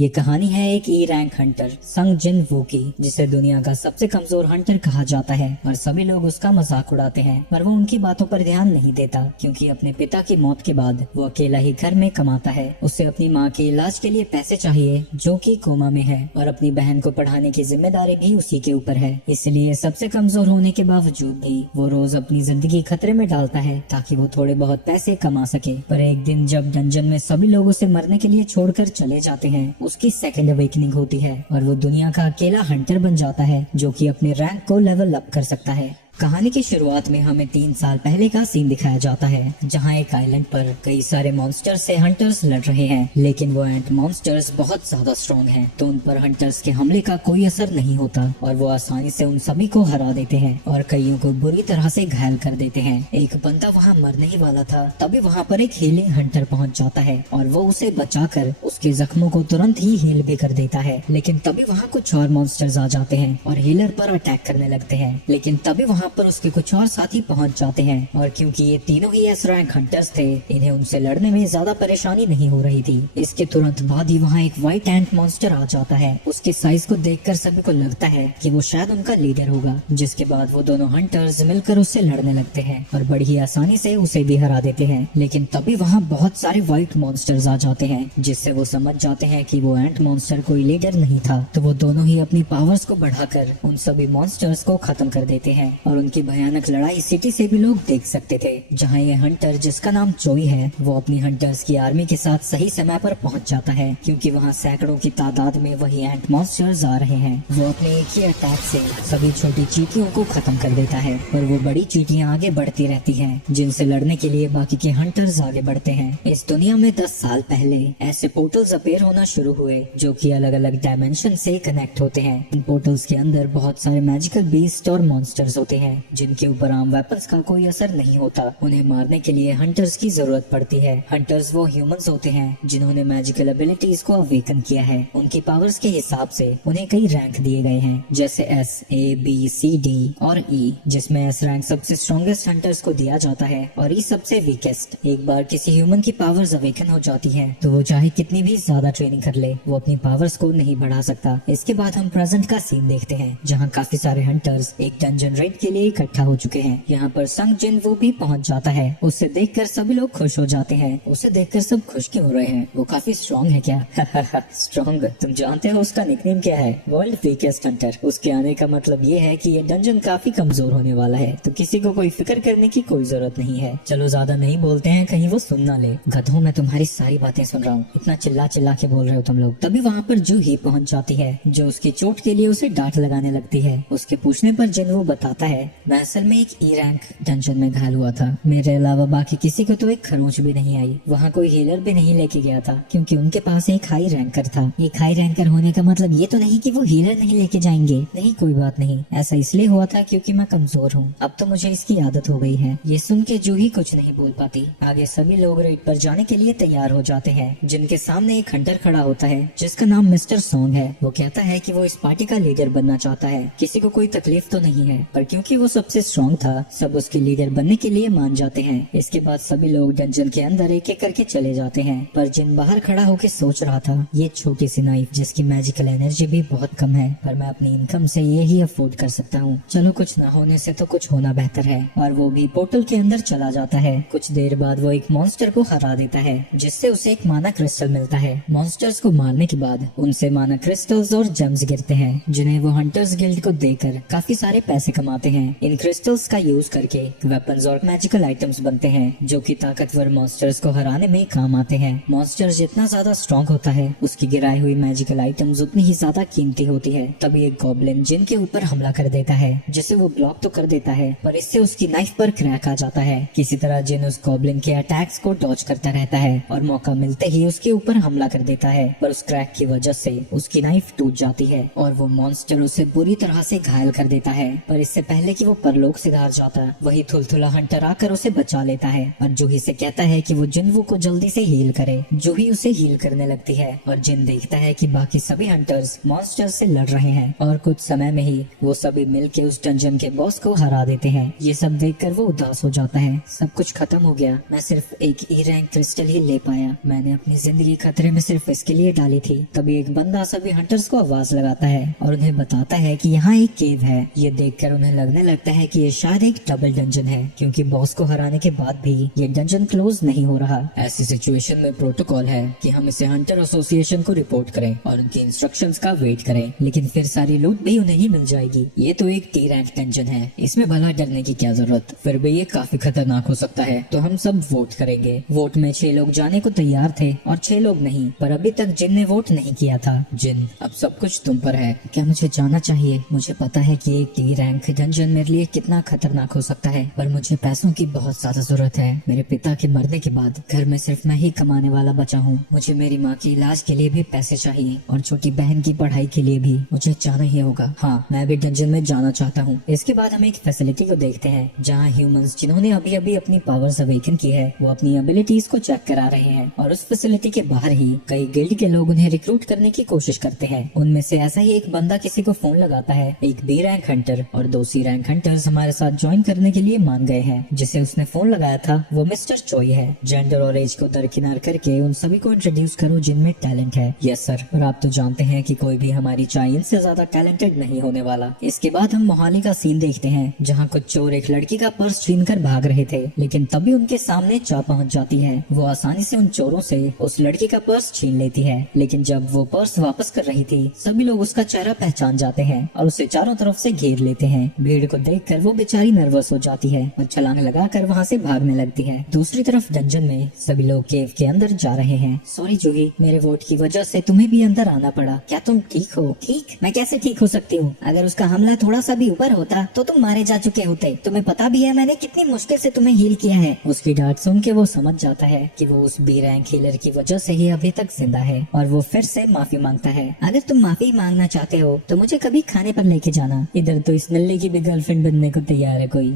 ये कहानी है एक ई रैंक हंटर संग जिन वू की, जिसे दुनिया का सबसे कमजोर हंटर कहा जाता है और सभी लोग उसका मजाक उड़ाते हैं। पर वो उनकी बातों पर ध्यान नहीं देता, क्योंकि अपने पिता की मौत के बाद वो अकेला ही घर में कमाता है। उसे अपनी माँ के इलाज के लिए पैसे चाहिए, जो कि कोमा में है, और अपनी बहन को पढ़ाने की जिम्मेदारी भी उसी के ऊपर है। इसलिए सबसे कमजोर होने के बावजूद भी वो रोज अपनी जिंदगी खतरे में डालता है ताकि वो थोड़े बहुत पैसे कमा सके। पर एक दिन जब डंजन में सभी लोग उसे मरने के लिए छोड़कर चले जाते हैं, उसकी सेकंड अवेकनिंग होती है और वो दुनिया का अकेला हंटर बन जाता है जो कि अपने रैंक को लेवल अप कर सकता है। कहानी की शुरुआत में हमें 3 साल पहले का सीन दिखाया जाता है, जहां एक आइलैंड पर कई सारे मॉन्स्टर्स से हंटर्स लड़ रहे हैं। लेकिन वो एंट मॉन्स्टर्स बहुत ज्यादा स्ट्रॉन्ग हैं, तो उन पर हंटर्स के हमले का कोई असर नहीं होता और वो आसानी से उन सभी को हरा देते हैं और कईयों को बुरी तरह से घायल कर देते हैं। एक बंदा वहाँ मरने ही वाला था, तभी वहाँ पर एक हीलिंग हंटर पहुँच जाता है और वो उसे बचाकर उसके जख्मों को तुरंत ही हील भी कर देता है। लेकिन तभी वहाँ कुछ और मॉन्स्टर्स आ जाते हैं और हीलर पर अटैक करने लगते हैं। लेकिन तभी वहाँ पर उसके कुछ और साथी पहुंच जाते हैं और क्योंकि ये तीनों ही एस रैंक हंटर्स थे, इन्हें उनसे लड़ने में ज्यादा परेशानी नहीं हो रही थी। इसके तुरंत बाद ही वहाँ एक व्हाइट एंट मॉन्स्टर आ जाता है। उसके साइज को देखकर सभी को लगता है कि वो शायद उनका लीडर होगा, जिसके बाद वो दोनों हंटर्स मिलकर उससे लड़ने लगते हैं और बड़ी ही आसानी से उसे भी हरा देते हैं। लेकिन तभी वहाँ बहुत सारे व्हाइट मॉन्स्टर्स आ जाते हैं, जिससे वो समझ जाते हैं कि वो एंट मॉन्स्टर कोई लीडर नहीं था। तो वो दोनों ही अपनी पावर्स को बढ़ाकर उन सभी मॉन्स्टर्स को खत्म कर देते हैं और उनकी भयानक लड़ाई सिटी से भी लोग देख सकते थे। जहां ये हंटर, जिसका नाम चोई है, वो अपनी हंटर्स की आर्मी के साथ सही समय पर पहुंच जाता है, क्योंकि वहां सैकड़ों की तादाद में वही एंट मॉन्स्टर्स आ रहे हैं। वो अपने एक ही अटैक से सभी छोटी चींटियों को खत्म कर देता है और वो बड़ी चींटियां आगे बढ़ती रहती हैं, जिनसे लड़ने के लिए बाकी के हंटर्स आगे बढ़ते हैं। इस दुनिया में 10 साल पहले ऐसे पोर्टल्स अपीयर होना शुरू हुए, जो कि अलग अलग डायमेंशन से कनेक्ट होते हैं। इन पोर्टल्स के अंदर बहुत सारे मैजिकल बीस्ट और मॉन्स्टर्स होते हैं, जिनके ऊपर आम वेपन्स का कोई असर नहीं होता। उन्हें मारने के लिए हंटर्स की जरूरत पड़ती है। हंटर्स वो ह्यूमंस होते हैं जिन्होंने मैजिकल एबिलिटीज को अवेकन किया है। उनकी पावर्स के हिसाब से उन्हें कई रैंक दिए गए हैं, जैसे S, A, B, C, D और E, जिसमें S रैंक सबसे स्ट्रॉन्गेस्ट हंटर्स को दिया जाता है और E सबसे वीकेस्ट। एक बार किसी ह्यूमन की पावर्स अवेकन हो जाती है तो वो चाहे कितनी भी ज्यादा ट्रेनिंग कर ले, वो अपनी पावर्स को नहीं बढ़ा सकता। इसके बाद हम प्रेजेंट का सीन देखते हैं, जहाँ काफी सारे हंटर्स एक डंजन रेड के लिए इकट्ठा हो चुके हैं। यहाँ पर संग जिन वो भी पहुंच जाता है। उसे देखकर सभी लोग खुश हो जाते हैं। उसे देखकर सब खुश क्यों हो रहे हैं? वो काफी स्ट्रॉन्ग है क्या? स्ट्रॉन्ग? तुम जानते हो उसका निकनेम क्या है? World weakest Hunter. उसके आने का मतलब ये है कि ये डंजन काफी कमजोर होने वाला है, तो किसी को कोई फिक्र करने की कोई जरूरत नहीं है। चलो ज्यादा नहीं बोलते हैं, कहीं वो सुन ना ले। गधों, मैं तुम्हारी सारी बातें सुन रहा हूँ, इतना चिल्ला चिल्ला के बोल रहे हो तुम लोग। तभी वहाँ पर जू ही पहुँच जाती है, जो उसकी चोट के लिए उसे डांट लगाने लगती है। उसके पूछने पर जिन वो बताता है, मैं असल में एक ई रैंक डंजन में घायल हुआ था। मेरे अलावा बाकी किसी को तो एक खरोंच भी नहीं आई। वहाँ कोई हीलर भी नहीं लेके गया था, क्योंकि उनके पास एक हाई रैंकर था। एक हाई रैंकर होने का मतलब ये तो नहीं कि वो हीलर नहीं लेके जाएंगे। नहीं, कोई बात नहीं, ऐसा इसलिए हुआ था क्योंकि मैं कमजोर हूँ। अब तो मुझे इसकी आदत हो गई है। ये सुन के जूही कुछ नहीं बोल पाती। आगे सभी लोग रेड पर जाने के लिए तैयार हो जाते हैं। जिनके सामने एक हंटर खड़ा होता है, जिसका नाम मिस्टर सॉन्ग है। वो कहता है कि वो इस पार्टी का लीडर बनना चाहता है। किसी को कोई तकलीफ तो नहीं है, पर क्योंकि वो सबसे स्ट्रॉन्ग था, सब उसके लीडर बनने के लिए मान जाते हैं। इसके बाद सभी लोग डंजन के अंदर एक एक करके चले जाते हैं। पर जिन बाहर खड़ा होकर सोच रहा था, ये छोटी सी नाइफ जिसकी मैजिकल एनर्जी भी बहुत कम है, पर मैं अपनी इनकम से ये ही अफोर्ड कर सकता हूँ। चलो, कुछ ना होने से तो कुछ होना बेहतर है। और वो भी पोर्टल के अंदर चला जाता है। कुछ देर बाद वो एक मॉन्स्टर को हरा देता है, जिससे उसे एक माना क्रिस्टल मिलता है। मॉन्स्टर्स को मारने के बाद उनसे माना क्रिस्टल्स और जेम्स गिरते हैं, जिन्हें वो हंटर्स गिल्ड को देकर काफी सारे पैसे कमाते हैं। इन क्रिस्टल्स का यूज करके वेपन्स और मैजिकल आइटम्स बनते हैं, जो कि ताकतवर मॉन्स्टर्स को हराने में काम आते हैं। मॉन्स्टर जितना ज्यादा स्ट्रॉन्ग होता है, उसकी गिराई हुई मैजिकल आइटम्स उतनी ही ज्यादा कीमती होती है। तभी एक गॉब्लिन जिन के ऊपर हमला कर देता है, जिसे वो ब्लॉक तो कर देता है, पर इससे उसकी नाइफ पर क्रैक आ जाता है। किसी तरह जिन उस गॉब्लिन के अटैक्स को डॉज करता रहता है और मौका मिलते ही उसके ऊपर हमला कर देता है, पर उस क्रैक की वजह से उसकी नाइफ टूट जाती है और वो मॉन्स्टर उसे बुरी तरह से घायल कर देता है। पर इससे पहले पहले कि वो परलोक से हार जाता, वही थुलथुला हंटर आकर उसे बचा लेता है और जूही से कहता है कि वो जिन्वू को जल्दी से हील करे। जूही उसे हील करने लगती है और जिन देखता है कि बाकी सभी हंटर्स मॉन्स्टर्स से लड़ रहे हैं और कुछ समय में ही वो सभी मिलके उस डंजन के बॉस को हरा देते हैं। ये सब देखकर वो उदास हो जाता है। सब कुछ खत्म हो गया, मैं सिर्फ एक ई रैंक क्रिस्टल ही ले पाया। मैंने अपनी जिंदगी खतरे में सिर्फ इसके लिए डाली थी। तभी एक बंदा सभी हंटर्स को आवाज लगाता है और उन्हें बताता है कि यहाँ एक केव है। ये देखकर उन्हें लगने लगता है कि ये शायद एक डबल डंजन है, क्योंकि बॉस को हराने के बाद भी ये डंजन क्लोज नहीं हो रहा। ऐसी सिचुएशन में प्रोटोकॉल है कि हम इसे हंटर एसोसिएशन को रिपोर्ट करें और उनकी इंस्ट्रक्शंस का वेट करें, लेकिन फिर सारी लूट भी उन्हें ही मिल जाएगी। ये तो एक टी रैंक डंजन है, इसमें भला डरने की क्या जरूरत। फिर भी ये काफी खतरनाक हो सकता है, तो हम सब वोट करेंगे। वोट में 6 लोग जाने को तैयार थे और 6 लोग नहीं, पर अभी तक जिन ने वोट नहीं किया था। जिन, अब सब कुछ तुम पर है। क्या मुझे जाना चाहिए? मुझे पता है कि एक टी रैंक डंजन मेरे लिए कितना खतरनाक हो सकता है, पर मुझे पैसों की बहुत ज्यादा जरूरत है। मेरे पिता के मरने के बाद घर में सिर्फ मैं ही कमाने वाला बचा हूँ। मुझे मेरी माँ के इलाज के लिए भी पैसे चाहिए और छोटी बहन की पढ़ाई के लिए भी मुझे जाना ही होगा। हाँ, मैं भी डंजन में जाना चाहता हूँ। इसके बाद हम एक फैसिलिटी को देखते हैं जहाँ ह्यूमंस जिन्होंने अभी अभी अपनी पावर्स अवेकन की है वो अपनी एबिलिटीज को चेक करा रहे हैं और उस फैसिलिटी के बाहर ही कई गिल्ड के लोग उन्हें रिक्रूट करने की कोशिश करते हैं। उनमें से ऐसा ही एक बंदा किसी को फोन लगाता है। एक बी रैंक हंटर और 2 सी रैंक हंटर्स हमारे साथ ज्वाइन करने के लिए मान गए हैं। जिसे उसने फोन लगाया था वो मिस्टर चोई है। जेंडर और एज को दरकिनार करके उन सभी को इंट्रोड्यूस करो जिनमें टैलेंट है। यस सर, और आप तो जानते हैं कि कोई भी हमारी चाइन से ज्यादा टैलेंटेड नहीं होने वाला। इसके बाद हम मोहाली का सीन देखते हैं जहाँ कुछ चोर एक लड़की का पर्स छीन कर भाग रहे थे, लेकिन तभी उनके सामने चा पहुँच जाती है। वो आसानी से उन चोरों से उस लड़की का पर्स छीन लेती है, लेकिन जब वो पर्स वापस कर रही थी सभी लोग उसका चेहरा पहचान जाते हैं और उसे चारों तरफ से घेर लेते हैं। भीड़ को देखकर वो बेचारी नर्वस हो जाती है और छलांग लगाकर वहाँ से भागने लगती है। दूसरी तरफ डंजन में सभी लोग केव के अंदर जा रहे हैं। सॉरी जूही, मेरे वोट की वजह से तुम्हें भी अंदर आना पड़ा। क्या तुम ठीक हो? ठीक? मैं कैसे ठीक हो सकती हूँ? अगर उसका हमला थोड़ा सा भी ऊपर होता तो तुम मारे जा चुके होते। तुम्हें पता भी है मैंने कितनी मुश्किल से तुम्हें हील किया है। उसकी डांट सुन के वो समझ जाता है कि वो उस बी रैंक हीलर की वजह से ही अभी तक जिंदा है और वो फिर से माफी मांगता है। अगर तुम माफी मांगना चाहते हो तो मुझे कभी खाने पर लेके जाना। इधर तो इस नल्ले की भी गर्लफ्रेंड बनने को तैयार है कोई।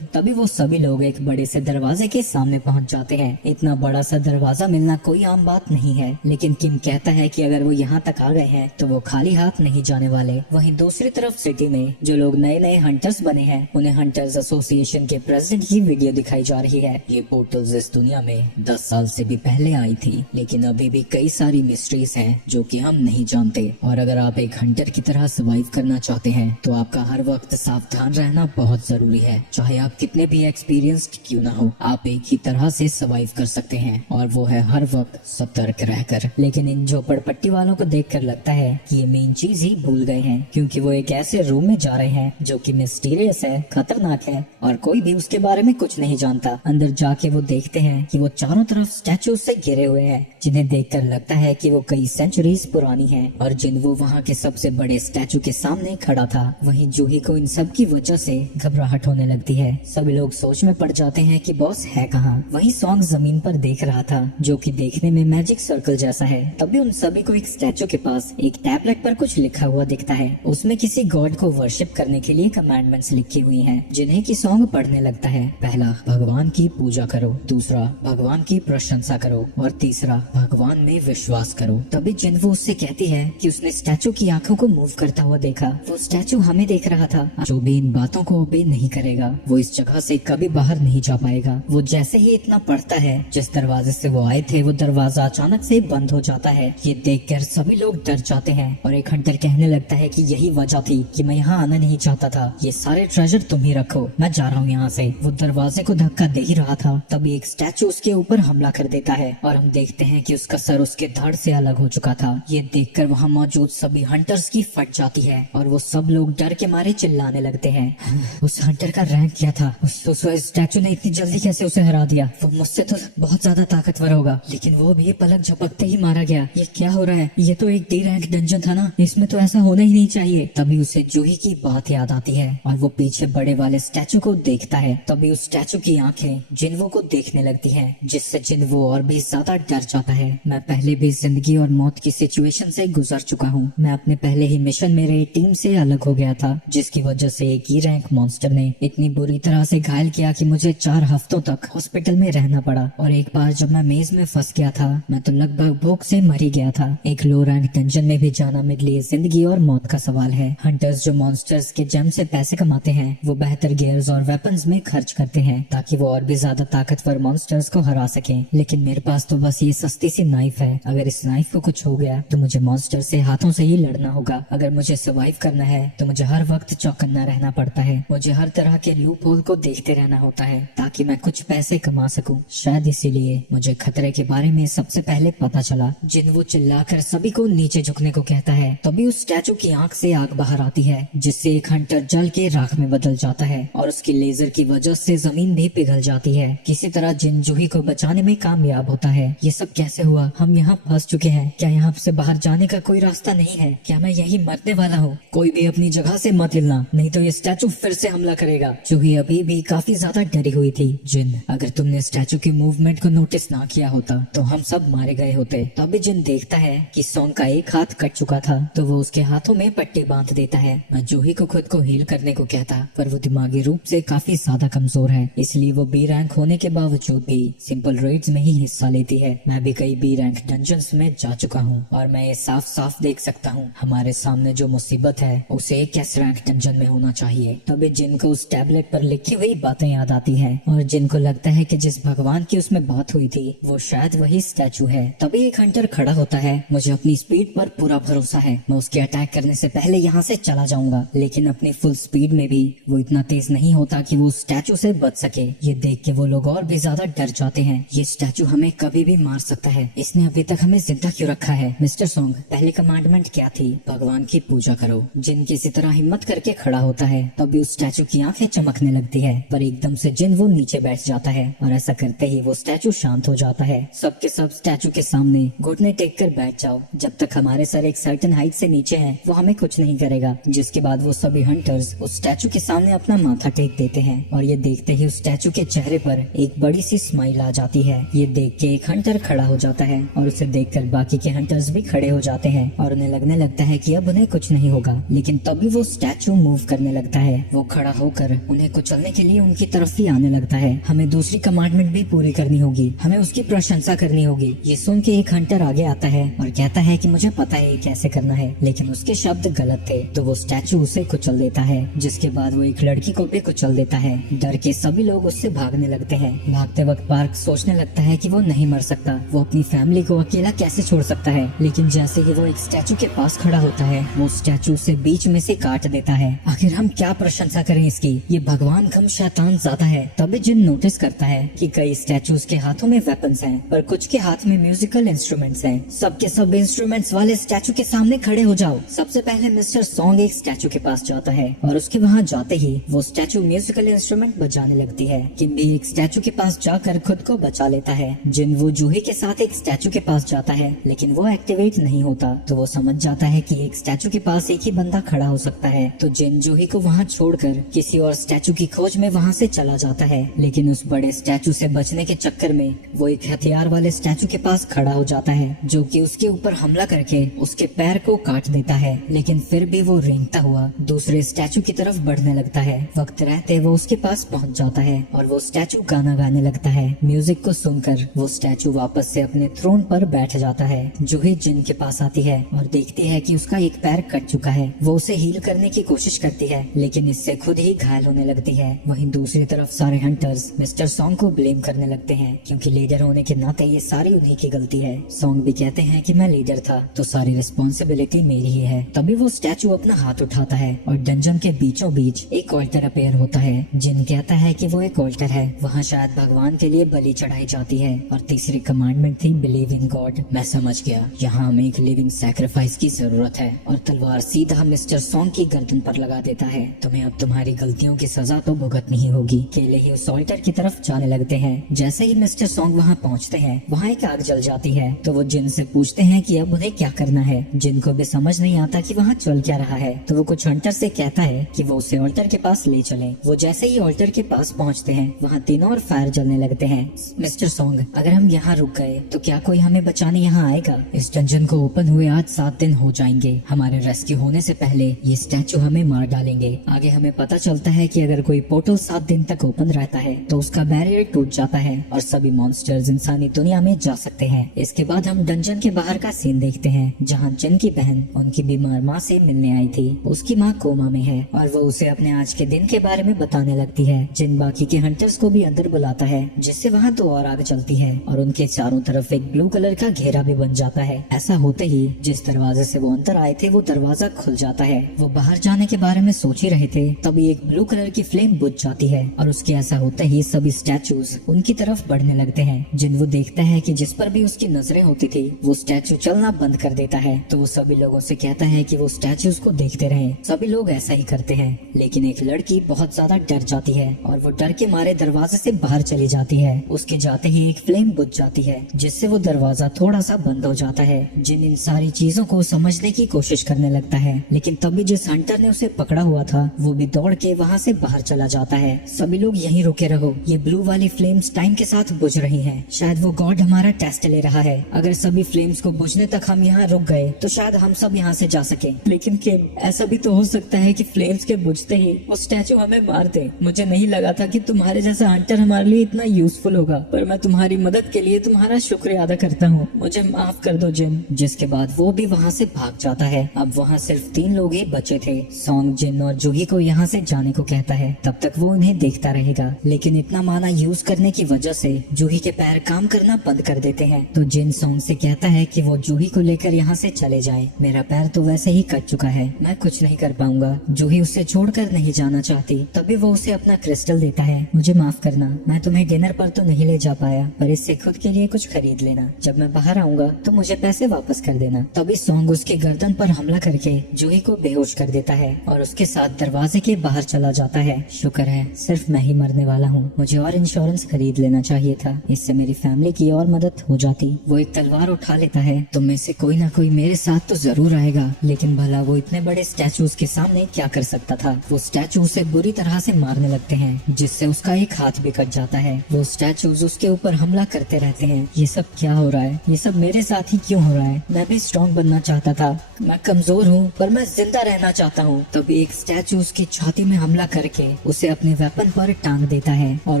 तभी वो सभी लोग एक बड़े से दरवाजे के सामने पहुंच जाते हैं। इतना बड़ा सा दरवाजा मिलना कोई आम बात नहीं है, लेकिन किम कहता है कि अगर वो यहाँ तक आ गए हैं तो वो खाली हाथ नहीं जाने वाले। वहीं दूसरी तरफ सिटी में जो लोग नए नए हंटर्स बने हैं उन्हें हंटर्स एसोसिएशन के प्रेसिडेंट की वीडियो दिखाई जा रही है। ये पोर्टल्स इस दुनिया में 10 साल से भी पहले आई थी, लेकिन अभी भी कई सारी मिस्ट्रीज हैं जो कि हम नहीं जानते। और अगर आप एक हंटर की तरह सर्वाइव करना चाहते हैं तो आपका हर वक्त सावधान रहना बहुत जरूरी है। चाहे आप कितने भी एक्सपीरियंस्ड क्यों ना हो, आप एक ही तरह से सर्वाइव कर सकते हैं और वो है हर वक्त सतर्क रहकर। लेकिन इन झोपड़पट्टी वालों को देखकर लगता है कि ये मेन चीज ही भूल गए हैं, क्योंकि वो एक ऐसे रूम में जा रहे हैं जो कि मिस्टीरियस है, खतरनाक है और कोई भी उसके बारे में कुछ नहीं जानता। अंदर जाके वो देखते हैं कि वो चारों तरफ स्टैचू से घिरे हुए हैं, जिन्हें देखकर लगता है कि वो कई सेंचुरीज पुरानी हैं और जिन्वू वहाँ के सबसे बड़े स्टैचू के सामने खड़ा था। वहीं जूही को इन सब की वजह से घबराहट होने लगती है। सभी लोग सोच में पड़ जाते हैं कि बॉस है कहाँ। वहीं सॉन्ग जमीन पर देख रहा था जो कि देखने में मैजिक सर्कल जैसा है। तभी उन सभी को एक स्टैचू के पास एक टैबलेट पर कुछ लिखा हुआ दिखता है। उसमें किसी गॉड को वर्शिप करने के लिए कमांडमेंट्स लिखी हुई हैं, जिन्हें की सॉन्ग पढ़ने लगता है। पहला, भगवान की पूजा करो। दूसरा, भगवान की प्रशंसा करो। और तीसरा, भगवान में विश्वास करो। तभी जिन्वू उससे कहती है कि उसने स्टैचू की आंखों को मूव करता हुआ देखा। वो स्टैचू हमें देख रहा था। जो भी इन बातों को ओबे नहीं करेगा वो इस जगह से कभी बाहर नहीं जा पाएगा। वो जैसे ही इतना पढ़ता है, जिस दरवाजे से वो आए थे वो दरवाजा अचानक से बंद हो जाता है। ये देखकर सभी लोग डर जाते हैं और एक हंटर कहने लगता है कि यही वजह थी कि मैं यहाँ आना नहीं चाहता था। ये सारे ट्रेजर तुम ही रखो, मैं जा रहा हूँ यहाँ से। वो दरवाजे को धक्का दे ही रहा था, तभी एक स्टैचू उसके ऊपर हमला कर देता है और हम देखते हैं कि उसका सर उसके धड़ से अलग हो चुका था। ये देखकर वहाँ मौजूद सभी हंटर्स की फट जाती है और वो सब लोग डर के मारे चिल्लाने लगते हैं। उस हंटर का रैंक क्या था? उस स्टैचू ने इतनी जल्दी कैसे उसे हरा दिया? वो मुझसे तो बहुत ज्यादा ताकतवर होगा, लेकिन वो भी पलक झपकते ही मारा गया। ये क्या हो रहा है? ये तो एक डी रैंक डंजन था ना, इसमें तो ऐसा होना ही नहीं चाहिए। तभी उसे जूही की बात याद आती है और वो पीछे बड़े वाले स्टैचू को देखता है। तभी उस स्टैचू की आंखें जिन्वू को देखने लगती है, जिससे जिन्वू और भी ज्यादा डर जाता है। मैं पहले भी जिंदगी और मौत की सिचुएशन से गुजर चुका हूँ। मैं अपने पहले ही मिशन मेरे टीम से अलग हो गया था, जिसकी वजह से एक ही रैंक मॉन्स्टर ने इतनी बुरी तरह से घायल किया कि मुझे 4 हफ्तों तक हॉस्पिटल में रहना पड़ा। और एक बार जब मैं मेज में फंस गया था, मैं तो लगभग भूख से मर ही गया था। एक लो रैंक डंजन में भी जाना मेरे लिए जिंदगी और मौत का सवाल है। हंटर्स जो मॉन्स्टर्स के जेम से पैसे कमाते हैं, वो बेहतर गियर्स और वेपन्स में खर्च करते हैं ताकि वो और भी ज्यादा ताकतवर मॉन्स्टर्स को हरा सके। लेकिन मेरे पास तो बस ये सस्ती सी नाइफ है। अगर इस नाइफ को कुछ हो गया तो मुझे मॉन्स्टर से हाथों से ही लड़ना होगा। अगर मुझे सर्वाइव करना है तो मुझे हर वक्त चौकन्ना रहना पड़ता है। मुझे हर तरह के लूप होल को देखते रहना होता है ताकि मैं कुछ पैसे कमा सकूं। शायद इसीलिए मुझे खतरे के बारे में सबसे पहले पता चला। जिन वो चिल्लाकर सभी को नीचे झुकने को कहता है, तभी उस स्टैचू की आंख से आग बाहर आती है, जिससे एक हंटर जल के राख में बदल जाता है और उसकी लेजर की वजह से जमीन भी पिघल जाती है। किसी तरह जिन जूही को बचाने में कामयाब होता है। ये सब कैसे हुआ? हम यहाँ फंस चुके हैं। क्या यहाँ से बाहर जाने का कोई रास्ता नहीं है? क्या मैं यही मरने वाला हूँ? कोई भी अपनी जगह से मत हिलना, नहीं तो ये स्टैचू फिर से हमला करेगा। जूही अभी भी काफी ज्यादा डरी हुई थी। जिन, अगर तुमने स्टैचू के मूवमेंट को नोटिस ना किया होता तो हम सब मारे गए होते। तभी जिन देखता है कि सॉन्ग का एक हाथ कट चुका था, तो वो उसके हाथों में पट्टी बांध देता है। मैं जूही को खुद को हील करने को कहता, पर वो दिमागी रूप से काफी ज्यादा कमजोर है, इसलिए वो बी रैंक होने के बावजूद भी सिंपल रेड्स में ही हिस्सा लेती है। मैं भी कई बी रैंक डंजन्स में जा चुका हूँ और मैं ये साफ साफ देख सकता हूँ हमारे सामने जो मुसीबत है उसे एक एस रैंक डंजन में होना चाहिए। तभी जिनको उस टैबलेट पर लिखी हुई बातें याद आती है और जिनको लगता है कि जिस भगवान की उसमें बात हुई थी वो शायद वही स्टैचू है। तभी एक हंटर खड़ा होता है। मुझे अपनी स्पीड पर पूरा भरोसा है। मैं उसके अटैक करने से पहले यहाँ से चला जाऊंगा, लेकिन अपनी फुल स्पीड में भी वो इतना तेज नहीं होता कि वो स्टैचू से बच सके। ये देख के वो लोग और भी ज्यादा डर जाते हैं। ये स्टैचू हमें कभी भी मार सकता है। इसने अभी तक हमें जिंदा क्यों रखा है? मिस्टर सॉन्ग, पहली कमांडमेंट क्या थी? भगवान की पूजा करो। जिन किसी तरह हिम्मत करके खड़ा होता है, तभी उस स्टैचू की आंखें चमकने लगती है, पर एकदम से जिन वो नीचे बैठ जाता है और ऐसा करते ही वो स्टैचू शांत हो जाता है। सबके सब स्टैचू के सामने घुटने टेक कर बैठ जाओ। जब तक हमारे सर एक सर्टेन हाइट से नीचे है वो हमें कुछ नहीं करेगा। जिसके बाद वो सभी हंटर्स उस स्टैचू के सामने अपना माथा टेक देते हैं और ये देखते ही उस स्टैचू के चेहरे पर एक बड़ी सी स्माइल आ जाती है। ये देख के एक हंटर खड़ा हो जाता है और उसे देखकर बाकी के हंटर्स भी खड़े हो जाते हैं और उन्हें लगने लगता है कि अब उन्हें कुछ नहीं होगा। लेकिन तभी वो स्टैचू मूव करने लगता है। वो खड़ा होकर उन्हें कुचलने के लिए उनकी तरफ ही आने लगता है। हमें दूसरी कमांडमेंट भी पूरी करनी होगी, हमें उसकी प्रशंसा करनी होगी। ये सुन के एक हंटर आगे आता है और कहता है कि मुझे पता है कैसे करना है, लेकिन उसके शब्द गलत थे। तो वो स्टैचू उसे कुचल देता है, जिसके बाद वो एक लड़की को भी कुचल देता है। डर के सभी लोग उससे भागने लगते हैं। भागते वक्त पार्क सोचने लगता है कि वो नहीं मर सकता, वो अपनी फैमिली को अकेला कैसे छोड़ सकता है। लेकिन जैसे कि वो एक स्टैचू के पास खड़ा होता है, वो स्टैचू उसे बीच में से काट देता है। आखिर हम क्या प्रशंसा करें इसकी? ये भगवान कम शैतान ज्यादा है। तभी जिन नोटिस करता है कि कई स्टैचूज के हाथों में वेपन्स हैं, पर कुछ के हाथ में म्यूजिकल इंस्ट्रूमेंट्स हैं। सबके सब इंस्ट्रूमेंट्स वाले स्टैचू के सामने खड़े हो जाओ। सबसे पहले मिस्टर सॉन्ग एक स्टैचू के पास जाता है और उसके वहाँ जाते ही वो स्टैचू म्यूजिकल इंस्ट्रूमेंट बजाने लगती है। किम भी एक स्टैचू के पास जाकर खुद को बचा लेता है। जिन वो जूही के साथ एक स्टैचू के पास जाता है, लेकिन वो एक्टिवेट नहीं होता। तो वो समझ जाता है कि एक स्टैचू के पास एक ही बंदा खड़ा हो सकता है। तो जिन जूही को वहाँ छोड़कर किसी और स्टैचू की खोज में वहाँ से चला जाता है। लेकिन उस बड़े स्टैचू से बचने के चक्कर में वो एक हथियार वाले स्टैचू के पास खड़ा हो जाता है, जो कि उसके ऊपर हमला करके उसके पैर को काट देता है। लेकिन फिर भी वो रेंगता हुआ दूसरे स्टैचू की तरफ बढ़ने लगता है। वक्त रहते वो उसके पास पहुंच जाता है और वो स्टैचू गाना गाने लगता है। म्यूजिक को सुनकर वो स्टैचू वापस से अपने थ्रोन पर बैठ जाता है। जूही जिन के पास आती है और देखती है कि उसका एक पैर कट चुका है। वो उसे हील करने की कोशिश करती है, लेकिन इससे खुद ही घायल होने लगती है। वहीं दूसरी तरफ सारे हंटर्स मिस्टर सॉन्ग को ब्लेम करने लगते हैं, क्योंकि लीडर होने के नाते ये सारी उन्हीं की गलती है। सॉन्ग भी कहते हैं कि मैं लीडर था तो सारी रिस्पॉन्सिबिलिटी मेरी ही है। तभी वो स्टैचू अपना हाथ उठाता है और डंजन के बीचों बीच एक ऑल्टर अपेयर होता है। जिन कहता है कि वो एक ऑल्टर है, वहाँ शायद भगवान के लिए बलि चढ़ाई जाती है। और तीसरी कमांडमेंट थी बिलीव इन गॉड। मैं समझ गया, यहाँ हमें एक लिविंग सैक्रिफाइस की जरूरत है। और तलवार सीधा मिस्टर सॉन्ग की गर्दन पर लगा देता है। तुम्हें अब तुम्हारी गलतियों की सजा तो भुगतनी ही होगी। केले ही उस ऑल्टर की तरफ जाने लगते हैं। जैसे ही मिस्टर सॉन्ग वहाँ पहुँचते हैं, वहाँ एक आग जल जाती है। तो वो जिन से पूछते हैं कि अब उन्हें क्या करना है। जिन को भी समझ नहीं आता कि वहाँ चल क्या रहा है। तो वो कुछ हंटर से कहता है कि वो उसे ऑल्टर के पास ले चले। वो जैसे ही ऑल्टर के पास पहुँचते हैं, वहाँ तीनों और फायर जलने लगते हैं। मिस्टर सॉन्ग, अगर हम यहाँ रुक गए तो क्या कोई हमें बचाने यहाँ आएगा? इस डंजन को ओपन हुए आज 7 दिन हो जाएंगे। हमारे रेस्क्यू होने से पहले ये स्टैचू हमें मार डालेगा। जानेंगे। आगे हमें पता चलता है कि अगर कोई पोर्टल 7 दिन तक ओपन रहता है तो उसका बैरियर टूट जाता है और सभी मॉन्स्टर्स इंसानी दुनिया में जा सकते हैं। इसके बाद हम डंजन के बाहर का सीन देखते हैं जहाँ जिन की बहन उनकी बीमार माँ से मिलने आई थी। उसकी माँ कोमा में है और वो उसे अपने आज के दिन के बारे में बताने लगती है। जिन बाकी के हंटर्स को भी अंदर बुलाता है जिससे वहाँ 2 और आग चलती है और उनके चारों तरफ एक ब्लू कलर का घेरा भी बन जाता है। ऐसा होते ही जिस दरवाजे से वो अंदर आए थे वो दरवाजा खुल जाता है। वो बाहर जाने के बारे में सोच ही रहे थे तभी एक ब्लू कलर की फ्लेम बुझ जाती है और उसके ऐसा होते ही सभी स्टैचूज उनकी तरफ बढ़ने लगते हैं। जिन वो देखता है कि जिस पर भी उसकी नजरें होती थी वो स्टैचू चलना बंद कर देता है तो वो सभी लोगों से कहता है कि वो स्टैचूज को देखते रहे। सभी लोग ऐसा ही करते हैं लेकिन एक लड़की बहुत ज्यादा डर जाती है और वो डर के मारे दरवाजे से बाहर चली जाती है। उसके जाते ही एक फ्लेम बुझ जाती है जिससे वो दरवाजा थोड़ा सा बंद हो जाता है। जिन इन सारी चीजों को समझने की कोशिश करने लगता है लेकिन तभी जिस हंटर ने उसे पकड़ा हुआ था वो भी दौड़ के वहाँ से बाहर चला जाता है। सभी लोग यहीं रुके रहो, ये ब्लू वाली फ्लेम्स टाइम के साथ बुझ रही हैं। शायद वो गॉड हमारा टेस्ट ले रहा है। अगर सभी फ्लेम्स को बुझने तक हम यहाँ रुक गए तो शायद हम सब यहाँ से जा सके। लेकिन किम, ऐसा भी तो हो सकता है कि फ्लेम्स के बुझते ही वो स्टैचू हमें मार दे। मुझे नहीं लगा था कि तुम्हारे जैसा हंटर हमारे लिए इतना यूजफुल होगा, पर मैं तुम्हारी मदद के लिए तुम्हारा शुक्रिया अदा करता हूँ। मुझे माफ कर दो जिन। जिसके बाद वो भी वहाँ से भाग जाता है। अब वहाँ सिर्फ 3 लोग ही बचे थे। सॉन्ग, जिन और जूही को यहाँ से जाने को कहता है। तब तक वो उन्हें देखता रहेगा लेकिन इतना माना यूज करने की वजह से जूही के पैर काम करना बंद कर देते हैं। तो जिन सॉन्ग से कहता है कि वो जूही को लेकर यहाँ से चले जाए। मेरा पैर तो वैसे ही कट चुका है, मैं कुछ नहीं कर पाऊंगा। जूही उससे छोड़कर नहीं जाना चाहती। तभी वो उसे अपना क्रिस्टल देता है। मुझे माफ करना, मैं तुम्हें डिनर पर तो नहीं ले जा पाया, पर इससे खुद के लिए कुछ खरीद लेना। जब मैं बाहर आऊंगा तो मुझे पैसे वापस कर देना। तभी सॉन्ग उसके गर्दन पर हमला करके जूही को बेहोश कर देता है और उसके साथ दरवाजे के बाहर चला जाता है। शुक्र है सिर्फ मैं ही मरने वाला हूँ। मुझे और इंश्योरेंस खरीद लेना चाहिए था, इससे मेरी फैमिली की और मदद हो जाती। वो एक तलवार उठा लेता है। तुम में से कोई ना कोई मेरे साथ तो जरूर आएगा, लेकिन भला वो इतने बड़े स्टैचूज के सामने क्या कर सकता था। वो स्टैचू उसे बुरी तरह से मारने लगते हैं जिससे उसका एक हाथ भी कट जाता है। वो स्टैचूज उसके ऊपर हमला करते रहते हैं। ये सब क्या हो रहा है? ये सब मेरे साथ ही क्यों हो रहा है? मैं भी स्ट्रॉन्ग बनना चाहता था, मैं कमजोर हूँ पर मैं जिंदा रहना चाहता हूँ। तब एक स्टैचू उसकी छाती में हमला करके उसे अपने वेपन पर टांग देता है और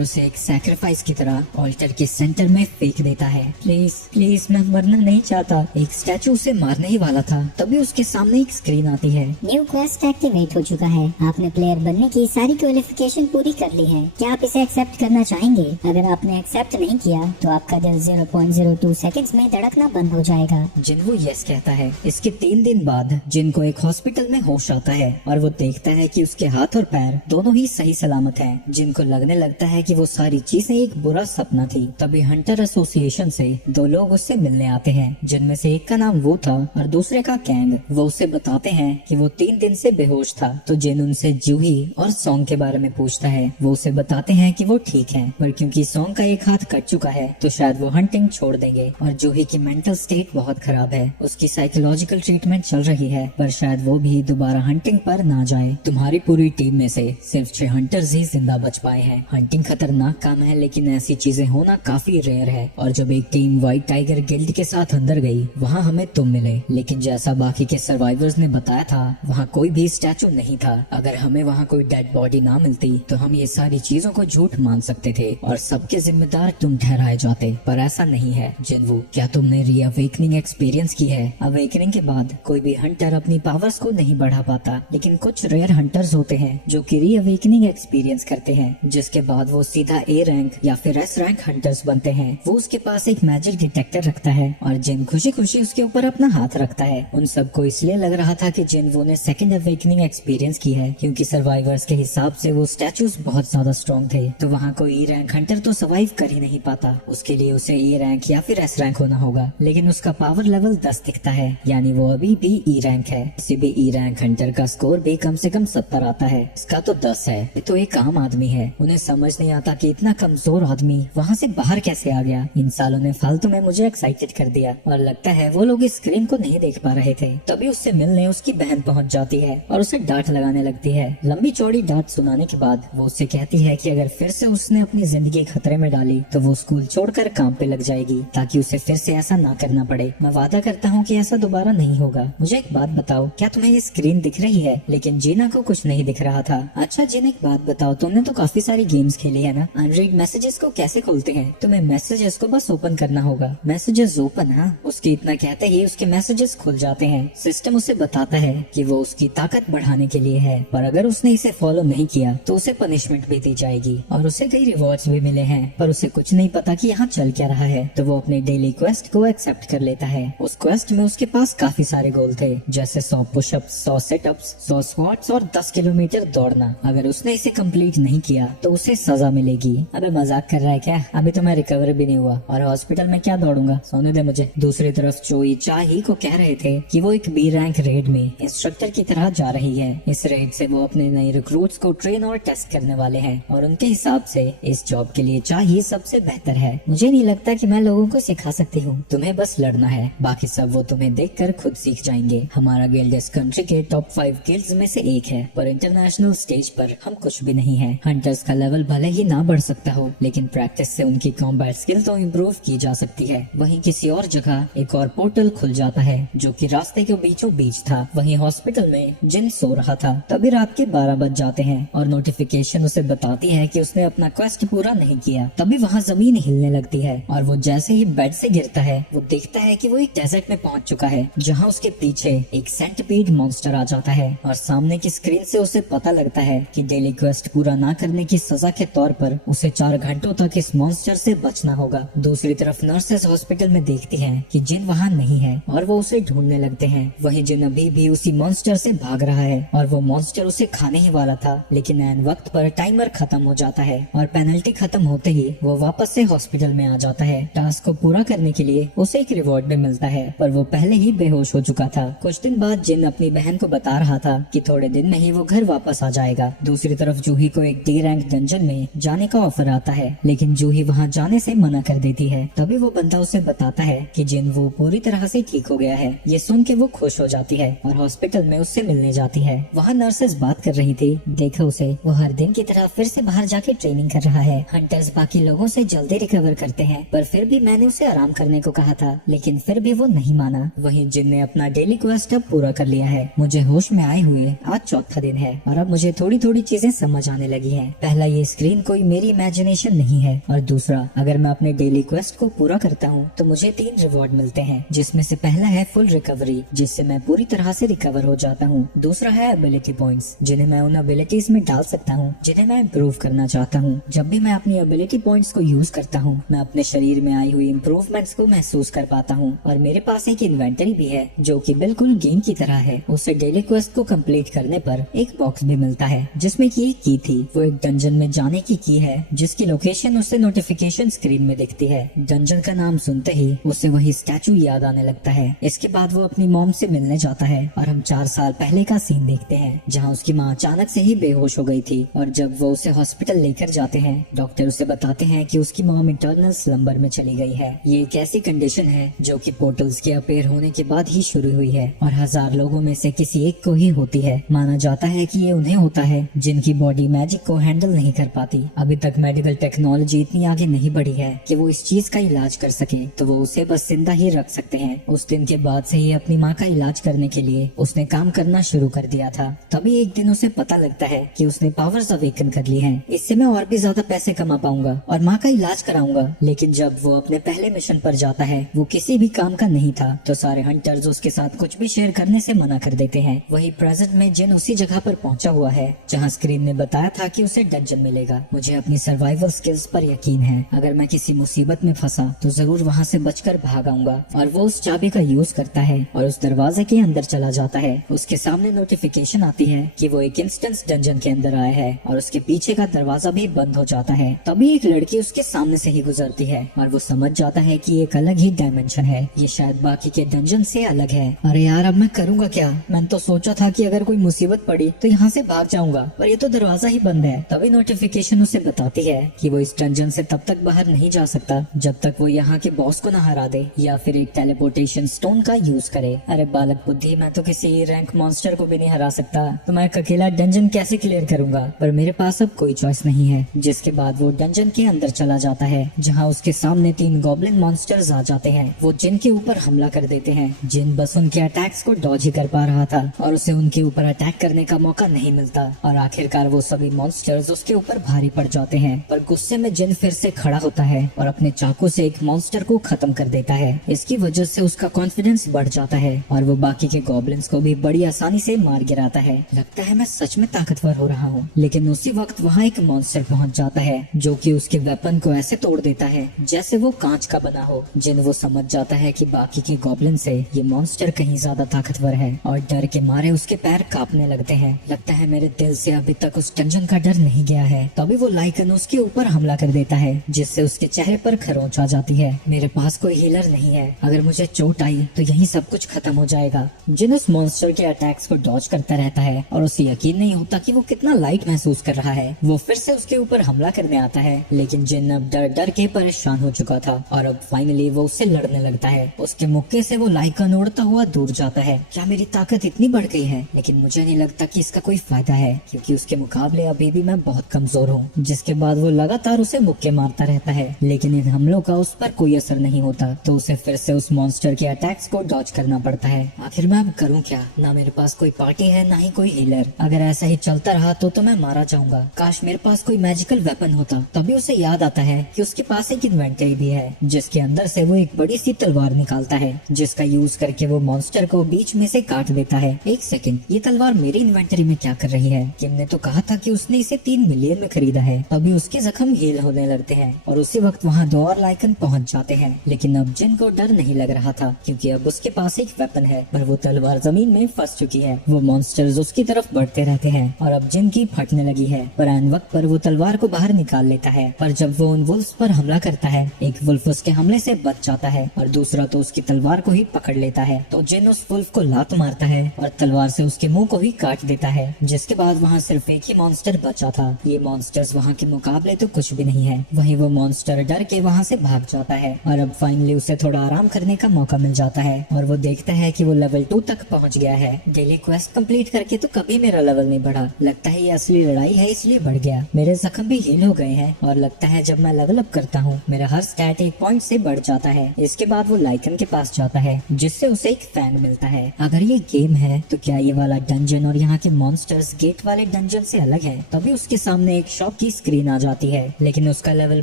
उसे एक सैक्रिफाइस की तरह ऑल्टर के सेंटर में फेंक देता है। प्लीज प्लीज, मैं मरना नहीं चाहता। एक स्टैचू उसे मारने ही वाला था तभी उसके सामने एक स्क्रीन आती है। न्यू क्वेस्ट एक्टिवेट हो चुका है। आपने प्लेयर बनने की सारी क्वालिफिकेशन पूरी कर ली है। क्या आप इसे एक्सेप्ट करना चाहेंगे? अगर आपने एक्सेप्ट नहीं किया तो आपका दिल 0.02 सेकंड्स में धड़कना बंद हो जाएगा। जिन वो यस कहता है। इसके 3 दिन बाद जिन को एक हॉस्पिटल में होश आता है और वो देखता है कि उसके हाथ और पैर दोनों ही सही सलामत हैं। जिन को लगने लगता है कि वो सारी चीजें एक बुरा सपना थी। तभी हंटर एसोसिएशन से 2 लोग उससे मिलने आते हैं, जिनमें से एक का नाम वो था और दूसरे का कैंग। वो उसे बताते हैं कि वो 3 दिन से बेहोश था। तो जिन उनसे जूही और सॉन्ग के बारे में पूछता है। वो उसे बताते हैं कि वो ठीक है, पर क्योंकि सॉन्ग का एक हाथ कट चुका है तो शायद वो हंटिंग छोड़ देंगे। और जूही की मेंटल स्टेट बहुत खराब है, उसकी साइकोलॉजिकल ट्रीटमेंट चल रही है, पर शायद वो भी दोबारा हंटिंग पर ना जाए। तुम्हारी पूरी टीम में से सिर्फ 6 हंटर्स ही जिंदा बच पाए हैं। हंटिंग खतरनाक काम है लेकिन ऐसी चीजें होना काफी रेयर है। और जब एक टीम व्हाइट टाइगर गिल्ड के साथ अंदर गई वहाँ हमें तुम मिले, लेकिन जैसा बाकी के सर्वाइवर्स ने बताया था वहाँ कोई भी स्टैचू नहीं था। अगर हमें वहाँ कोई डेड बॉडी ना मिलती तो हम ये सारी चीजों को झूठ मान सकते थे और सबके जिम्मेदार तुम ठहराए जाते, पर ऐसा नहीं है। जिनवू, क्या तुमने रीअवेकनिंग एक्सपीरियंस की है? अवेकनिंग के बाद कोई भी हंटर अपनी पावर्स को नहीं बढ़ा पाता, लेकिन कुछ रेयर हंटर्स होते हैं जो कि रीअवेकनिंग एक्सपीरियंस करते हैं, जिसके बाद वो सीधा ए रैंक या फिर एस रैंक हंटर्स बनते हैं। वो उसके पास एक मैजिक डिटेक्टर रखता है और जिन खुशी खुशी उसके ऊपर अपना हाथ रखता है। उन सबको इसलिए लग रहा था कि जिनवू ने सेकंड अवेकनिंग एक्सपीरियंस की है, क्योंकि सर्वाइवर्स के हिसाब से वो स्टैचूज बहुत ज्यादा स्ट्रॉन्ग थे। तो वहाँ कोई ई रैंक हंटर तो सर्वाइव कर ही नहीं पाता, उसके लिए उसे ई रैंक या फिर एस रैंक होना होगा। लेकिन उसका पावर लेवल 10 दिखता है, यानी वो अभी भी ई रैंक है। किसी भी ई रैंक हंटर का स्कोर भी कम से कम 70 आता है, इसका तो 10 है। ये तो एक आम आदमी है। उन्हें समझ नहीं आता कि इतना कमजोर आदमी वहाँ से बाहर कैसे आ गया। इन सालों ने फालतू में मुझे एक्साइटेड कर दिया और लगता है वो लोग इस स्क्रीन को नहीं देख पा रहे थे। तभी उससे मिलने उसकी बहन पहुँच जाती है और उसे डांट लगाने लगती है। लंबी चौड़ी डांट सुनाने के बाद वो उससे कहती है कि अगर फिर से उसने अपनी जिंदगी खतरे में डाली तो वो स्कूल छोड़कर काम पे लग जाएगी, ताकि उसे फिर से ऐसा ना करना पड़े। मैं वादा करता हूँ कि ऐसा दोबारा नहीं होगा। मुझे एक बात बताओ, क्या तुम्हें ये स्क्रीन दिख रही है? लेकिन लेकिन जीना को कुछ नहीं दिख रहा था। अच्छा जिन, एक बात बताओ, तुमने तो काफी सारी गेम्स खेली है ना, अनरीड मैसेजेस को कैसे खोलते हैं? तुम्हें मैसेजेस को बस ओपन करना होगा। Messages open? हाँ, उसके इतना कहते ही उसके मैसेजेस खुल जाते हैं। सिस्टम उसे बताता है कि वो उसकी ताकत बढ़ाने के लिए है, पर अगर उसने इसे फॉलो नहीं किया तो उसे पनिशमेंट भी दी जाएगी और उसे कई रिवॉर्ड्स भी मिले हैं, पर उसे कुछ नहीं पता कि यहाँ चल क्या रहा है। तो वो अपने डेली क्वेस्ट को एक्सेप्ट कर लेता है। उस क्वेस्ट में उसके पास काफी सारे गोल थे, जैसे 100 पुशअप्स, 100 सेटअप्स, 100 स्क्वाट्स और 10 किलोमीटर दौड़ना। अगर उसने इसे कंप्लीट नहीं किया तो उसे सजा मिलेगी। अबे मजाक कर रहा है क्या? अभी तो मैं रिकवर भी नहीं हुआ और हॉस्पिटल में क्या दौड़ूंगा, सोने दे मुझे। दूसरी तरफ चोई चाही को कह रहे थे कि वो एक बी रैंक रेड में इंस्ट्रक्टर की तरह जा रही है। इस रेड से वो अपने नए रिक्रूट्स को ट्रेन और टेस्ट करने वाले हैं और उनके हिसाब से इस जॉब के लिए चाही सबसे बेहतर है। मुझे नहीं लगता कि मैं लोगों को सिखा सकती हूँ, तुम्हें बस लड़ना है, बाकी सब वो तुम्हें देखकर खुद सीख जाएंगे। हमारा गिल्ड इस कंट्री के टॉप 5 गिल्ड्स में से एक है, पर इंटरनेशनल स्टेज पर हम कुछ भी नहीं है। हंटर्स का लेवल भले ही ना बढ़ सकता हो, लेकिन प्रैक्टिस से उनकी कॉम्बैट स्किल तो इम्प्रूव की जा सकती है। वहीं किसी और जगह एक और पोर्टल खुल जाता है जो कि रास्ते के बीचों बीच था। वहीं हॉस्पिटल में जिन सो रहा था। तभी रात के 12 बज जाते हैं और नोटिफिकेशन उसे बताती है कि उसने अपना क्वेस्ट पूरा नहीं किया। तभी वहाँ जमीन हिलने लगती है और वो जैसे ही बेड से गिरता है वो देखता है कि वो एक डेजर्ट में पहुंच चुका है, जहाँ उसके पीछे एक सेंटिपीड मॉन्स्टर आ जाता है और सामने की स्क्रीन से उसे पता लगता है कि डेली क्वेस्ट पूरा ना करने की सजा के तौर पर उसे 4 घंटों तक इस मॉन्स्टर से बचना होगा। दूसरी तरफ नर्सेस हॉस्पिटल में देखती हैं कि जिन वहाँ नहीं है और वो उसे ढूंढने लगते हैं। वहीं जिन अभी भी उसी मॉन्स्टर से भाग रहा है और वो मॉन्स्टर उसे खाने ही वाला था, लेकिन ऐन वक्त पर टाइमर खत्म हो जाता है और पेनल्टी खत्म होते ही वो वापस से हॉस्पिटल में आ जाता है। टास्क को पूरा करने के लिए उसे एक रिवॉर्ड भी मिलता है, पर वो पहले ही बेहोश हो चुका था। कुछ दिन बाद जिन अपनी बहन को बता रहा था कि थोड़े दिन में ही वो घर वापस आ जाएगा। दूसरी तरफ जूही को एक डी रैंक डंजन में जाने का ऑफर आता है, लेकिन जूही वहाँ जाने से मना कर देती है। तभी वो बंदा उसे बताता है कि जिन वो पूरी तरह से ठीक हो गया है। ये सुन के वो खुश हो जाती है और हॉस्पिटल में उससे मिलने जाती है। वहाँ नर्सेस बात कर रही थी, देखो उसे, वो हर दिन की तरह फिर से बाहर जाके ट्रेनिंग कर रहा है। हंटर्स बाकी लोगों से जल्दी रिकवर करते हैं, पर फिर भी मैंने उसे आराम करने को कहा था, लेकिन फिर भी वो नहीं माना। वहीं जिन ने अपना डेली क्वेस्ट अब पूरा कर लिया है। मुझे होश में आए हुए आज चौथा दिन है और अब मुझे थोड़ी थोड़ी चीजें समझ आने लगी हैं। पहला, ये स्क्रीन कोई मेरी इमेजिनेशन नहीं है, और दूसरा, अगर मैं अपने डेली क्वेस्ट को पूरा करता हूँ तो मुझे 3 रिवॉर्ड मिलते हैं, जिसमें से पहला है फुल रिकवरी, जिससे मैं पूरी तरह से रिकवर हो जाता हूँ। दूसरा है एबिलिटी पॉइंट्स, जिन्हें मैं उन एबिलिटीज में डाल सकता हूँ जिन्हें मैं इम्प्रूव करना चाहता हूँ। जब भी मैं अपनी एबिलिटी पॉइंट्स को यूज करता हूँ, मैं अपने शरीर में आई हुई इम्प्रूवमेंट्स को महसूस कर पाता हूँ। और मेरे पास एक इन्वेंटरी भी है जो कि बिल्कुल गेम की तरह है। उससे डेली क्वेस्ट को कंप्लीट करने पर एक बॉक्स भी मिलता है जिसमें की एक की थी। वो एक डंजन में जाने की है जिसकी लोकेशन उसे नोटिफिकेशन स्क्रीन में दिखती है। डंजन का नाम सुनते ही उसे वही स्टैचू याद आने लगता है। इसके बाद वो अपनी मॉम से मिलने जाता है और हम 4 साल पहले का सीन देखते हैं, जहाँ उसकी माँ अचानक से ही बेहोश हो गई थी। और जब वो उसे हॉस्पिटल लेकर जाते हैं, डॉक्टर उसे बताते हैं कि उसकी मॉम इंटरनल स्लम्बर में चली गई है। ये एक ऐसी कंडीशन है जो कि पोर्टल्स के अपीयर होने के बाद ही शुरू हुई है और 1000 लोगों में से किसी एक को ही होती है। माना जाता है कि ये उन्हें होता है जिनकी बॉडी मैजिक को हैंडल नहीं कर पाती। अभी तक मेडिकल टेक्नोलॉजी इतनी आगे नहीं बढ़ी है कि वो इस चीज का इलाज कर सके, तो वो उसे बस जिंदा ही रख सकते हैं। उस दिन के बाद से ही अपनी माँ का इलाज करने के लिए उसने काम करना शुरू कर दिया था। तभी एक दिन उसे पता लगता है कि उसने पावर्स अवेकन कर ली हैं। इससे मैं और भी ज्यादा पैसे कमा पाऊंगा और माँ का इलाज कराऊंगा। लेकिन जब वो अपने पहले मिशन पर जाता है, वो किसी भी काम का नहीं था, तो सारे हंटर्स उसके साथ कुछ भी शेयर करने से मना कर देते हैं। वही प्रेजेंट में जिन उसी जगह पर पहुंचा हुआ है जहाँ स्क्रीन ने बताया था कि उसे डंजन मिलेगा। मुझे अपनी सर्वाइवल स्किल्स पर यकीन है, अगर मैं किसी मुसीबत में फंसा तो जरूर वहाँ से बचकर भाग आऊंगा। और वो उस चाबी का यूज करता है और उस दरवाजे के अंदर चला जाता है। उसके सामने नोटिफिकेशन आती है कि वो एक इंस्टेंस डंजन के अंदर आया है और उसके पीछे का दरवाजा भी बंद हो जाता है। तभी एक लड़की उसके सामने से ही गुजरती है और वो समझ जाता है कि एक अलग ही डायमेंशन है, ये शायद बाकी के डंजन से अलग है। अरे यार, अब मैं करूँगा क्या? मैंने तो सोचा था कि अगर कोई मुसीबत पड़ी तो यहाँ से भाग जाऊंगा, पर ये तो दरवाजा ही बंद है। तभी नोटिफिकेशन उसे बताती है कि वो इस डंजन से तब तक बाहर नहीं जा सकता जब तक वो यहाँ के बॉस को न हरा दे या फिर एक टेलीपोर्टेशन स्टोन का यूज करे। अरे बालक बुद्धि, मैं तो किसी रैंक मॉन्स्टर को भी नहीं हरा सकता, तो मैं अकेला डंजन कैसे क्लियर करूंगा? पर मेरे पास अब कोई चॉइस नहीं है। जिसके बाद वो डंजन के अंदर चला जाता है, जहाँ उसके सामने 3 गॉब्लिन मॉन्स्टर्स आ जाते हैं। वो जिन के ऊपर हमला कर देते हैं। जिन बस उनके अटैक्स को डॉज ही कर पा रहा था और उसे उनके ऊपर ऊपर अटैक करने का मौका नहीं मिलता और आखिरकार वो सभी मॉन्स्टर्स उसके ऊपर भारी पड़ जाते हैं। पर गुस्से में जिन फिर से खड़ा होता है और अपने चाकू से एक मॉन्स्टर को खत्म कर देता है। इसकी वजह से उसका कॉन्फिडेंस बढ़ जाता है और वो बाकी के गॉब्लिन्स को भी बड़ी आसानी से मार गिराता है। लगता है मैं सच में ताकतवर हो रहा हूँ। लेकिन उसी वक्त वहाँ एक मॉन्स्टर पहुँच जाता है जो कि उसके वेपन को ऐसे तोड़ देता है जैसे वो कांच का बना हो। जिन वो समझ जाता है कि बाकी के गॉब्लिन से ये मॉन्स्टर कहीं ज्यादा ताकतवर है और डर के मारे उसके पैर कांपने लगते हैं। लगता है मेरे दिल से अभी तक उस डंजन का डर नहीं गया है। तभी वो लाइकन उसके ऊपर हमला कर देता है जिससे उसके चेहरे पर खरोंच आ जाती है। मेरे पास कोई हीलर नहीं है, अगर मुझे चोट आई तो यही सब कुछ खत्म हो जाएगा। जिन उस मॉन्स्टर के अटैक्स को डॉज करता रहता है और उसे यकीन नहीं होता कि वो कितना लाइट महसूस कर रहा है। वो फिर से उसके ऊपर हमला करने आता है लेकिन जिन अब डर डर के परेशान हो चुका था और अब फाइनली वो उससे लड़ने लगता है। उसके मुक्के से वो लाइकन उड़ता हुआ दूर जाता है। क्या मेरी ताकत इतनी बढ़ गई है? लेकिन मुझे नहीं लगता कि इसका कोई फायदा है क्योंकि उसके मुकाबले अभी भी मैं बहुत कमजोर हूँ। जिसके बाद वो लगातार उसे मुक्के मारता रहता है लेकिन इन हमलों का उस पर कोई असर नहीं होता तो उसे फिर से उस मॉन्स्टर के अटैक्स को डॉज करना पड़ता है। आखिर मैं अब करूँ क्या? ना मेरे पास कोई पार्टी है ना ही कोई हीलर। अगर ऐसा ही चलता रहा तो मैं मारा जाऊंगा। काश मेरे पास कोई मैजिकल वेपन होता। तभी उसे याद आता है कि उसके पास एक इन्वेंटरी भी है जिसके अंदर से वो एक बड़ी सी तलवार निकालता है जिसका यूज करके वो मॉन्स्टर को बीच में से काट देता है। एक सेकंड, ये तलवार मेरी इन्वेंटरी में क्या कर रही है? किम ने तो कहा था कि उसने इसे 3 मिलियन में खरीदा है। अभी उसके जख्म हील होने लगते हैं और उसी वक्त वहाँ 2 और लाइकन पहुँच जाते हैं। लेकिन अब जिन को डर नहीं लग रहा था क्योंकि अब उसके पास एक वेपन है पर वो तलवार जमीन में फंस चुकी है। वो मॉन्स्टर्स उसकी तरफ बढ़ते रहते हैं और अब जिन की फटने लगी है पर ऐन वक्त पर वो तलवार को बाहर निकाल लेता है। पर जब वो उन वुल्फ्स पर हमला करता है, एक वुल्फ उसके हमले से बच जाता है और दूसरा तो उसकी तलवार को ही पकड़ लेता है। तो जिन उस वुल्फ को लात मारता है और तलवार से उसके मुंह को ही काट देता है। जिसके बाद वहाँ सिर्फ एक ही मॉन्स्टर बचा था। ये मॉन्स्टर्स वहाँ के मुकाबले तो कुछ भी नहीं है। वहीं वो मॉन्स्टर डर के वहाँ से भाग जाता है और अब फाइनली उसे थोड़ा आराम करने का मौका मिल जाता है और वो देखता है कि वो लेवल 2 तक पहुँच गया है। डेली क्वेस्ट कंप्लीट करके तो कभी मेरा लेवल नहीं बढ़ा। लगता है ये असली लड़ाई है इसलिए बढ़ गया। मेरे जख्म भी हील हो गए हैं और लगता है जब मैं लेवल अप करता हूँ मेरा हर स्टैट 1 पॉइंट से बढ़ जाता है। इसके बाद वो लाइकन के पास जाता है जिससे उसे एक फैन मिलता है। अगर ये गेम है तो क्या ये वाला डंजन और यहाँ के मॉन्स्टर्स गेट वाले डंजन से अलग है? तभी उसके सामने एक शॉप की स्क्रीन आ जाती है लेकिन उसका लेवल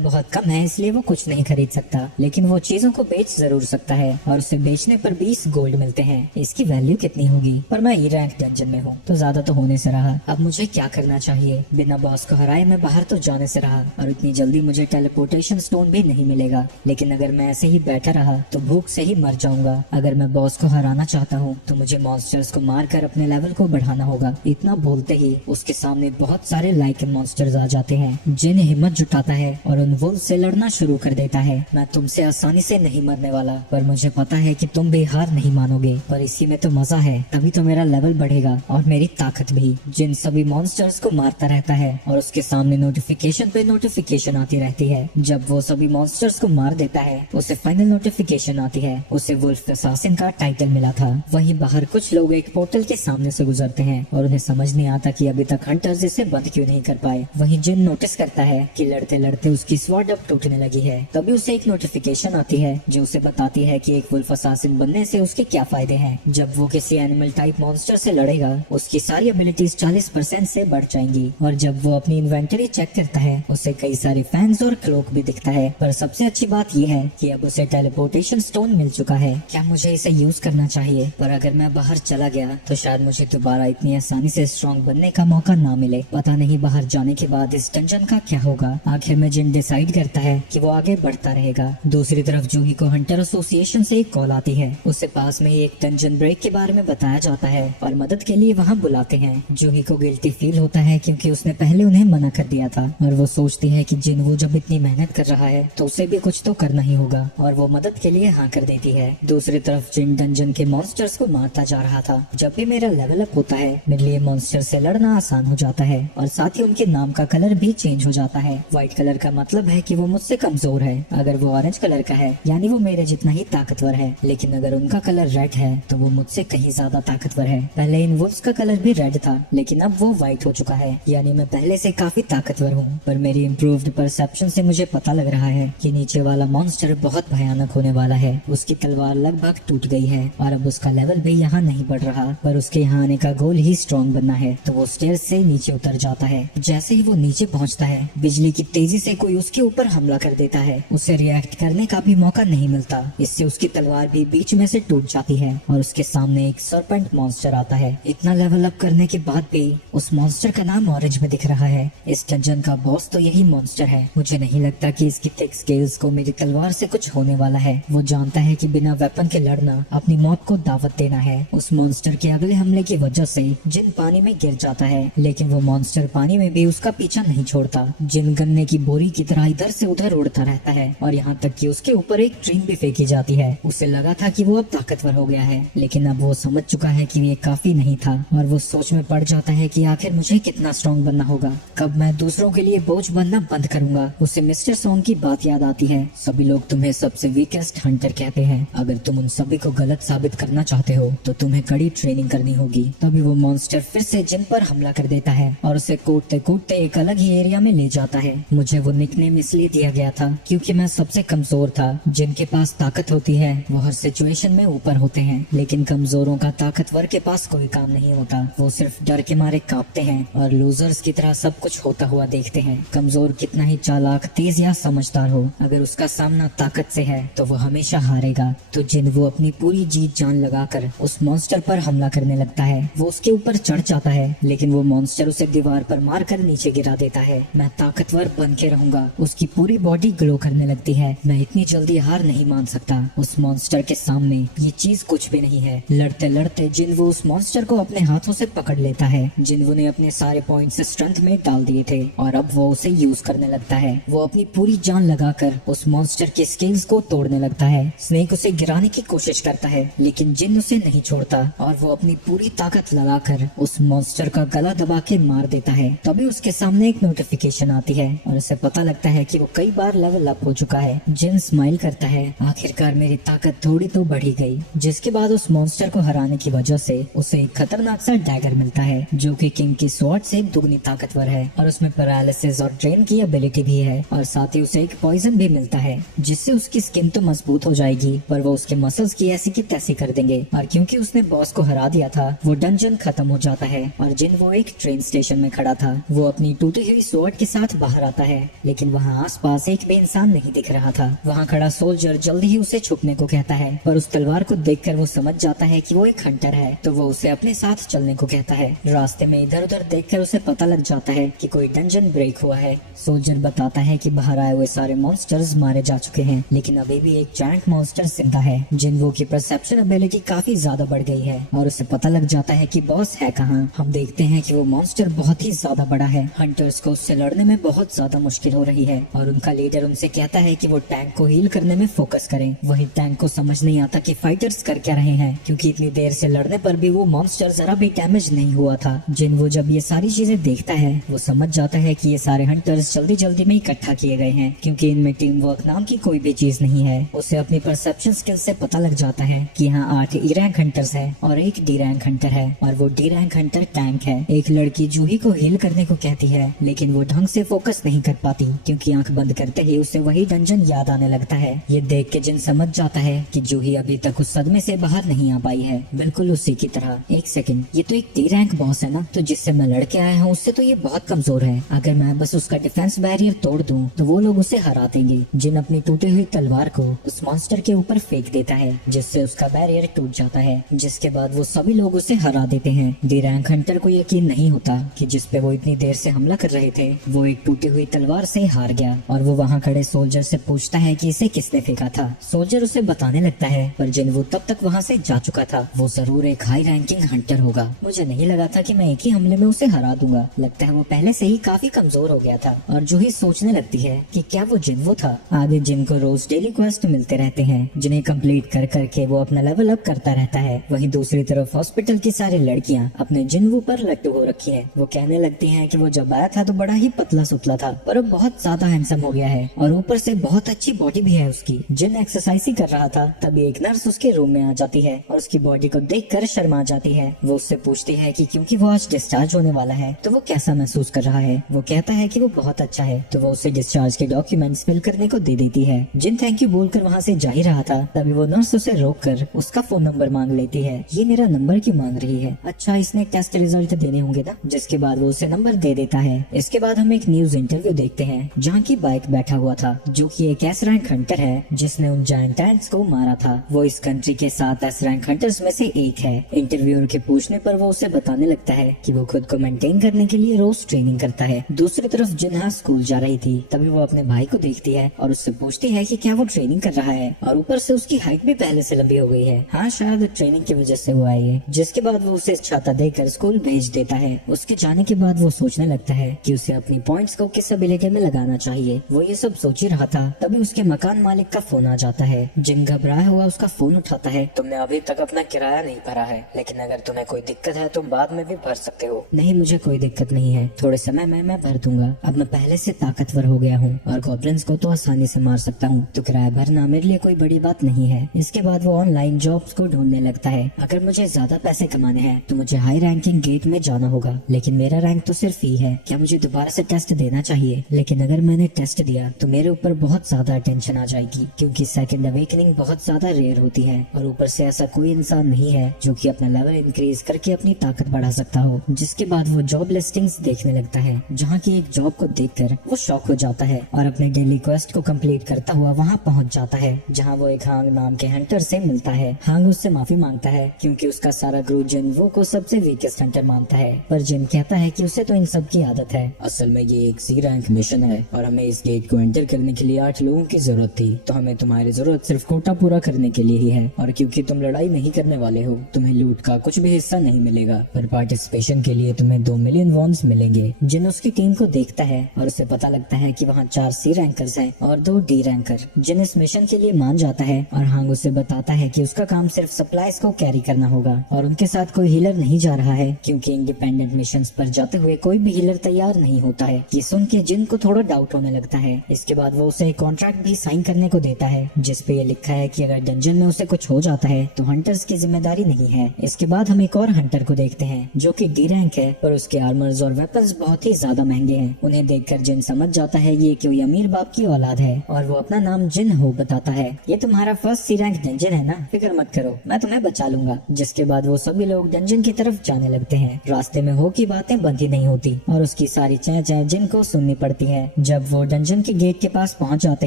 बहुत कम है इसलिए वो कुछ नहीं खरीद सकता। लेकिन वो चीजों को बेच जरूर सकता है और उसे बेचने पर 20 गोल्ड मिलते हैं। इसकी वैल्यू कितनी होगी? पर मैं ई रैंक डंजन में हूँ तो ज्यादा तो होने से रहा। अब मुझे क्या करना चाहिए? बिना बॉस को हराए मैं बाहर तो जाने से रहा और इतनी जल्दी मुझे टेलीपोर्टेशन स्टोन भी नहीं मिलेगा। लेकिन अगर मैं ऐसे ही बैठा रहा तो भूख से ही मर जाऊंगा। अगर मैं बॉस को हराना चाहता हूँ तो मुझे मॉन्स्टर्स को मारकर अपने लेवल को बढ़ाना होगा। इतना बोलते ही उसके सामने बहुत सारे लाइकन मॉन्स्टर्स आ जाते हैं। जिन हिम्मत जुटाता है और उन वुल्फ से लड़ना शुरू कर देता है। मैं तुमसे आसानी से नहीं मरने वाला पर मुझे पता है कि तुम भी हार नहीं मानोगे। पर इसी में तो मजा है, तभी तो मेरा लेवल बढ़ेगा और मेरी ताकत भी। जिन सभी मॉन्स्टर्स को मारता रहता है और उसके सामने नोटिफिकेशन पे नोटिफिकेशन आती रहती है। जब वो सभी मॉन्स्टर्स को मार देता है उसे फाइनल नोटिफिकेशन आती है, उसे वुल्फ असासिन का टाइटल मिला था। वहीं बाहर कुछ लोग एक पोर्टल के सामने से गुजरते हैं और उन्हें समझ नहीं आता कि अभी तक हंटर्स इसे बंद क्यों नहीं कर पाए। वहीं जिन नोटिस करता है कि लड़ते लड़ते उसकी स्वॉर्ड अब टूटने लगी है। तभी उसे एक नोटिफिकेशन आती है जो उसे बताती है कि एक वुल्फ असासिन बनने से उसके क्या फायदे हैं। जब वो किसी एनिमल टाइप मॉन्स्टर से लड़ेगा उसकी सारी एबिलिटीज 40% से बढ़ जाएंगी। और जब वो अपनी इन्वेंटरी चेक करता है उसे कई सारे फैंस और क्लोक भी दिखता है। पर सबसे अच्छी बात यह है कि अब उसे टेलीपोर्टेशन स्टोन मिल चुका है। क्या मुझे इसे यूज करना चाहिए? पर अगर मैं बाहर चला गया तो शायद मुझे दोबारा इतनी आसानी से स्ट्रॉन्ग बनने का मौका ना मिले। पता नहीं बाहर जाने के बाद इस डंजन का क्या होगा। आखिर में जिन डिसाइड करता है कि वो आगे बढ़ता रहेगा। दूसरी तरफ जूही को हंटर एसोसिएशन से एक कॉल आती है। उसे पास में ही एक डंजन ब्रेक के बारे में बताया जाता है और मदद के लिए वहाँ बुलाते हैं। जूही को गिल्टी फील होता है क्योंकि उसने पहले उन्हें मना कर दिया था और वो सोचती है कि जिन वो जब इतनी मेहनत कर रहा है तो उसे भी कुछ तो करना ही होगा और वो मदद के लिए हाँ कर देती है। दूसरी तरफ जिन डंजन के मॉन्स्टर्स को मारता जा रहा था। जब भी मेरा लेवल अप होता है मेरे लिए मॉन्स्टर से लड़ना आसान हो जाता है और साथ ही उनके नाम का कलर भी चेंज हो जाता है। व्हाइट कलर का मतलब है कि वो मुझसे कमजोर है। अगर वो ऑरेंज कलर का है यानी वो मेरे जितना ही ताकतवर है। लेकिन अगर उनका कलर रेड है तो वो मुझसे कहीं ज्यादा ताकतवर है। पहले इन वुल्फ्स का कलर भी रेड था लेकिन अब वो व्हाइट हो चुका है यानी मैं पहले से काफी ताकतवर हूँ। पर मेरी इम्प्रूव्ड परसेप्शन से मुझे पता लग रहा है कि नीचे वाला मॉन्स्टर बहुत भयानक होने वाला है। उसकी तलवार लगभग टूट गई है और अब उसका लेवल भी यहाँ नहीं बढ़ रहा। पर उसके यहाँ आने का गोल ही स्ट्रॉन्ग बनना है, तो वो स्टेयर्स से नीचे उतर जाता है। जैसे ही वो नीचे पहुंचता है, बिजली की तेजी से कोई उसके ऊपर हमला कर देता है। उसे रिएक्ट करने का भी मौका नहीं मिलता। इससे उसकी तलवार भी बीच में से टूट जाती है और उसके सामने एक सर्पेंट मॉन्स्टर आता है। इतना लेवल अप करने के बाद भी उस मॉन्स्टर का नाम ऑरेंज में दिख रहा है। इस डंजन का बॉस तो यही मॉन्स्टर है। मुझे नहीं लगता कि इसकी थिक स्केल्स को मेरी तलवार से कुछ होने वाला है। वो जानता है कि बिना वेपन के लड़ना अपनी मौत को दावत देना है। उस मॉन्स्टर के अगले हमले की वजह से जिन पानी में गिर जाता है, लेकिन वो मॉन्स्टर पानी में भी उसका पीछा नहीं छोड़ता। जिन गन्ने की बोरी की तरह इधर से उधर उड़ता रहता है और यहाँ तक कि उसके ऊपर एक ट्रेन भी फेंकी जाती है। उसे लगा था कि वो अब ताकतवर हो गया है, लेकिन अब वो समझ चुका है कि ये काफी नहीं था और वो सोच में पड़ जाता है कि आखिर मुझे कितना स्ट्रॉन्ग बनना होगा। कब मैं दूसरों के लिए बोझ बनना बंद करूंगा। उसे मिस्टर सॉन्ग की बात याद आती है। सभी लोग तुम्हें सबसे वीकेस्ट हंटर कहते हैं। अगर तुम उन सभी को गलत साबित करना चाहते हो तो तुम्हें कड़ी ट्रेनिंग करनी होगी। तभी वो मॉन्स्टर फिर से जिन पर हमला कर देता है और उसे कूदते कूदते एक अलग ही एरिया में ले जाता है। मुझे वो निकनेम इसलिए दिया गया था क्योंकि मैं सबसे कमजोर था। जिनके पास ताकत होती है वो हर सिचुएशन में ऊपर होते हैं, लेकिन कमजोरों का ताकतवर के पास कोई काम नहीं होता। वो सिर्फ डर के मारे कांपते हैं और लूजर्स की तरह सब कुछ होता हुआ देखते हैं। कमजोर कितना ही चालाक, तेज या समझदार हो, अगर उसका सामना ताकत से है तो वो हमेशा हारेगा। तो जिन वो अपनी पूरी जीत जान लगाकर उस मॉन्स्टर पर हमला करने लगता है। वो उसके ऊपर चढ़ जाता है, लेकिन वो मॉन्स्टर उसे दीवार पर मारकर नीचे गिरा देता है। मैं ताकतवर बन के रहूंगा। उसकी पूरी बॉडी ग्लो करने लगती है। मैं इतनी जल्दी हार नहीं मान सकता। उस मॉन्स्टर के सामने ये चीज कुछ भी नहीं है। लड़ते लड़ते जिनवो उस मॉन्स्टर को अपने हाथों से पकड़ लेता है। जिनवो ने अपने सारे पॉइंट्स स्ट्रेंथ में डाल दिए थे और अब वो उसे यूज करने लगता है। वो अपनी पूरी जान लगाकर उस मॉन्स्टर के स्केल्स को तोड़ने लगता है। स्नेक उसे गिराने की कोशिश करता है, लेकिन जिन उसे नहीं छोड़ता और वो अपनी पूरी ताकत लगाकर उस मॉन्स्टर का गला दबा के मार देता है। तभी उसके सामने एक नोटिफिकेशन आती है और उसे पता लगता है कि वो कई बार लेवल अप हो चुका है। जिन स्माइल करता है, आखिरकार मेरी ताकत थोड़ी तो बढ़ी गई। जिसके बाद उस मॉन्स्टर को हराने की वजह से उसे एक खतरनाक सा डैगर मिलता है, जो कि किंग की स्वॉर्ड से दुगनी ताकतवर है और उसमें पैरालिसिस और ड्रेन की एबिलिटी भी है। और साथ ही उसे एक पॉइजन भी मिलता है, जिससे उसकी स्किन तो मजबूत हो जाएगी, पर वो उसके मसल्स की ऐसी की तैसी कर देंगे। और क्योंकि उसने बॉस को हरा दिया था, वो डंजन खत्म हो जाता है और जिन वो एक ट्रेन स्टेशन में खड़ा था। वो अपनी टूटी हुई स्वॉर्ड के साथ बाहर आता है, लेकिन वहाँ आसपास एक भी इंसान नहीं दिख रहा था। वहाँ खड़ा सोल्जर जल्दी ही उसे छुपने को कहता है, पर उस तलवार को देखकर वो समझ जाता है कि वो एक हंटर है, तो वो उसे अपने साथ चलने को कहता है। रास्ते में इधर उधर देखकर उसे पता लग जाता है कि कोई डंजन ब्रेक हुआ है। सोल्जर बताता है कि बाहर आए हुए सारे मॉन्स्टर्स मारे जा चुके हैं, लेकिन अभी भी एक जायंट मॉन्स्टर जिंदा है। जिनवो की परसेप्शन एबिलिटी काफी ज्यादा बढ़ गई है और उसे पता लग जाता है कि बॉस है कहाँ। हम देखते हैं कि वो मॉन्स्टर बहुत ही ज्यादा बड़ा है। हंटर्स को उससे लड़ने में बहुत ज्यादा मुश्किल हो रही है और उनका लीडर उनसे कहता है कि वो टैंक को हील करने में फोकस करें। वही टैंक को समझ नहीं आता कि फाइटर्स कर क्या रहे हैं, क्योंकि इतनी देर से लड़ने पर भी वो मॉन्स्टर जरा भी डैमेज नहीं हुआ था। जिनवो जब ये सारी चीजें देखता है, वो समझ जाता है कि ये सारे हंटर्स जल्दी जल्दी में इकट्ठा किए गए हैं, क्योंकि इनमें टीम वर्क नाम की कोई भी चीज नहीं है। उसे अपनी परसेप्शन स्किल से पता लग जाता है कि यहाँ 8 ई रैंक हंटर्स है और एक डी रैंक हंटर है, और वो डी रैंक हंटर टैंक है। एक लड़की जूही को हील करने को कहती है, लेकिन वो ढंग से फोकस नहीं कर पाती, क्योंकि आंख बंद करते ही उसे वही डंजन याद आने लगता है। ये देख के जिन समझ जाता है कि जूही अभी तक उस सदमे से बाहर नहीं आ पाई है, बिल्कुल उसी की तरह। एक सेकंड, ये तो एक डी रैंक बॉस है ना, तो जिससे मैं लड़के आया हूँ उससे तो ये बहुत कमजोर है। अगर मैं बस उसका डिफेंस बैरियर तोड़ दूं तो वो लोग उसे हरा देंगे। जिन अपनी टूटी हुई तलवार को उस मॉन्स्टर के ऊपर फेंक देता है, जिससे उसका बैरियर टूट जाता है, जिसके बाद वो सभी लोग उसे हरा देते हैं। डी रैंक हंटर को यकीन नहीं होता कि जिसपे वो इतनी देर से हमला कर रहे थे, वो एक टूटी हुई तलवार से हार गया, और वो वहाँ खड़े सोल्जर से पूछता है कि इसे किसने फेंका था। सोल्जर उसे बताने लगता है, पर जिन वो तब तक वहाँ से जा चुका था। वो जरूर एक हाई रैंकिंग हंटर होगा। मुझे नहीं लगा था कि मैं एक ही हमले में उसे हरा दूंगा। लगता है वो पहले से ही काफी कमजोर हो गया था। और जूही सोचने लगती है कि क्या वो जिनवो था। आगे जिन को रोज डेली क्वेस्ट मिलते रहते हैं, जिन्हें कंप्लीट कर करके वो अपना लेवल अप करता रहता है। वहीं दूसरी तरफ हॉस्पिटल की सारी लड़कियां अपने जिनवो पर लट्टू हो रखी हैं। वो कहने लगती हैं कि वो जब आया था तो बड़ा ही पतला सुतला था, पर अब बहुत ज्यादा हैंडसम हो गया है और ऊपर से बहुत अच्छी बॉडी भी है उसकी। जिन एक्सरसाइज ही कर रहा था, तभी एक नर्स उसके रूम में आ जाती है और उसकी बॉडी को देखकर शर्मा जाती है। वो उससे पूछती है कि क्योंकि वो आज डिस्चार्ज होने वाला है तो वो कैसा महसूस कर रहा है। वो कहता है कि वो बहुत अच्छा है, तो वो उसे डिस्चार्ज के डॉक्यूमेंट्स फिल करने को दे देती है। जिन थैंक यू बोलकर वहाँ से जा ही रहा था, तभी वो नर्स उसे रोक कर उसका फोन नंबर मांग लेती है। ये मेरा नंबर क्यों मांग रही है। अच्छा, इसने टेस्ट रिजल्ट देने होंगे ना, जिसके बाद वो उसे नंबर दे देता है। इसके बाद हम एक न्यूज इंटरव्यू देखते हैं जहाँ की बाइक बैठा हुआ था, जो कि एक एस रैंक हंटर है जिसने उन जायंट एंट्स को मारा था। वो इस कंट्री के 7 एस रैंक हंटर्स में से एक है। इंटरव्यूअर के पूछने पर वो उसे बताने लगता है कि वो खुद को मेंटेन करने के लिए रोज ट्रेनिंग करता है। दूसरी तरफ जिन्हा स्कूल जा रही थी, तभी वो अपने भाई को देखती है और उससे पूछती है कि क्या वो ट्रेनिंग कर रहा है, और ऊपर से उसकी हाइट भी पहले से लंबी हो गई है। हाँ, शायद ट्रेनिंग की वजह से हुआ है। जिसके बाद वो उसे छाता देकर स्कूल भेज देता है। उसके जाने के बाद वो सोचने लगता है कि उसे अपनी पॉइंट्स को किस एबिलिटी में लगाना चाहिए। वो ये सब सोच ही रहा था, तभी उसके मकान मालिक का फोन आ जाता है। जिन घबराया हुआ उसका फोन उठाता है। तुमने अभी तक अपना किराया नहीं भरा है, लेकिन अगर तुम्हें कोई दिक्कत है तुम बाद में भी भर सकते हो। नहीं, मुझे कोई दिक्कत नहीं है, थोड़े समय में मैं भर दूंगा। अब मैं पहले से ताकतवर हो गया हूँ और गॉब्लिन्स को तो आसानी से मार सकता हूँ, तो किराया भरना मेरे लिए कोई बड़ी बात नहीं है। इसके बाद वो ऑनलाइन जॉब्स को ढूंढने लगता है। अगर मुझे ज्यादा पैसे कमाने हैं तो मुझे हाई रैंकिंग गेट में जाना होगा, लेकिन मेरा रैंक तो सिर्फ ई है। क्या मुझे दोबारा से टेस्ट देना चाहिए? लेकिन अगर मैंने टेस्ट दिया तो मेरे ऊपर बहुत ज्यादा अटेंशन आ जाएगी, क्योंकि सेकंड अवेकनिंग बहुत ज्यादा रेयर होती है और ऊपर से ऐसा कोई इंसान नहीं है जो कि अपना लेवल इंक्रीज करके अपनी ताकत बढ़ा सकता हो। जिसके बाद वो जॉब लिस्टिंग्स देखने लगता है, जहाँ की एक जॉब को देखकर वो शॉक हो जाता है और अपने डेली क्वेस्ट को कंप्लीट करता हुआ वहाँ पहुँच जाता है, जहाँ वो एक हांग नाम के हंटर से मिलता है। हांग उससे माफी मांगता है क्योंकि उसका सारा ग्रुप जिन वो को सबसे वीकेस्ट हंटर मानता है, पर जिन कहता है कि उसे तो इन सब की आदत है। असल में ये एक सी रैंक मिशन है और हमें इस गेट को एंटर करने के लिए 8 लोगों की जरूरत थी, तो हमें तुम्हारी जरूरत सिर्फ कोटा पूरा करने के लिए ही है। और क्योंकि तुम लड़ाई नहीं करने वाले हो, तुम्हें लूट का कुछ भी हिस्सा नहीं मिलेगा, पर पार्टिसिपेशन के लिए तुम्हें 2 मिलियन वॉन्स मिलेंगे। जिन उसकी टीम को देखता है और उसे पता लगता है कि वहाँ 4 सी रैंकर्स हैं और 2 डी रैंकर। जिन इस मिशन के लिए मान जाता है और हांग उसे बताता है कि उसका काम सिर्फ सप्लाईज को कैरी करना होगा और उनके साथ कोई हीलर नहीं जा रहा है, क्योंकि इंडिपेंडेंट मिशंस पर जाते हुए कोई भी हीलर तैयार नहीं होता है। ये सुन के जिन को थोड़ा डाउट होने लगता है। इसके बाद वो उसे एक कॉन्ट्रैक्ट भी साइन करने को देता है, जिसपे ये लिखा है कि अगर डंजन में उसे कुछ हो जाता है तो हंटर्स की जिम्मेदारी नहीं है। इसके बाद हम एक और हंटर को देखते हैं जो कि डी रैंक है, पर उसके आर्मर्स और वेपन्स बहुत ही ज्यादा महंगे हैं। उन्हें देखकर जिन समझ जाता है ये कोई अमीर बाप की औलाद है और वो अपना नाम जिन हो बताता है। ये तुम्हारा फर्स्ट सी रैंक डंजन है ना, फिक्र मत करो, मैं तुम्हें बचा लूंगा। जिसके बाद वो सभी लोग डंजन की तरफ जाने लगते हैं। रास्ते में हो की बातें बंद ही नहीं होती और उसकी सारी चह चह जिन को सुननी पड़ती है। जब वो डंजन के गेट के पास पहुंच जाते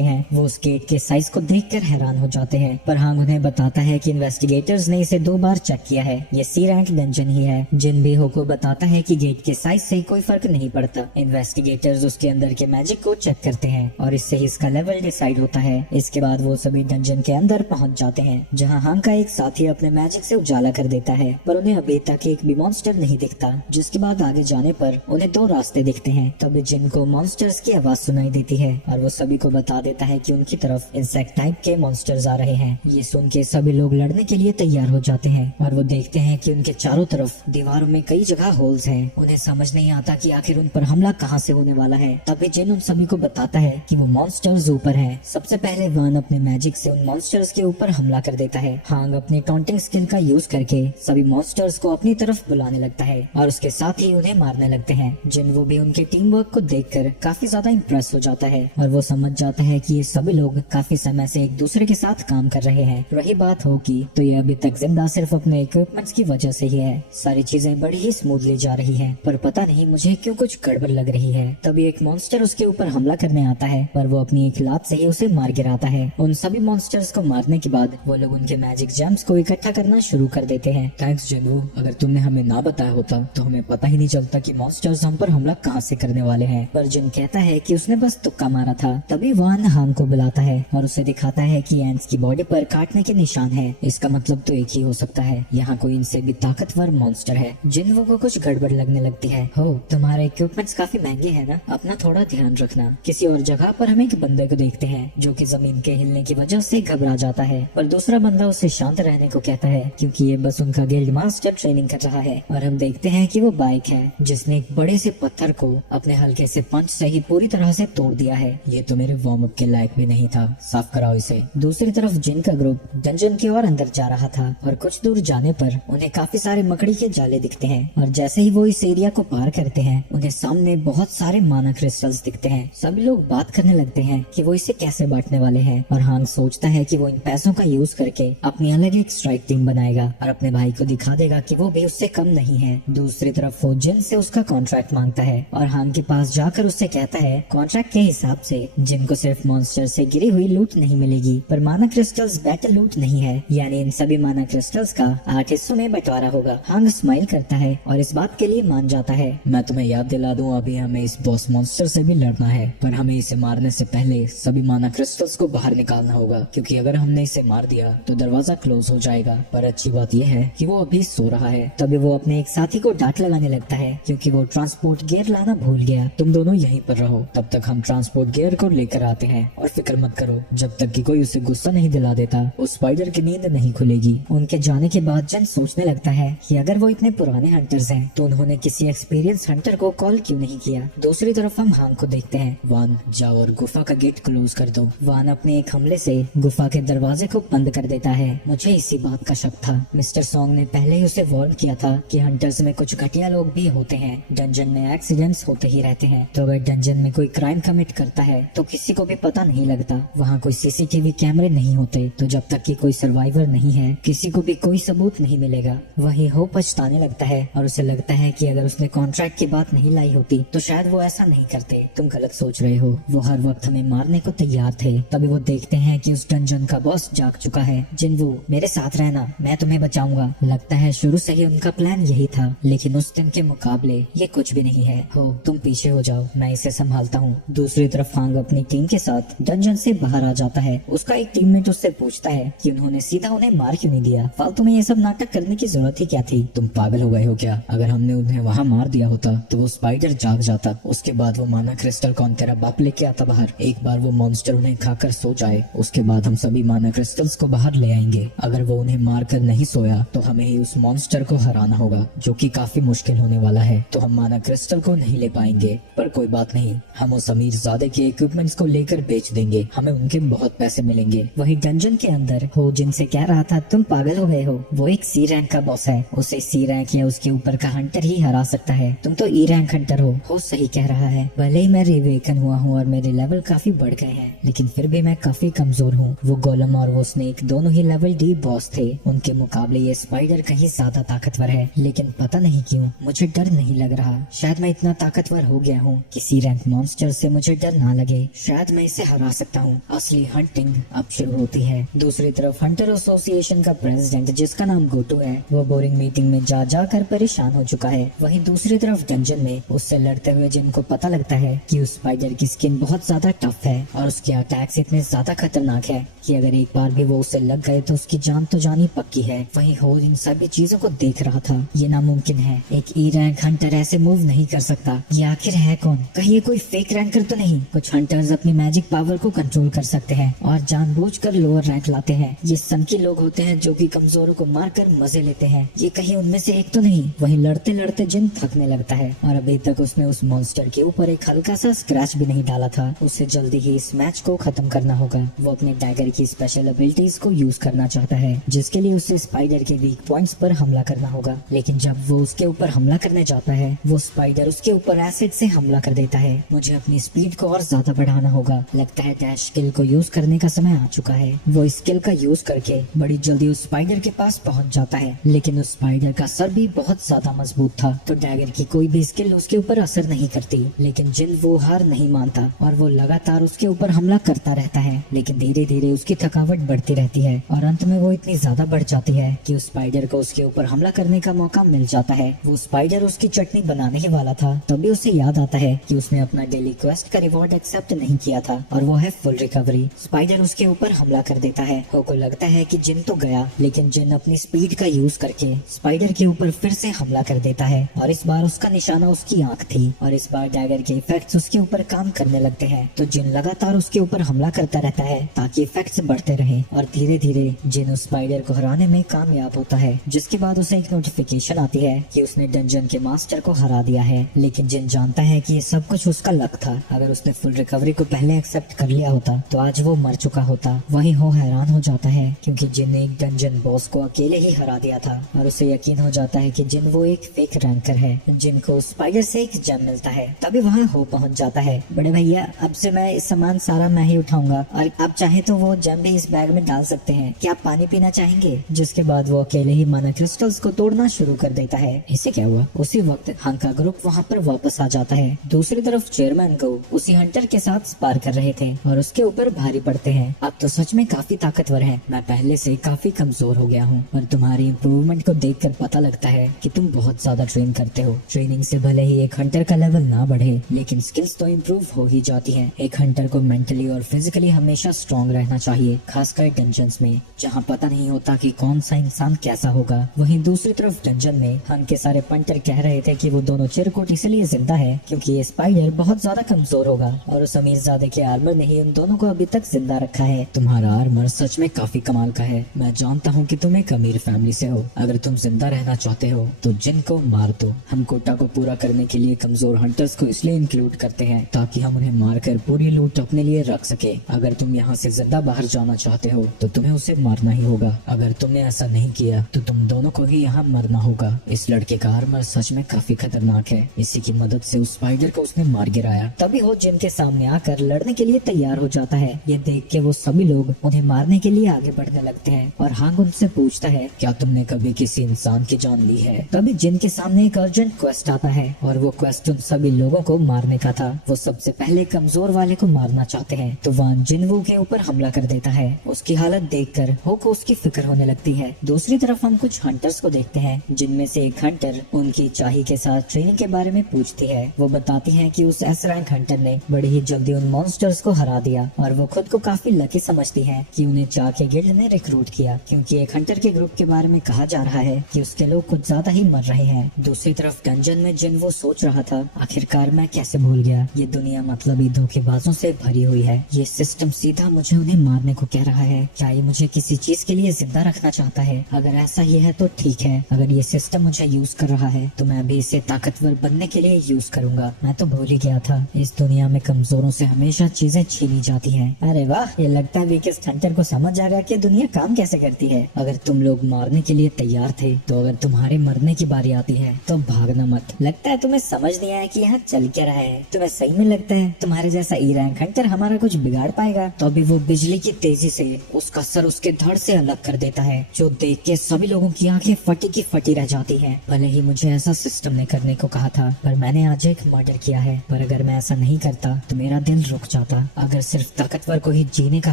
हैं, वो उस गेट के साइज को देखकर हैरान हो जाते हैं, पर हांग उन्हें बताता है कि इन्वेस्टिगेटर्स ने इसे 2 बार चेक किया है, ये सी रैंक डंजन ही है। जिन भी हो को बताता है कि गेट के साइज से कोई फर्क नहीं पड़ता, इन्वेस्टिगेटर्स उसके अंदर के मैजिक को चेक करते हैं और इससे ही इसका लेवल डिसाइड होता है। इसके बाद वो सभी डंजन के अंदर पहुंच जाते हैं, जहां हांग का एक साथी अपने मैजिक से उजाला कर देता है, पर उन्हें अभी तक एक भी मॉन्स्टर नहीं दिखता। जिसके बाद आगे जाने पर उन्हें 2 रास्ते दिखते हैं। तब जिन को मॉन्स्टर्स की आवाज सुनाई देती है और वो सभी को बता देता है कि उनकी तरफ इंसेक्ट टाइप के मॉन्स्टर्स आ रहे हैं। ये सुन के सभी लोग लड़ने के लिए तैयार हो जाते हैं और वो देखते हैं कि उनके चारों तरफ दीवारों में कई जगह होल्स हैं। उन्हें समझ नहीं आता कि आखिर उन पर हमला कहाँ से होने वाला है। तभी जिन उन सभी को बताता है कि वो मॉन्स्टर्स ऊपर हैं। सबसे पहले वान अपने मैजिक से उन मॉन्स्टर्स के ऊपर हमला कर देता है। हांग अपने टॉन्टिंग स्किल का यूज करके सभी मॉन्स्टर्स को अपनी तरफ बुलाने लगता है और उसके साथ ही उन्हें मारने लगते हैं। जिन वो भी उनके टीम वर्क को देखकर काफी ज्यादा इम्प्रेस हो जाता है और वो समझ जाता है कि ये सभी लोग काफी समय से एक दूसरे के साथ काम कर रहे हैं। रही बात हो की तो ये अभी तक जिंदा सिर्फ अपने इक्विपमेंट्स की वजह से ही है। सारी चीजें बड़ी ही स्मूथली जा रही है, पर पता नहीं मुझे क्यों कुछ गड़बड़ लग रही है। तभी एक मॉन्स्टर उसके ऊपर हमला करने आता है, पर वो अपनी एक लात से ही उसे मार गिराता है। उन सभी मॉन्स्टर्स को मारने के बाद वो लोग उनके मैजिक जेम्स को इकट्ठा करना शुरू कर देते हैं। थैंक्स जिनवू, अगर तुमने हमें ना बताया होता तो हमें पता ही नहीं चलता कि मॉन्स्टर्स हम पर हमला कहाँ से करने वाले हैं। पर जिन कहता है कि उसने बस तुक्का मारा था। तभी वान हांग को बुलाता है और उसे दिखाता है कि एंट्स की बॉडी पर काटने के निशान है। इसका मतलब तो एक ही हो सकता है, यहाँ कोई इनसे भी ताकतवर मॉन्स्टर है। जिन को कुछ गड़बड़ लगने लगती है। हो, तुम्हारे इक्विपमेंट्स काफी महंगे हैं ना, अपना थोड़ा ध्यान रखना। किसी और जगह पर हम एक बंदे को देखते हैं जो कि जमीन के हिलने की वजह से घबरा जाता है, पर दूसरा बंदा उसे शांत रहने को कहता है क्योंकि ये बस उनका गिल्ड मास्टर ट्रेनिंग कर रहा है। और हम देखते हैं कि वो बाइक है जिसने एक बड़े से पत्थर को अपने हल्के से पंच से ही पूरी तरह से तोड़ दिया है। ये तो मेरे वार्म अप के लायक भी नहीं था, साफ कराओ इसे। दूसरी तरफ जिन का ग्रुप डंजन की ओर अंदर जा रहा था और कुछ दूर जाने पर उन्हें काफी सारे मकड़ी के जाले दिखते हैं और जैसे ही वो इस एरिया को पार करते हैं उन्हें सामने बहुत सारे माना क्रिस्टल्स दिखते हैं। सभी लोग बात करने लगते हैं कि वो इसे कैसे बांटने वाले हैं और हांग सोचता है कि वो इन पैसों का यूज करके अपनी अलग एक स्ट्राइक टीम बनाएगा और अपने भाई को दिखा देगा कि वो भी उससे कम नहीं है। दूसरी तरफ वो जिन से उसका कॉन्ट्रैक्ट मांगता है और हांग के पास जाकर उससे कहता है कॉन्ट्रैक्ट के हिसाब से जिन को सिर्फ मॉन्स्टर से गिरी हुई लूट नहीं मिलेगी पर माना क्रिस्टल्स बेटर लूट नहीं है, यानी इन सभी माना क्रिस्टल्स का 8 हिस्सों में बंटवारा होगा। हांग स्माइल करता है और इस बात के लिए मान जाता है। मैं तुम्हें याद दिला दूं, अभी हमें इस बॉस मॉन्स्टर से भी लड़ना है, पर हमें इसे मारने से पहले सभी माना क्रिस्टल्स को बाहर निकालना होगा, क्योंकि अगर हमने इसे मार दिया तो दरवाजा क्लोज हो जाएगा। पर अच्छी बात यह है कि वो अभी सो रहा है। तभी वो अपने एक साथी को डांट लगाने लगता है क्योंकि वो ट्रांसपोर्ट गियर लाना भूल गया। तुम दोनों यहीं पर रहो, तब तक हम ट्रांसपोर्ट गियर को लेकर आते हैं। और फिक्र मत करो, जब तक कि कोई उसे गुस्सा नहीं दिला देता उस स्पाइडर की नींद नहीं खुलेगी। उनके जाने के बाद जन सोचने लगता है कि अगर वो इतने पुराने हंटर्स हैं तो उन्होंने किसी एक्सपीरियंस हंटर को कॉल क्यों नहीं किया। दूसरी तरफ हम हांग को देखते हैं। वान, जाओ और गुफा का गेट क्लोज कर दो। वान अपने एक हमले से गुफा के दरवाजे को बंद कर देता है। मुझे इसी बात का शक था। मिस्टर सॉन्ग ने पहले ही उसे वार्न किया था कि हंटर्स में कुछ घटिया लोग भी होते हैं, डंजन में एक्सीडेंट्स होते ही रहते हैं, तो अगर डंजन में कोई क्राइम कमिट करता है तो किसी को भी पता नहीं लगता। वहाँ कोई सीसीटीवी कैमरे नहीं होते, तो जब तक कि कोई सर्वाइवर नहीं है किसी को भी कोई सबूत नहीं मिलेगा। वही हो पछताने लगता है और उसे लगता है कि अगर उसने कॉन्ट्रैक्ट की बात नहीं लाई होती तो शायद वो ऐसा नहीं करते। तुम गलत सोच रहे हो, वो हर वक्त हमें मारने को तैयार थे। तभी वो देखते हैं कि उस डंजन का बॉस जाग चुका है। जिनवू, मेरे साथ रहना, मैं तुम्हें बचाऊंगा। लगता है शुरू से ही उनका प्लान यही था, लेकिन उस दिन के मुकाबले ये कुछ भी नहीं है। हो, तुम पीछे हो जाओ, मैं इसे संभालता हूँ। दूसरी तरफ हांग अपनी टीम के साथ डंजन से बाहर आ जाता है। उसका एक टीममेट उससे पूछता है कि उन्होंने सीधा उन्हें मार क्यों नहीं दिया, फालतू में ये सब नाटक करने की जरूरत ही क्या थी। तुम पागल हो गए हो क्या? अगर हमने उन्हें वहाँ मार दिया होता तो वो स्पाइडर जाग जाता, उसके बाद वो माना क्रिस्टल कौन तेरा बाप लेके आता बाहर। एक बार वो मॉन्स्टर उन्हें खाकर सो जाए, उसके बाद हम सभी माना क्रिस्टल्स को बाहर ले आएंगे। अगर वो उन्हें मार कर नहीं सोया तो हमें ही उस मॉन्स्टर को हराना होगा, जो कि काफी मुश्किल होने वाला है। तो हम माना क्रिस्टल को नहीं ले पाएंगे, पर कोई बात नहीं, हम उस अमीर ज़ादे के इक्विपमेंट्स को लेकर बेच देंगे, हमें उनके बहुत पैसे मिलेंगे। वही डंजन के अंदर हो जिनसे कह रहा था तुम पागल हो गए हो, वो एक सी रैंक का बॉस है, उसे सी रैंक या उसके ऊपर का हंटर ही हरा सकता है। तुम तो ई रैंक हंटर हो सही कह रहा है। भले ही मैं रिवेकन हुआ हूँ और मेरे लेवल काफी बढ़ गए हैं, लेकिन फिर भी मैं काफी कमजोर हूँ। वो गोलम और वो स्नेक दोनों ही लेवल डी बॉस थे, उनके मुकाबले ये स्पाइडर कहीं ज्यादा ताकतवर है। लेकिन पता नहीं क्यों मुझे डर नहीं लग रहा। शायद मैं इतना ताकतवर हो गया हूँ कि सी रैंक मॉन्स्टर से मुझे डर ना लगे। शायद मैं इसे हरा सकता हूँ। असली हंटिंग अब शुरू होती है। दूसरी तरफ हंटर एसोसिएशन का प्रेसिडेंट, जिसका नाम गोटू है, वो बोरिंग मीटिंग में जा जाकर परेशान हो चुका है। वहीं दूसरी तरफ डंजन में उससे लड़ते हुए जिनको पता लगता है कि उस स्पाइडर की स्किन बहुत ज्यादा टफ है और उसके अटैक्स इतने ज्यादा खतरनाक है कि अगर एक बार भी वो उसे लग गए तो उसकी जान तो जानी पक्की है। वहीं हो इन सभी चीजों को देख रहा था। ये नामुमकिन है, एक ई रैंक हंटर ऐसे मूव नहीं कर सकता। ये आखिर है कौन? कहीं ये कोई फेक रैंकर तो नहीं? कुछ हंटर्स अपनी मैजिक पावर को कंट्रोल कर सकते हैं और जानबूझकर लोअर रैंक लाते हैं। ये सनकी लोग होते हैं जो कि कमजोरों को मारकर मजे लेते हैं। ये कहीं उनमें से एक तो नहीं? वहीं लड़ते लड़ते जिन थकने लगता है और अभी तक उसने उस मॉन्स्टर के ऊपर एक हल्का सा स्क्रैच भी नहीं डाला था। उसे जल्दी ही इस मैच को खत्म करना होगा। वो अपने डैगर की स्पेशल एबिलिटीज को यूज करना चाहता है, जिसके लिए उसे स्पाइडर के वीक पॉइंट्स पर हमला करना होगा। लेकिन जब वो उसके ऊपर हमला करने जाता है, वो स्पाइडर उसके ऊपर एसिड से हमला कर देता है। मुझे अपनी स्पीड को और ज्यादा बढ़ाना होगा। लगता है डैश स्किल को यूज करने का समय आ चुका है। वो स्किल का यूज करके बड़ी जल्दी उस स्पाइडर के पास पहुंच जाता है, लेकिन उस स्पाइडर का सर भी बहुत ज्यादा मजबूत था, तो डैगर की कोई भी स्किल उसके ऊपर असर नहीं करती। लेकिन जिन वो हार नहीं मानता और वो लगातार उसके ऊपर हमला करता रहता है। लेकिन धीरे धीरे उसकी थकावट बढ़ती रहती है और अंत में वो इतनी ज्यादा बढ़ जाती है कि उस स्पाइडर को उसके ऊपर हमला करने का मौका मिल जाता है। वो स्पाइडर उसकी चटनी बनाने ही वाला था, तभी उसे याद आता है कि उसने अपना डेली क्वेस्ट का रिवॉर्ड एक्सेप्ट नहीं किया था और वो है फुल रिकवरी। स्पाइडर उसके ऊपर हमला कर देता है। हो को लगता है कि जिन तो गया, लेकिन जिन अपनी स्पीड का यूज करके स्पाइडर के ऊपर फिर से हमला कर देता है और इस बार उसका निशाना उसकी आंख थी और इस बार डैगर के इफेक्ट्स उसके ऊपर काम करने लगते हैं। तो जिन लगातार उसके ऊपर हमला करता रहता है ताकि इफेक्ट्स बढ़ते रहे और धीरे धीरे जिन उस स्पाइडर को हराने में कामयाब होता है, जिसके बाद उसे एक नोटिफिकेशन आती है कि उसने डंजन के मास्टर को हरा दिया है। लेकिन जिन जानता है कि ये सब कुछ उसका लक था। अगर उसने फुल रिकवरी को पहले एक्सेप्ट कर लिया होता तो आज वो मर चुका होता। वहीं हो हैरान हो जाता है क्योंकि जिन ने एक डंजन बॉस को अकेले ही हरा दिया था और उसे यकीन हो जाता है कि जिन वो एक फेक रैंकर है, जिनको स्पाइडर से एक जेम मिलता है। तभी वहाँ हो पहुंच जाता है। बड़े भैया, अब से मैं इस सामान सारा मैं ही उठाऊंगा और आप चाहे तो वो जेम भी इस बैग में डाल सकते हैं। क्या आप पानी पीना चाहेंगे? जिसके बाद वो अकेले ही ही माना क्रिस्टल्स को तोड़ना शुरू कर देता है। इसे क्या हुआ? उसी वक्त हंग का ग्रुप वहाँ पर वापस आ जाता है। दूसरी तरफ चेयरमैन को उसी हंटर के साथ स्पार कर रहे थे और उसके ऊपर भारी पड़ते हैं। अब तो सच में काफी ताकतवर है, मैं पहले से काफी कमजोर हो गया हूँ। और तुम्हारी इम्प्रूवमेंट को देखकर पता लगता है कि तुम बहुत ज्यादा ट्रेन करते हो। ट्रेनिंग से भले ही एक हंटर का लेवल ना बढ़े, लेकिन स्किल्स तो इम्प्रूव हो ही जाती हैं। एक हंटर को मेंटली और फिजिकली हमेशा स्ट्रॉन्ग रहना चाहिए, खासकर डंजन्स में जहाँ पता नहीं होता कि कौन सा इंसान कैसा होगा। वहीं दूसरी तरफ डंजन में हंग के सारे पंटर कह रहे थे कि वो दोनों चिरकुट इसलिए जिंदा है क्योंकि ये स्पाइडर बहुत ज्यादा कमजोर होगा और उस अमीरजादे के आर्मर ने ही उन दोनों को अभी तक जिंदा रखा है। तुम्हारा आर्मर सच में काफी कमाल का है। मैं जानता हूँ कि तुम एक अमीर फैमिली से हो। अगर तुम जिंदा रहना चाहते हो तो जिन को मार दो। हम कोटा को पूरा करने के लिए कमजोर हंटर्स को इसलिए इंक्लूड करते हैं ताकि हम उन्हें मारकर पूरी लूट अपने लिए रख सके। अगर तुम यहाँ से जिंदा बाहर जाना चाहते हो तो तुम्हें उसे मारना ही होगा। अगर तुमने ऐसा नहीं किया तो तुम दोनों को ही यहाँ मरना होगा। इस लड़के का आर्मर सच में काफी खतरनाक है। इसी की मदद से उस स्पाइडर को उसने मार गिराया। तभी हो जिन के सामने आकर लड़ने के लिए तैयार हो जाता है। ये देख के वो सभी लोग उन्हें मारने के लिए आगे बढ़ने लगते हैं और हांग उनसे पूछता है, क्या तुमने कभी किसी इंसान की जान ली है? तभी जिन के सामने एक अर्जेंट क्वेस्ट आता है और वो क्वेस्ट उन सभी लोगों को मारने का था। वो सबसे पहले कमजोर वाले को मारना चाहते हैं तो वान जिनवू के ऊपर हमला कर देता है। उसकी हालत देखकर हो को उसकी फिक्र होने लगती है। दूसरी तरफ हम कुछ हंटर्स को देखते हैं जिनमें से एक हंटर उनकी चाही के साथ ट्रेनिंग के बारे में पूछती है। वो बताती है कि उस एस रैंक हंटर ने बड़ी ही जल्दी उन मॉन्स्टर्स को हरा दिया और वो खुद को काफी लकी समझती है कि उन्हें चा के गिल्ड ने रिक्रूट किया, क्योंकि एक हंटर के ग्रुप के बारे में कहा जा रहा है कि उसके लोग कुछ ज्यादा ही मर रहे हैं। दूसरी तरफ डंजन में जिन वो सोच रहा था, आखिरकार मैं कैसे भूल गया, ये दुनिया मतलबी धोखेबाजों से भरी हुई है। ये सिस्टम सीधा मुझे उन्हें मारने को कह रहा है। क्या ये मुझे किसी चीज के लिए जिंदा रखना चाहता है? अगर ऐसा ही है तो ठीक है। अगर ये सिस्टम मुझे यूज कर रहा है तो मैं भी इसे ताकतवर बनने के लिए यूज करूंगा। मैं तो भूल ही गया था, इस दुनिया में कमजोरों से हमेशा चीजें छीनी जाती हैं। अरे वाह, ये लगता है वीकेस्ट हंटर को समझ आ गया कि दुनिया काम कैसे करती है। अगर तुम लोग मारने के लिए तैयार थे तो अगर तुम्हारे मरने की बारी आती है तो भागना मत। लगता है तुम्हें समझ नहीं आया कि यहाँ चल क्या रहा है। तुम्हें सही में लगता है तुम्हारे जैसा ई रैंक हंटर हमारा कुछ बिगाड़ पाएगा? तो अभी वो बिजली की तेजी से उसका सर उसके धड़ से अलग कर देता है, जो देख के सभी लोगों की आंखें फटी की फटी रह जाती हैं। भले ही मुझे ऐसा सिस्टम ने करने को कहा था, पर मैंने आज एक मर्डर किया है। पर अगर मैं ऐसा नहीं करता तो मेरा दिल रुक जाता। अगर सिर्फ ताकतवर को ही जीने का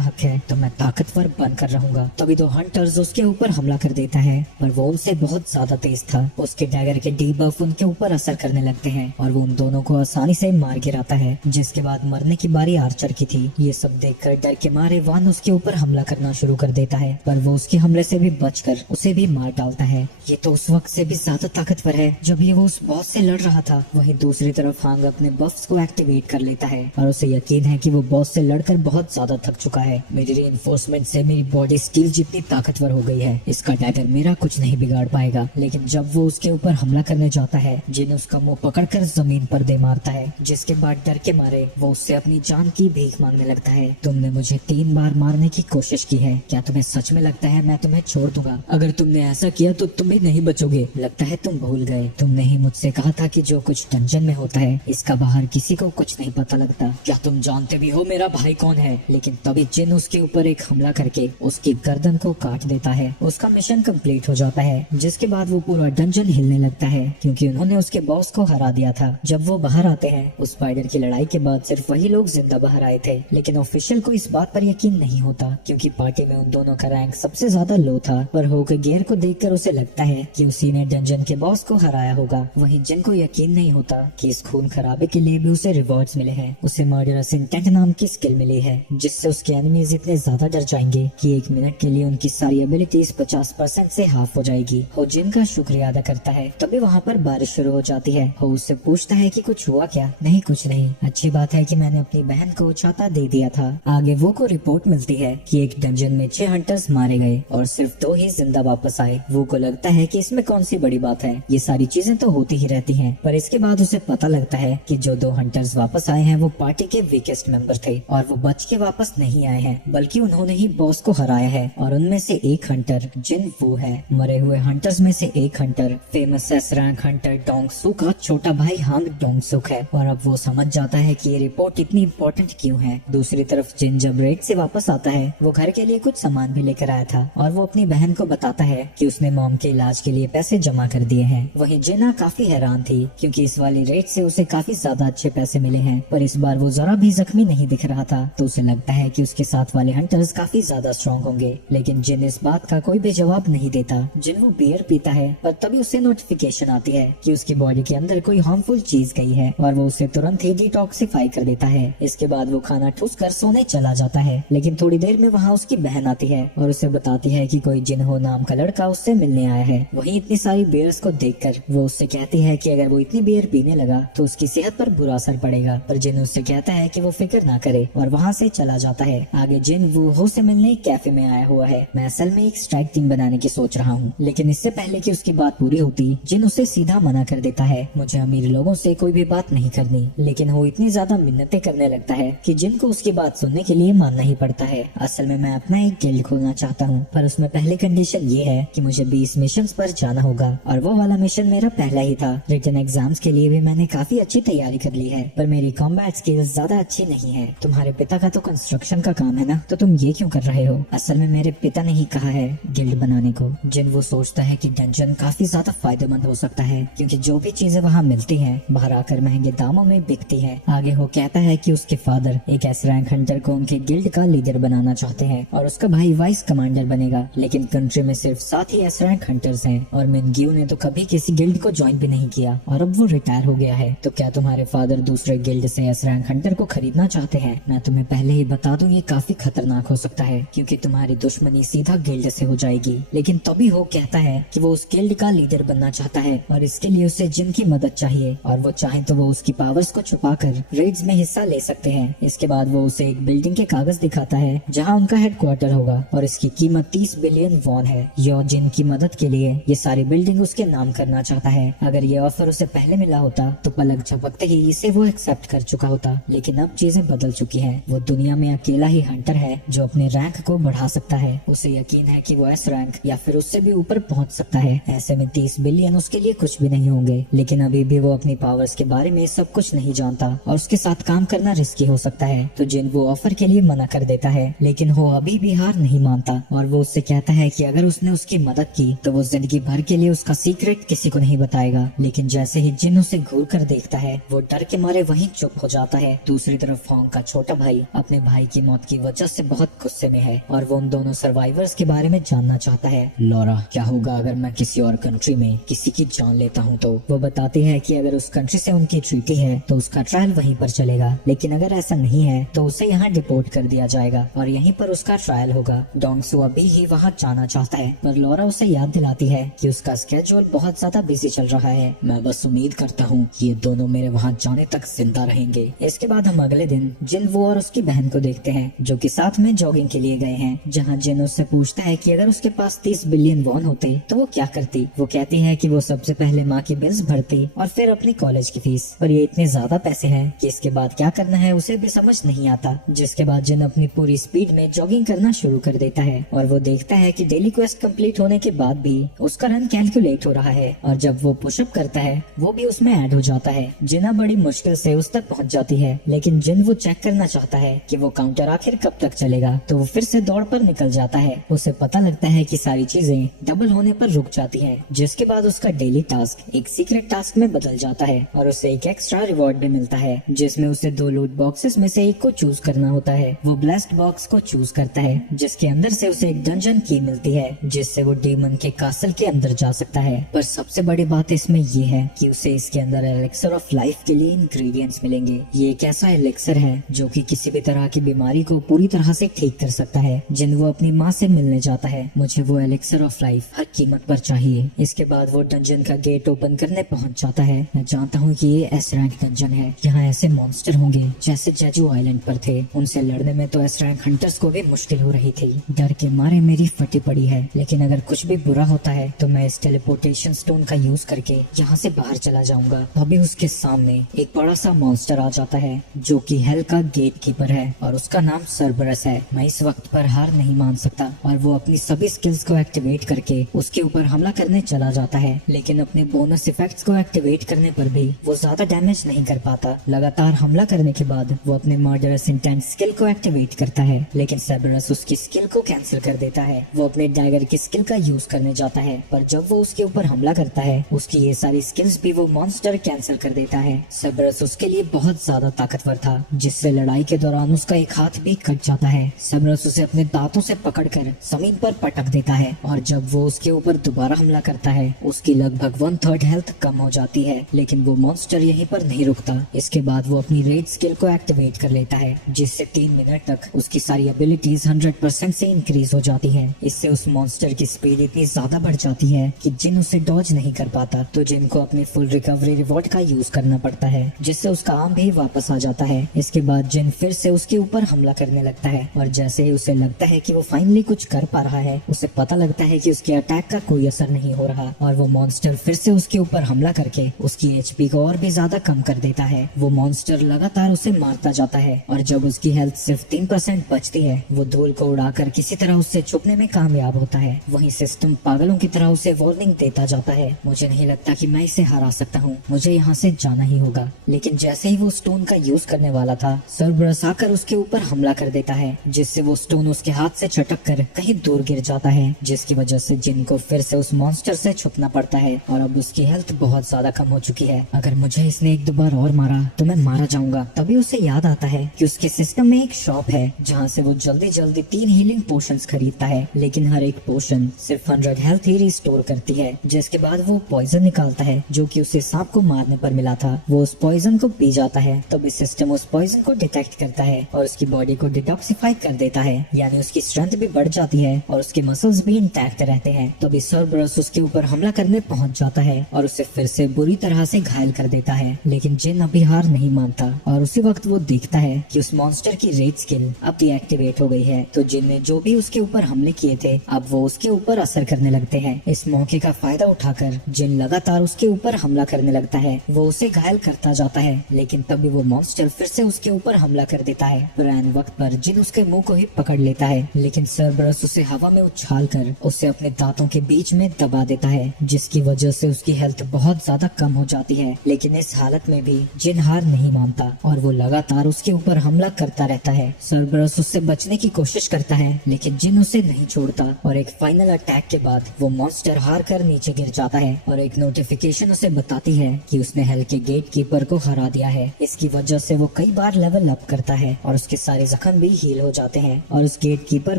हक है तो मैं ताकतवर बनकर रहूंगा। तभी तो हंटर्स उसके ऊपर हमला कर देता है, पर वो उनसे बहुत ज्यादा तेज था। उसके डैगर के डीबफ उनके ऊपर असर करने लगते हैं और वो उन दोनों को आसानी से मार गिराता है। जिसके बाद मरने की बारी आर्चर की थी। ये सब देखकर डर के मारे वान उसके ऊपर हमला करना शुरू कर देता है, पर वो उसके हमले से भी बचकर उसे भी मार डालता है। ये तो उस वक्त से भी ज्यादा ताकतवर है जब ये वो उस बॉस से लड़ रहा था। वहीं दूसरी तरफ हांग अपने बफ्स को एक्टिवेट कर लेता है और उसे यकीन है कि वो बॉस से लड़कर बहुत ज्यादा थक चुका है। मेरी रीइंफोर्समेंट से मेरी बॉडी स्टील जितनी ताकतवर हो गई है, इसका डैगर मेरा कुछ नहीं बिगाड़ पाएगा। लेकिन जब वो उसके ऊपर हमला करने जाता है, जिन उसका मुंह पकड़कर जमीन पर दे मारता है, जिसके बाद डर के मारे वो उससे अपनी जान की भीख मांगने लगता है। तुमने मुझे 3 बार मारने की कोशिश की है, क्या तुम्हें सच में लगता है मैं तुम्हें छोड़ दूंगा? अगर तुमने ऐसा किया तो तुम भी नहीं बचोगे। लगता है तुम भूल गए, तुमने ही मुझसे कहा था कि जो कुछ डंजन में होता है इसका बाहर किसी को कुछ नहीं पता लगता। क्या तुम जानते भी हो मेरा भाई कौन है? लेकिन तभी जिन उसके ऊपर एक हमला करके उसकी गर्दन को काट देता है। उसका मिशन कंप्लीट हो जाता है, जिसके बाद वो पूरा डंजन हिलने लगता है क्योंकि उन्होंने उसके बॉस को हरा दिया था। जब वो बाहर आते हैं, उस स्पाइडर की लड़ाई के बाद सिर्फ वही लोग जिंदा बाहर आए थे, लेकिन ऑफिशियल को इस बात पर यकीन नहीं होता क्योंकि पार्टी में उन दोनों का रैंक सबसे ज्यादा लो था। पर होकर गियर को देखकर उसे लगता है कि उसी ने डंजन के बॉस को हराया होगा। वहीं जिन को यकीन नहीं होता कि इस खून खराबे के लिए भी उसे रिवॉर्ड्स मिले हैं। उसे मर्डरस इंटेंट नाम की स्किल मिली है, जिससे उसके एनिमीज इतने ज्यादा डर जाएंगे कि 1 मिनट के लिए उनकी सारी एबिलिटीज 50% से हाफ हो जाएगी। हो जिन का शुक्रिया अदा करता है। तभी वहाँ पर बारिश शुरू हो जाती है। हो उससे पूछता है कि कुछ हुआ क्या? नहीं, कुछ नहीं, अच्छी बात है कि मैंने अपनी बहन को छाता दे दिया था। आगे वो को रिपोर्ट मिलती है कि एक डंजन में 6 हंटर्स मारे गए और सिर्फ 2 ही जिंदा वापस आए। वो को लगता है कि इसमें कौन सी बड़ी बात है, ये सारी चीजें तो होती ही रहती हैं। पर इसके बाद उसे पता लगता है कि जो 2 हंटर्स वापस आए हैं वो पार्टी के वीकेस्ट मेंबर थे और वो बच के वापस नहीं आए हैं, बल्कि उन्होंने ही बॉस को हराया है। और उनमें से एक हंटर जिन वो है। मरे हुए हंटर्स में से एक Hunter famous S rank Hunter Dongsu का छोटा भाई हांग डोंगसुक है और अब वो समझ जाता है कि ये रिपोर्ट इतनी इम्पोर्टेंट क्यों है। दूसरी तरफ जिन जब रेड से वापस आता है, वो घर के लिए कुछ सामान भी लेकर आया था और वो अपनी बहन को बताता है है कि उसने मॉम के इलाज के लिए पैसे जमा कर दिए हैं। वहीं जिना काफी हैरान थी क्योंकि इस वाली रेड से उसे काफी ज्यादा अच्छे पैसे मिले हैं, पर इस बार वो जरा भी जख्मी नहीं दिख रहा था। तो उसे लगता है कि उसके साथ वाले हंटर्स काफी ज्यादा स्ट्रॉन्ग होंगे, लेकिन जिन इस बात का कोई भी जवाब नहीं देता। जिन वो बियर पीता है, पर तभी उसे नोटिफिकेशन आती है कि उसकी बॉडी के अंदर कोई हार्मफुल चीज गई है और वो उसे तुरंत ही डिटॉक्सिफाई कर देता है। इसके बाद वो खाना ठूस कर सोने चला जाता है, लेकिन थोड़ी देर में वहाँ उसकी बहन आती है और उसे बताती है कि कोई जिनहो नाम का लड़का उससे मिलने आया है। वहीं इतनी सारी बियर्स को देखकर वो उससे कहती है कि अगर वो इतनी बियर पीने लगा तो उसकी सेहत पर बुरा असर पड़ेगा, पर जिन उससे कहता है कि वो फिक्र ना करे और वहाँ से चला जाता है। आगे जिन वूहो से मिलने कैफे में आया हुआ है। मैं असल में एक स्ट्राइक टीम बनाने की सोच रहा हूँ, लेकिन इससे पहले कि उसकी बात पूरी होती जिन उसे सीधा मना कर देता है। मुझे अमीर लोगों से कोई भी बात नहीं करनी, लेकिन वो इतनी ज्यादा मिन्नतें करने लगता है कि जिन को उसकी बात सुनने के लिए मानना ही पड़ता है। असल में मैं अपना एक गिल्ड खोलना चाहता हूँ, पर उसमें पहली कंडीशन ये है कि मुझे 20 मिशन पर जाना होगा और वो वाला मिशन मेरा पहला ही था। रिटन एग्जाम्स के लिए भी मैंने काफी अच्छी तैयारी कर ली है, पर मेरी कॉम्बैट स्किल्स ज्यादा अच्छी नहीं है। तुम्हारे पिता का तो कंस्ट्रक्शन का काम है ना, तो तुम ये क्यों कर रहे हो? असल में मेरे पिता ने ही कहा है गिल्ड बनाने को। जिन वो सोचता है कि डंजन काफी ज्यादा फायदेमंद हो सकता है, क्योंकि जो भी चीजें वहाँ मिलती हैं बाहर आकर महंगे दामों में बिकती है। आगे वो कहता है कि उसके फादर एक एस रैंक हंटर को उनके गिल्ड का लीडर बनाना चाहते हैं और उसका भाई वाइस कमांडर बनेगा, लेकिन कंट्री में सिर्फ 7 ही एस रैंक हंटर्स हैं और मिनग्यू ने तो कभी किसी गिल्ड को ज्वाइन भी नहीं किया और अब वो रिटायर हो गया है। तो क्या तुम्हारे फादर दूसरे गिल्ड से एस रैंक हंटर को खरीदना चाहते हैं? मैं तुम्हें पहले ही बता दूं ये काफी खतरनाक हो सकता है, क्योंकि तुम्हारी दुश्मनी सीधा गिल्ड से हो जाएगी। लेकिन तभी हो कहता है कि वो उस गिल्ड का लीडर बनना चाहता है और इसके लिए उसे जिन की मदद चाहिए, और वो चाहे तो वो उसकी पावर्स को छुपाकर रेड्स में हिस्सा ले सकते हैं। इसके बाद वो उसे एक बिल्डिंग के कागज दिखाता है जहाँ उनका हेडक्वार्टर होगा और इसकी कीमत 30 बिलियन वॉन है। यो जिन की मदद के लिए ये सारी बिल्डिंग उसके नाम करना चाहता है। अगर ये ऑफर उसे पहले मिला होता तो पलक झपकते ही इसे वो एक्सेप्ट कर चुका होता, लेकिन अब चीजें बदल चुकी हैं। वो दुनिया में अकेला ही हंटर है जो अपने रैंक को बढ़ा सकता है। उसे यकीन है कि वो एस रैंक या फिर उससे भी ऊपर पहुंच सकता है। ऐसे में 30 बिलियन उसके लिए कुछ भी नहीं होंगे, लेकिन अभी भी वो अपनी पावर्स के बारे में सब कुछ नहीं जानता और उसके साथ काम करना रिस्की हो सकता है। तो जिन वो ऑफर के लिए मना कर देता है, लेकिन वो अभी भी हार नहीं मानता और वो उससे कहता है कि अगर उसने उसकी मदद की तो वो जिंदगी भर के लिए उसका सीक्रेट किसी को नहीं बताएगा। लेकिन जैसे ही जिन उसे घूर कर देखता है वो डर के मारे वहीं चुप हो जाता है। दूसरी तरफ फोंग का छोटा भाई अपने भाई की मौत की वजह से बहुत गुस्से में है और वो उन दोनों सर्वाइवर्स के बारे में जानना चाहता है। लॉरा, क्या होगा अगर मैं किसी और कंट्री में किसी की जान लेता हूँ? तो वो बताती है कि अगर उस कंट्री से उनकी ट्रीटी है तो उसका ट्रायल वहीं पर चलेगा, लेकिन अगर ऐसा नहीं है तो उसे यहाँ डिपोर्ट कर दिया जाएगा और यहीं पर उसका ट्रायल होगा। डोंगसू अभी ही वहाँ जाना चाहता है, पर लॉरा उसे याद दिलाती है कि उसका स्केड्यूल बहुत ज्यादा बिजी चल रहा है। मैं बस उम्मीद करता हूँ ये दोनों मेरे वहाँ जाने तक जिंदा रहेंगे। इसके बाद हम अगले दिन जिन वो और उसकी बहन को देखते हैं जो कि साथ में जॉगिंग के लिए गए हैं, जहाँ जिन उससे पूछता है कि अगर उसके पास 30 बिलियन वॉन होते तो वो क्या करती। वो कहती है कि वो सबसे पहले माँ की बिल्स भरती और फिर अपनी कॉलेज की फीस, पर ये इतने ज्यादा पैसे हैं कि इसके बाद क्या करना है उसे भी समझ नहीं आता। जिसके बाद जिन अपनी पूरी स्पीड में जॉगिंग करना शुरू कर देता है और वो देखता है कि डेली क्वेस्ट कंप्लीट होने के बाद भी उसका रन कैलकुलेट हो रहा है और जब वो पुशअप करता है वो भी उसमें ऐड हो जाता है। जिना बड़ी मुश्किल से उस तक पहुंच जाती है, लेकिन जिन वो चेक करना चाहता है कि वो काउंटर आखिर कब तक चलेगा, तो वो फिर से दौड़ पर निकल जाता है। उसे पता लगता है कि सारी चीजें डबल होने पर रुक जाती हैं, जिसके बाद उसका डेली टास्क एक सीक्रेट टास्क में बदल जाता है और उसे एक एक्स्ट्रा रिवॉर्ड भी मिलता है, जिसमें उसे 2 लूट बॉक्सेस में से एक को चूज करना होता है। वो ब्लेस्ड बॉक्स को चूज करता है, जिसके अंदर से उसे एक डंजन की मिलती है जिससे वो डीमन के कासल के अंदर जा सकता है। पर सबसे बड़ी बात इसमें ये है कि उसे इसके अंदर एलेक्सर ऑफ लाइफ के लिए इंग्रेडिएंट्स मिलेंगे। ये एक ऐसा एलेक्सर है जो कि किसी भी तरह की बीमारी को पूरी तरह से ठीक कर सकता है। जिन वो अपनी माँ से मिलने जाता है, मुझे वो एलेक्सर ऑफ लाइफ हर कीमत पर चाहिए। इसके बाद वो डंजन का गेट ओपन करने पहुंच जाता है। मैं जानता हूँ कि ये एस रैंक डंजन है, यहाँ ऐसे मॉन्स्टर होंगे जैसे जेजू आइलैंड पर थे। उनसे लड़ने में तो एस रैंक हंटर्स को भी मुश्किल हो रही थी। डर के मारे मेरी फटी पड़ी है, लेकिन अगर कुछ भी बुरा होता है तो मैं इस टेलीपोर्टेशन स्टोन का यूज करके यहाँ से बाहर चला जाऊंगा। अभी उसके सामने एक बड़ा सा मॉन्स्टर आ जाता है जो कि हेल का गेट कीपर है और उसका नाम सर्बरस है। मैं इस वक्त पर हार नहीं मान सकता और वो अपनी सभी स्किल्स को एक्टिवेट करके उसके ऊपर हमला करने चला जाता है, लेकिन अपने बोनस इफेक्ट्स को एक्टिवेट करने पर भी वो ज्यादा डैमेज नहीं कर पाता। लगातार हमला करने के बाद वो अपने मर्डरस इंटेंट स्किल को एक्टिवेट करता है, लेकिन सर्बरस उसकी स्किल को कैंसिल कर देता है। वो अपने डैगर की स्किल का यूज करने जाता है, पर जब वो उसके ऊपर हमला करता है उसकी ये सारी स्किल्स भी वो मॉन्स्टर कैंसिल कर देता है। सर्बरस उसके लिए बहुत ज्यादा ताकतवर था, जिससे लड़ाई के दौरान उसका एक हाथ भी कट जाता है। सर्बरस उसे अपने दांतों से पकड़कर जमीन पर पटक देता है और जब वो उसके ऊपर दोबारा हमला करता है उसकी लगभग 1/3 हेल्थ कम हो जाती है। लेकिन वो मॉन्स्टर यहीं पर नहीं रुकता। इसके बाद वो अपनी रेड स्किल को एक्टिवेट कर लेता है, जिससे 3 मिनट तक उसकी सारी एबिलिटीज 100% से इंक्रीज हो जाती है। इससे उस मॉन्स्टर की स्पीड इतनी ज्यादा बढ़ जाती है कि जिन उसे डॉज नहीं कर पाता, तो जिन को अपनी फुल रिकवरी रिवॉर्ड का यूज करना पड़ता है, जिससे उसका आर्म भी वापस आ जाता है। इसके बाद जिन फिर से उसके ऊपर हमला करने लगता है और जैसे ही उसे लगता है कि वो फाइनली कुछ कर पा रहा है, उसे पता लगता है कि उसके अटैक का कोई असर नहीं हो रहा और वो मॉन्स्टर फिर से उसके ऊपर हमला करके उसकी एचपी को और भी ज्यादा कम कर देता है। वो मॉन्स्टर लगातार उसे मारता जाता है और जब उसकी हेल्थ सिर्फ 3% बचती है, वो धूल को उड़ाकर किसी तरह उससे छुपने में कामयाब होता है। वहीं सिस्टम पागलों की तरह उसे वार्निंग देता जाता है, मुझे नहीं लगता कि मैं इसे हरा सकता हूँ, मुझे यहाँ से जाना ही होगा। लेकिन जैसे ही वो स्टोन का यूज करने वाला था, सर्बरस आकर उसके ऊपर हमला कर देता है, जिससे वो स्टोन उसके हाथ से छटक कर कहीं दूर गिर जाता है, जिसकी वजह से जिन को फिर से उस मॉन्स्टर से छुपना पड़ता है और अब उसकी हेल्थ बहुत ज्यादा कम हो चुकी है। अगर मुझे इसने 1-2 बार और मारा तो मैं मारा जाऊंगा। तभी उसे याद आता है कि उसके सिस्टम में एक शॉप है जहाँ से वो जल्दी जल्दी 3 हीलिंग पोशंस खरीदता है, लेकिन हर एक पोशन सिर्फ 100 हेल्थ ही रिस्टोर करती है। जिसके बाद वो पॉइजन निकालता है जो कि उसे सांप को मारने पर मिला था। वो उस पॉइजन को पी जाता है, तभी सिस्टम उस पॉइजन को डिटेक्ट करता है और उसकी बॉडी को डिटॉक्सिफाई कर देता है, यानी उसकी स्ट्रेंथ भी बढ़ जाती है और उसके मसल्स भी इंटैक्ट रहते हैं। तभी सर्बरस उसके ऊपर हमला करने पहुंच जाता है और उसे फिर से बुरी तरह से घायल कर देता है, लेकिन जिन अभी हार नहीं मानता और उसी वक्त वो देखता है कि उस मॉन्स्टर की रेड स्किल अब डीएक्टिवेट हो गई है। तो जिन ने जो भी उसके ऊपर हमले किए थे अब वो उसके ऊपर असर करने लगते हैं। इस मौके का फायदा उठाकर जिन लगातार उसके ऊपर हमला करने लगता है। वो उसे घायल करता जाता है, लेकिन तभी वो मॉन्स्टर फिर से उसके ऊपर हमला कर देता है। पुराने वक्त पर जिन उसके मुंह को ही पकड़ लेता है, लेकिन सर्बरस उसे हवा में उछाल कर उसे अपने दांतों के बीच में दबा देता है, जिसकी वजह से उसकी हेल्थ बहुत ज्यादा कम हो जाती है। लेकिन इस हालत में भी जिन हार नहीं मानता और वो लगातार उसके ऊपर हमला करता रहता है। सर्बरस उससे बचने की कोशिश करता है, लेकिन जिन उसे नहीं छोड़ता और एक फाइनल अटैक के बाद वो मॉन्स्टर हार कर नीचे गिर जाता है और एक नोटिफिकेशन उसे बताती है कि उसने हेल के गेट कीपर को हरा दिया है। इसकी वजह से वो कई बार लेवल अप करता है और उसके सारे जख्म भी हील हो जाते हैं और उस गेट कीपर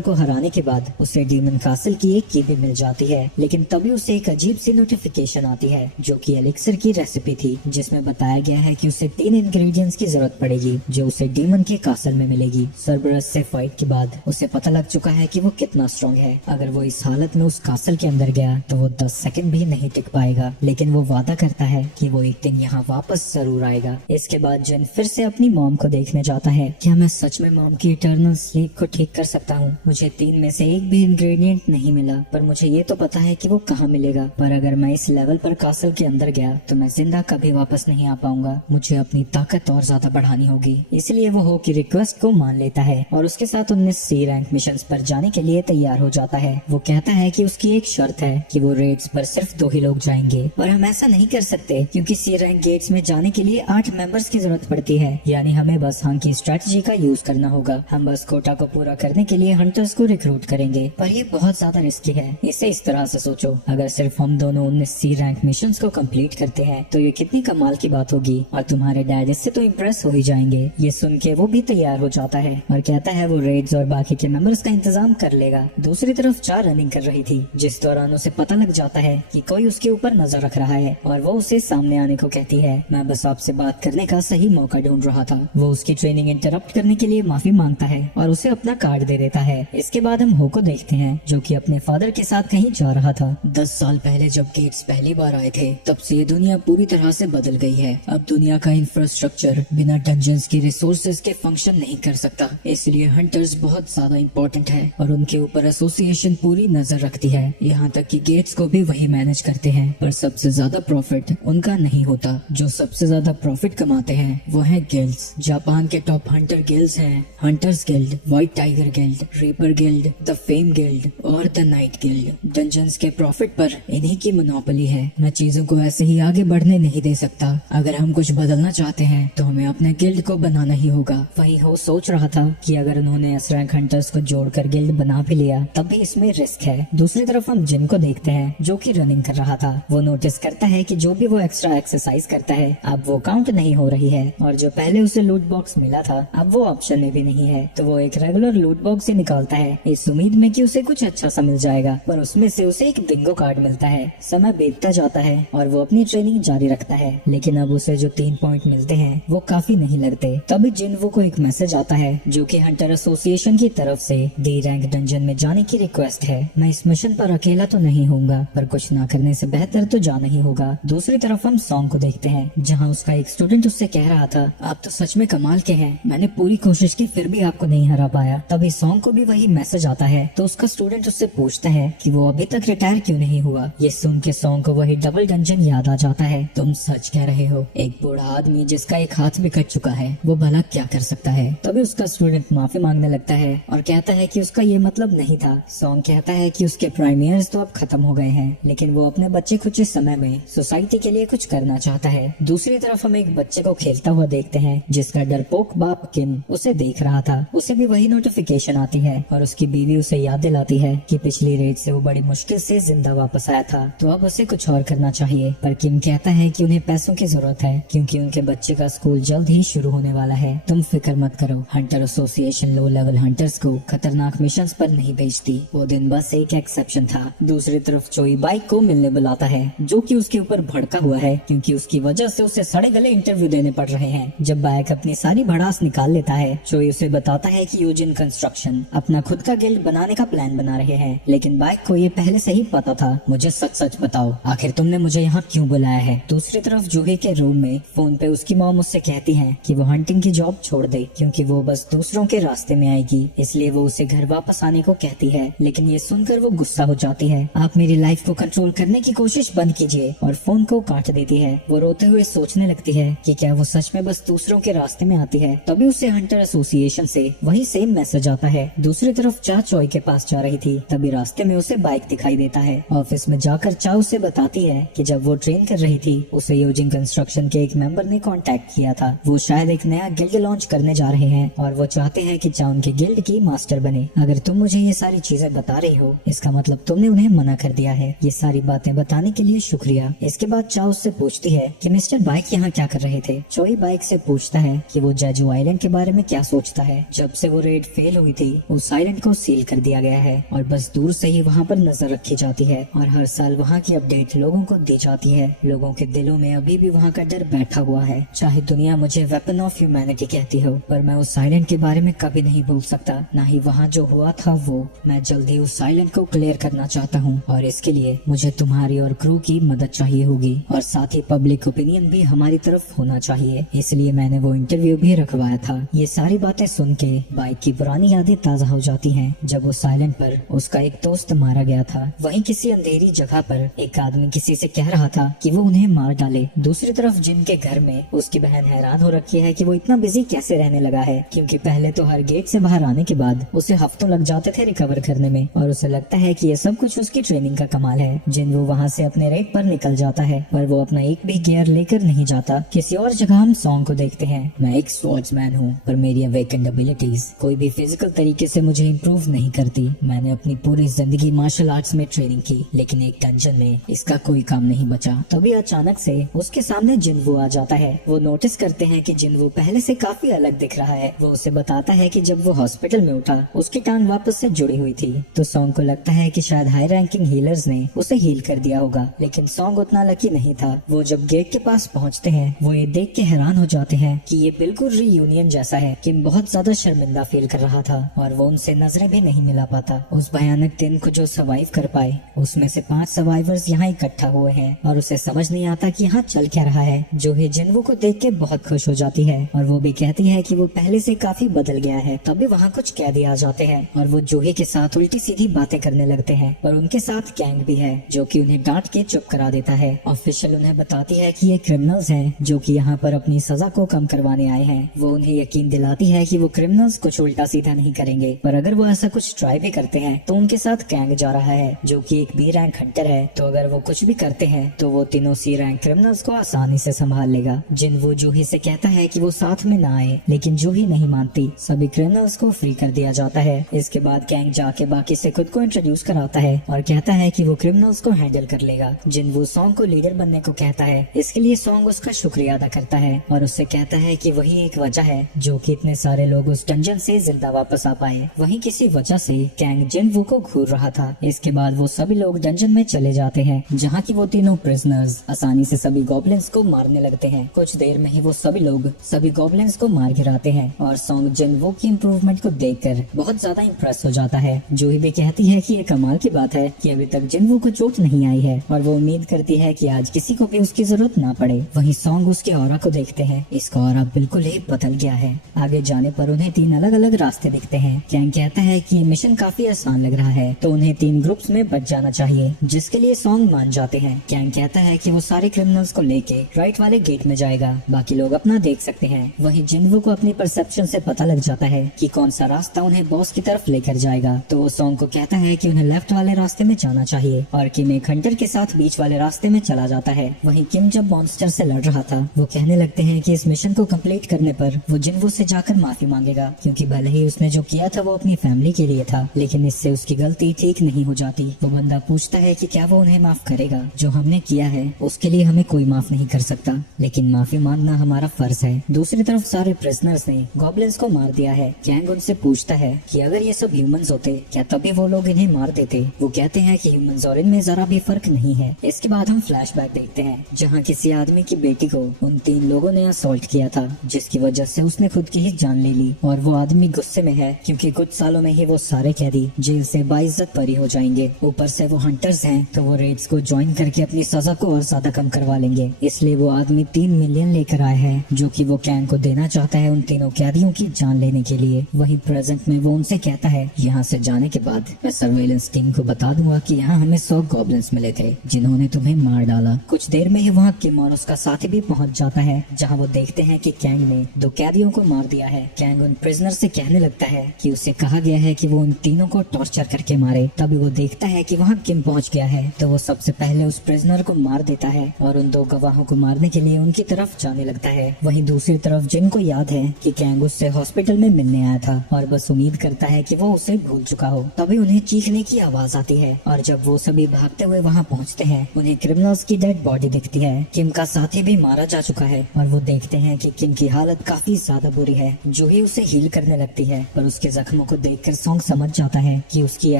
को हराने के बाद उसे डीमन कासल की एक की भी मिल जाती है। लेकिन तभी उसे एक अजीब सी नोटिफिकेशन आती है जो कि एलिक्सर की रेसिपी थी, जिसमें बताया गया है कि उसे 3 इंग्रेडिएंट्स की जरूरत पड़ेगी जो उसे डीमन के कासल में मिलेगी। सर्बरस से फाइट के बाद उसे पता लग चुका है कि वो कितना स्ट्रॉन्ग है। अगर वो इस हालत में उस कासल के अंदर गया तो वो 10 सेकंड भी नहीं टिक पाएगा, लेकिन वो वादा करता है कि वो एक दिन यहाँ वापस जरूर आएगा। इसके बाद जिन फिर से अपनी मॉम को देखने जाता है। क्या मैं सच में मॉम की इटर्नल स्लीप को ठीक कर सकता हूँ? मुझे 3 में से एक भी इंग्रेडिएंट नहीं मिला, पर मुझे ये तो पता है कि वो कहाँ मिलेगा। पर अगर मैं इस लेवल पर कासल के अंदर गया तो मैं जिंदा कभी वापस नहीं आ पाऊंगा। मुझे अपनी ताकत और ज्यादा बढ़ानी होगी। इसलिए वो हो की रिक्वेस्ट को मान लेता है और उसके साथ 19 सी रैंक मिशंस पर जाने के लिए तैयार हो जाता है। वो कहता है कि उसकी एक शर्त है कि वो रेड्स पर सिर्फ 2 ही लोग जाएंगे और हम ऐसा नहीं कर सकते क्योंकि सी रैंक गेट्स में जाने के लिए 8 मेंबर्स की जरूरत पड़ती है, यानी हमें बस हंग की स्ट्रेटजी का यूज करना होगा। हम बस कोटा को पूरा करने के लिए हंटर्स को रिक्रूट करेंगे, पर ये बहुत ज्यादा रिस्की है। इसे इस तरह से सोचो, अगर सिर्फ हम दोनों 19 सी रैंक मिशंस को कंप्लीट करते हैं तो ये कितनी कमाल की बात होगी और तुम्हारे डैड इससे तो इम्प्रेस हो ही जाएंगे। ये सुन के वो भी तैयार हो जाता है और कहता है वो रेड्स और बाकी के मेंबर्स का इंतजाम कर लेगा। दूसरी तरफ 4 रनिंग कर रही थी, जिस दौरान उसे पता लग जाता है कि कोई उसके ऊपर नजर रख रहा है और वो उसे सामने आने को कहती है। मैं बस आपसे बात करने का सही मौका ढूंढ रहा था। वो उसकी ट्रेनिंग इंटरप्ट करने के लिए माफी मांगता है और उसे अपना कार्ड दे देता है। इसके बाद हम हो को देखते हैं जो कि अपने फादर के साथ कहीं जा रहा था। 10 साल पहले जब गेट्स पहली बार आए थे तब से ये दुनिया पूरी तरह से बदल गई है। अब दुनिया का इंफ्रास्ट्रक्चर बिना डंजन्स की रिसोर्सेज के फंक्शन नहीं कर सकता, इसलिए हंटर्स बहुत ज्यादा इम्पोर्टेंट है और उनके ऊपर एसोसिएशन पूरी नजर रखती है। यहाँ तक कि गेट्स को भी वही मैनेज करते हैं, पर सबसे ज्यादा प्रॉफिट उनका नहीं होता। जो सबसे ज्यादा प्रॉफिट कमाते हैं वो है गिल्ड्स। जापान के टॉप हंटर गिल्ड्स हैं hunters guild, white tiger guild, reaper guild, the fame guild और द नाइट गिल्ड। डंजन्स के प्रॉफिट पर इन्हीं की मोनोपोली है। मैं चीजों को ऐसे ही आगे बढ़ने नहीं दे सकता। अगर हम कुछ बदलना चाहते हैं तो हमें अपने गिल्ड को बनाना ही होगा। वही हो सोच रहा था कि अगर उन्होंने एस रैंक हंटर्स को जोड़कर गिल्ड बना भी लिया तब भी इसमें रिस्क रिस्क है। दूसरी तरफ हम जिन को देखते हैं जो कि रनिंग कर रहा था। वो नोटिस करता है कि जो भी वो एक्स्ट्रा एक्सरसाइज करता है अब वो काउंट नहीं हो रही है, और जो पहले उसे लूट बॉक्स मिला था अब वो ऑप्शन में भी नहीं है। तो वो एक रेगुलर लूट बॉक्स से निकालता है इस उम्मीद में कि उसे कुछ अच्छा सा मिल जाएगा, पर उसमें से उसे एक बिंगो कार्ड मिलता है। समय बीतता जाता है और वो अपनी ट्रेनिंग जारी रखता है, लेकिन अब उसे जो 3 पॉइंट मिलते हैं वो काफी नहीं लगते। तभी जिनवो को एक मैसेज आता है जो कि हंटर एसोसिएशन की तरफ से डी रैंक डंजन में जाने की रिक्वेस्ट है। मैं इस मिशन पर अकेला तो नहीं होऊंगा, पर कुछ ना करने से बेहतर तो जाना ही होगा। दूसरी तरफ हम सॉन्ग को देखते हैं जहाँ उसका एक स्टूडेंट उससे कह रहा था आप तो सच में कमाल के हैं, मैंने पूरी कोशिश की फिर भी आपको नहीं हरा पाया। तभी सॉन्ग को भी वही मैसेज आता है तो उसका स्टूडेंट उससे पूछता है कि वो अभी तक रिटायर क्यों नहीं हुआ। ये सुन के सॉन्ग को वही डबल डंजन याद आ जाता है। तुम सच कह रहे हो, एक बूढ़ा आदमी जिसका एक हाथ भी कट चुका है वो भला क्या कर सकता है। तभी उसका स्टूडेंट माफी मांगने लगता है और कहता है कि उसका ये मतलब नहीं था। सॉन्ग कहता है कि उसके प्राइम ईयर्स तो अब खत्म हो गए हैं, लेकिन वो अपने बच्चे कुछ इस समय में सोसाइटी के लिए कुछ करना चाहता है। दूसरी तरफ हम एक बच्चे को खेलता हुआ देखते हैं जिसका डरपोक बाप किम उसे देख रहा था। उसे भी वही नोटिफिकेशन आती है और उसकी बीवी उसे याद दिलाती है कि पिछली रेड से वो बड़ी मुश्किल से जिंदा वापस आया था, तो अब उसे कुछ और करना चाहिए। पर किम कहता है कि उन्हें पैसों की जरूरत है क्योंकि उनके बच्चे का स्कूल जल्द ही शुरू होने वाला है। तुम फिक्र मत करो, Hunter association low level hunters को खतरनाक मिशंस पर नहीं भेजती। वो दिन बस एक एक्सेप्शन था। दूसरी तरफ चोई बाइक को मिलने बुलाता है जो कि उसके ऊपर भड़का हुआ है क्योंकि उसकी वजह से उसे सड़े गले इंटरव्यू देने पड़ रहे हैं। जब बाइक अपनी सारी भड़ास निकाल लेता है, चोई उसे बताता है कि यूजिन कंस्ट्रक्शन अपना खुद का गिल्ड बनाने का प्लान बना रहे हैं, लेकिन बाइक को ये पहले से ही पता था। मुझे सच सच बताओ, आखिर तुमने मुझे यहाँ क्यों बुलाया है। दूसरी तरफ जूही के रूम में फोन पे उसकी मॉम उससे कहती है कि वो हंटिंग की जॉब छोड़ दे क्योंकि वो बस दूसरों के रास्ते में आएगी, इसलिए वो उसे घर वापस आने को कहती है। लेकिन ये सुनकर वो गुस्सा हो जाती है। आप मेरी लाइफ को कंट्रोल करने की कोशिश बंद कीजिए, और फोन को काट देती है। वो रोते हुए सोचने लगती है कि क्या वो सच में बस दूसरों के रास्ते में आती है। तभी उसे हंटर एसोसिएशन से वही सेम मैसेज आता है। दूसरी तरफ चा चोई के पास जा रही थी, तभी रास्ते में उसे बाइक दिखाई देता है। ऑफिस में जाकर चा उसे बताती है कि जब वो ट्रेन कर रही थी उसे यूजिंग कंस्ट्रक्शन के एक मेंबर ने कांटेक्ट किया था। वो शायद एक नया गिल्ड लॉन्च करने जा रहे हैं और वो चाहते हैं कि चा उनके गिल्ड की मास्टर बने। अगर तुम मुझे ये सारी चीजें बता रही हो इसका मतलब तुमने उन्हें मना कर दिया है। ये सारी बातें बताने के लिए शुक्रिया। इसके बाद चा उससे पूछती है कि मिस्टर बाइक यहाँ क्या कर रहे थे। चोई बाइक से पूछता है कि वो जेजू आइलैंड के बारे में क्या सोचता है। जब से वो रेड फेल हुई थी उस आइलैंड को सील कर दिया गया है और बस दूर से ही वहाँ पर नजर रखी जाती है और हर साल वहाँ की अपडेट लोगों को दी जाती है। लोगों के दिलों में अभी भी वहाँ का डर बैठा हुआ है। चाहे दुनिया मुझे वेपन ऑफ ह्यूमैनिटी कहती हो, पर मैं उस आइलैंड के बारे में कभी नहीं भूल सकता, ना ही वहाँ जो हुआ था वो। मैं जल्दी उस आइलैंड को क्लियर करना चाहता हूँ और इसके लिए मुझे तुम्हारी और क्रू की मदद चाहिए होगी, और साथ ही पब्लिक ओपिनियन भी हमारी तरफ होना चाहिए, इसलिए मैंने वो इंटरव्यू भी रखवाया था। ये सारी बातें सुन के बाइक की पुरानी यादें ताजा हो जाती हैं जब उस आइलैंड पर उसका एक दोस्त मारा गया था। वहीं किसी अंधेरी जगह पर एक आदमी किसी से कह रहा था कि वो उन्हें मार डाले। दूसरी तरफ जिन के घर में उसकी बहन हैरान हो रखी है कि वो इतना बिजी कैसे रहने लगा है, क्योंकि पहले तो हर गेट से बाहर आने के बाद उसे हफ्तों लग जाते थे रिकवर करने में, और उसे लगता है कि ये सब कुछ उसकी ट्रेनिंग का कमाल है। जिन वो वहाँ से अपने रेड पर निकल जाता है पर वो अपना एक भी गियर लेकर नहीं जाता। किसी और जगह हम सॉन्ग को देखते हैं। मैं एक स्वॉर्ड्समैन हूँ पर मेरी अवेकेंड एबिलिटीज कोई भी फिजिकल तरीके से मुझे इम्प्रूव नहीं करती। मैंने अपनी पूरी जिंदगी मार्शल आर्ट्स में ट्रेनिंग की, लेकिन एक डंजन में इसका कोई काम नहीं बचा। तभी अचानक से उसके सामने जिनवू आ जाता है। वो नोटिस करते हैं कि जिनवू पहले से काफी अलग दिख रहा है। वो उसे बताता है कि जब वो हॉस्पिटल में उठा उसकी टांग वापस से जुड़ी हुई थी। तो सॉन्ग को लगता है कि शायद हाई रैंकिंग हीलर्स ने उसे हील कर दिया होगा, लेकिन सॉन्ग उतना लकी नहीं था। वो जब गेट के पास पहुंचते हैं वो ये देख के हैरान हो जाते हैं कि ये बिल्कुल रीयूनियन जैसा है। किम बहुत ज्यादा शर्मिंदा फील कर रहा था और वो उनसे नजरें भी नहीं मिला पाता। उस भयानक दिन को जो सर्वाइव कर पाए उसमें से 5 सर्वाइवर्स यहाँ इकट्ठा हुए हैं और उसे समझ नहीं आता कि यहाँ चल क्या रहा है। जो है जिनवू को देख के बहुत खुश हो जाती है और वो भी कहती है कि वो पहले से काफी बदल गया है। तभी वहाँ कुछ कैदी आ जाते हैं और वो जूही के साथ उल्टी सीधी बातें करने लगते हैं, और उनके साथ कैंग भी है जो कि उन्हें डांट के चुप करा देता है। ऑफिशियल उन्हें बताती है कि ये क्रिमिनल्स हैं जो कि यहाँ पर अपनी सजा को कम करवाने आए हैं। वो उन्हें यकीन दिलाती है कि वो क्रिमिनल्स कुछ उल्टा सीधा नहीं करेंगे, पर अगर वो ऐसा कुछ ट्राई भी करते हैं तो उनके साथ कैंग जा रहा है जो कि एक बी रैंक हंटर है। तो अगर वो कुछ भी करते हैं तो वो तीनों सी रैंक क्रिमिनल्स को आसानी से संभाल लेगा। जिनवू जूही से कहता है कि वो साथ में ना आए, लेकिन जूही नहीं मानती। सभी क्रिमिनल्स को फ्री कर दिया जाता है। इसके बाद कैंग जाके बाकी से खुद को इंट्रोड्यूस कराता है और कहता है कि वो क्रिमिनल्स को हैंडल कर लेगा। जिनवू सॉन्ग को लीडर बनने को कहता है। इसके लिए सॉन्ग उसका शुक्रिया अदा करता है और उससे कहता है कि वही एक वजह है जो कि इतने सारे लोग उस डंजन से जिंदा वापस आ पाए। वहीं किसी वजह से कैंग जिनवू को घूर रहा था। इसके बाद वो सभी लोग डंजन में चले जाते हैं, जहाँ की वो तीनों प्रिजनर्स आसानी से सभी गॉब्लिन्स को मारने लगते हैं। कुछ देर में ही वो सभी लोग सभी गॉब्लिन्स को मार गिराते हैं और सॉन्ग जिनवू की इम्प्रूवमेंट को देखकर बहुत ज्यादा इम्प्रेस हो जाता है। जूही भी कहती है कि ये कमाल की बात है कि अभी तक जिनवू को चोट नहीं आई है और वो उम्मीद करती है कि आज किसी को भी उसकी जरूरत ना पड़े। वहीं सॉन्ग उसके ऑरा को देखते हैं। इसका ऑरा बिल्कुल ही बदल गया है। आगे जाने पर उन्हें 3 अलग अलग रास्ते दिखते हैं। कैंग कहता है कि ये मिशन काफी आसान लग रहा है तो उन्हें 3 ग्रुप्स में बच जाना चाहिए, जिसके लिए सॉन्ग मान जाते हैं। कैंग कहता है कि वो सारे क्रिमिनल्स को लेके राइट वाले गेट में जाएगा, बाकी लोग अपना देख सकते हैं। वहीं जिनवू को अपनी परसेप्शन से पता लग जाता है कि कौन सा रास्ता उन्हें बॉस की तरफ लेकर जाएगा, तो वो सॉन्ग को कहता है कि उन्हें लेफ्ट वाले रास्ते में जाना चाहिए और किम एक हंटर के साथ बीच वाले रास्ते में चला जाता है। वहीं किम जब मॉन्स्टर से लड़ रहा था, वो कहने लगते हैं कि इस मिशन को कंप्लीट करने पर वो जिनवू से जाकर माफी मांगेगा, क्योंकि भले ही उसने जो किया था वो अपनी फैमिली के लिए था, लेकिन इससे उसकी गलती ठीक नहीं हो जाती। वो बंदा पूछता है कि क्या वो उन्हें माफ करेगा। जो हमने किया है उसके लिए हमें कोई माफ नहीं कर सकता, लेकिन माफी मांगना हमारा फर्ज है। दूसरी तरफ सारे प्रिजनर्स ने गॉब्लिन्स को मार दिया है। कैंग उनसे पूछता है कि अगर ये सब ह्यूमंस होते क्या तभी वो लोग इन्हें मार देते। वो कहते हैं कि ह्यूमंस और इनमें जरा भी फर्क नहीं है। इसके बाद हम फ्लैशबैक देखते हैं, जहाँ किसी आदमी की बेटी को उन 3 लोगों ने असॉल्ट किया था, जिसकी वजह से उसने खुद की ही जान ले ली और वो आदमी गुस्से में है क्योंकि कुछ सालों में ही वो सारे कैदी जेल से बाइज्जत बरी हो जाएंगे। ऊपर से वो हंटर्स हैं तो वो रेड्स को ज्वाइन करके अपनी सजा को और ज्यादा कम करवा लेंगे। इसलिए वो आदमी 3 मिलियन लेकर आए हैं, जो कि वो कैंग को देना चाहता है उन तीनों कैदियों की जान लेने के लिए। वही प्रेजेंट में वो उनसे कहता है, यहाँ से जाने के बाद मैं सर्वेलेंस टीम को बता दूंगा कि यहाँ हमें 100 गॉब्लिन्स मिले थे जिन्होंने तुम्हें मार डाला। कुछ देर में ही वहाँ किम और उसका साथी भी पहुँच जाता है, जहाँ वो देखते हैं कि कैंग ने 2 कैदियों को मार दिया है। कैंग उन प्रिजनर से कहने लगता है कि उसे कहा गया है कि वो उन तीनों को टॉर्चर करके मारे। तभी वो देखता है कि वहाँ किम पहुँच गया है, तो वो सबसे पहले उस प्रिजनर को मार देता है और उन 2 गवाहों को मारने के लिए उनकी तरफ जाने लगता है। वहीं दूसरी तरफ जिन को याद है कि कैंग उससे हॉस्पिटल में मिलने आया था और बस उम्मीद करता है कि वो उसे भूल चुका हो। तभी उन्हें चीखने की आवाज आती है और जब वो सभी भागते हुए वहाँ पहुँचते हैं, उन्हें क्रिमिनल्स की डेड बॉडी दिखती है। किम का साथी भी मारा जा चुका है और वो देखते हैं कि किम की हालत काफी ज्यादा बुरी है। जूही उसे हील करने लगती है, पर उसके जख्मों को देखकर सॉन्ग समझ जाता है कि उसकी ये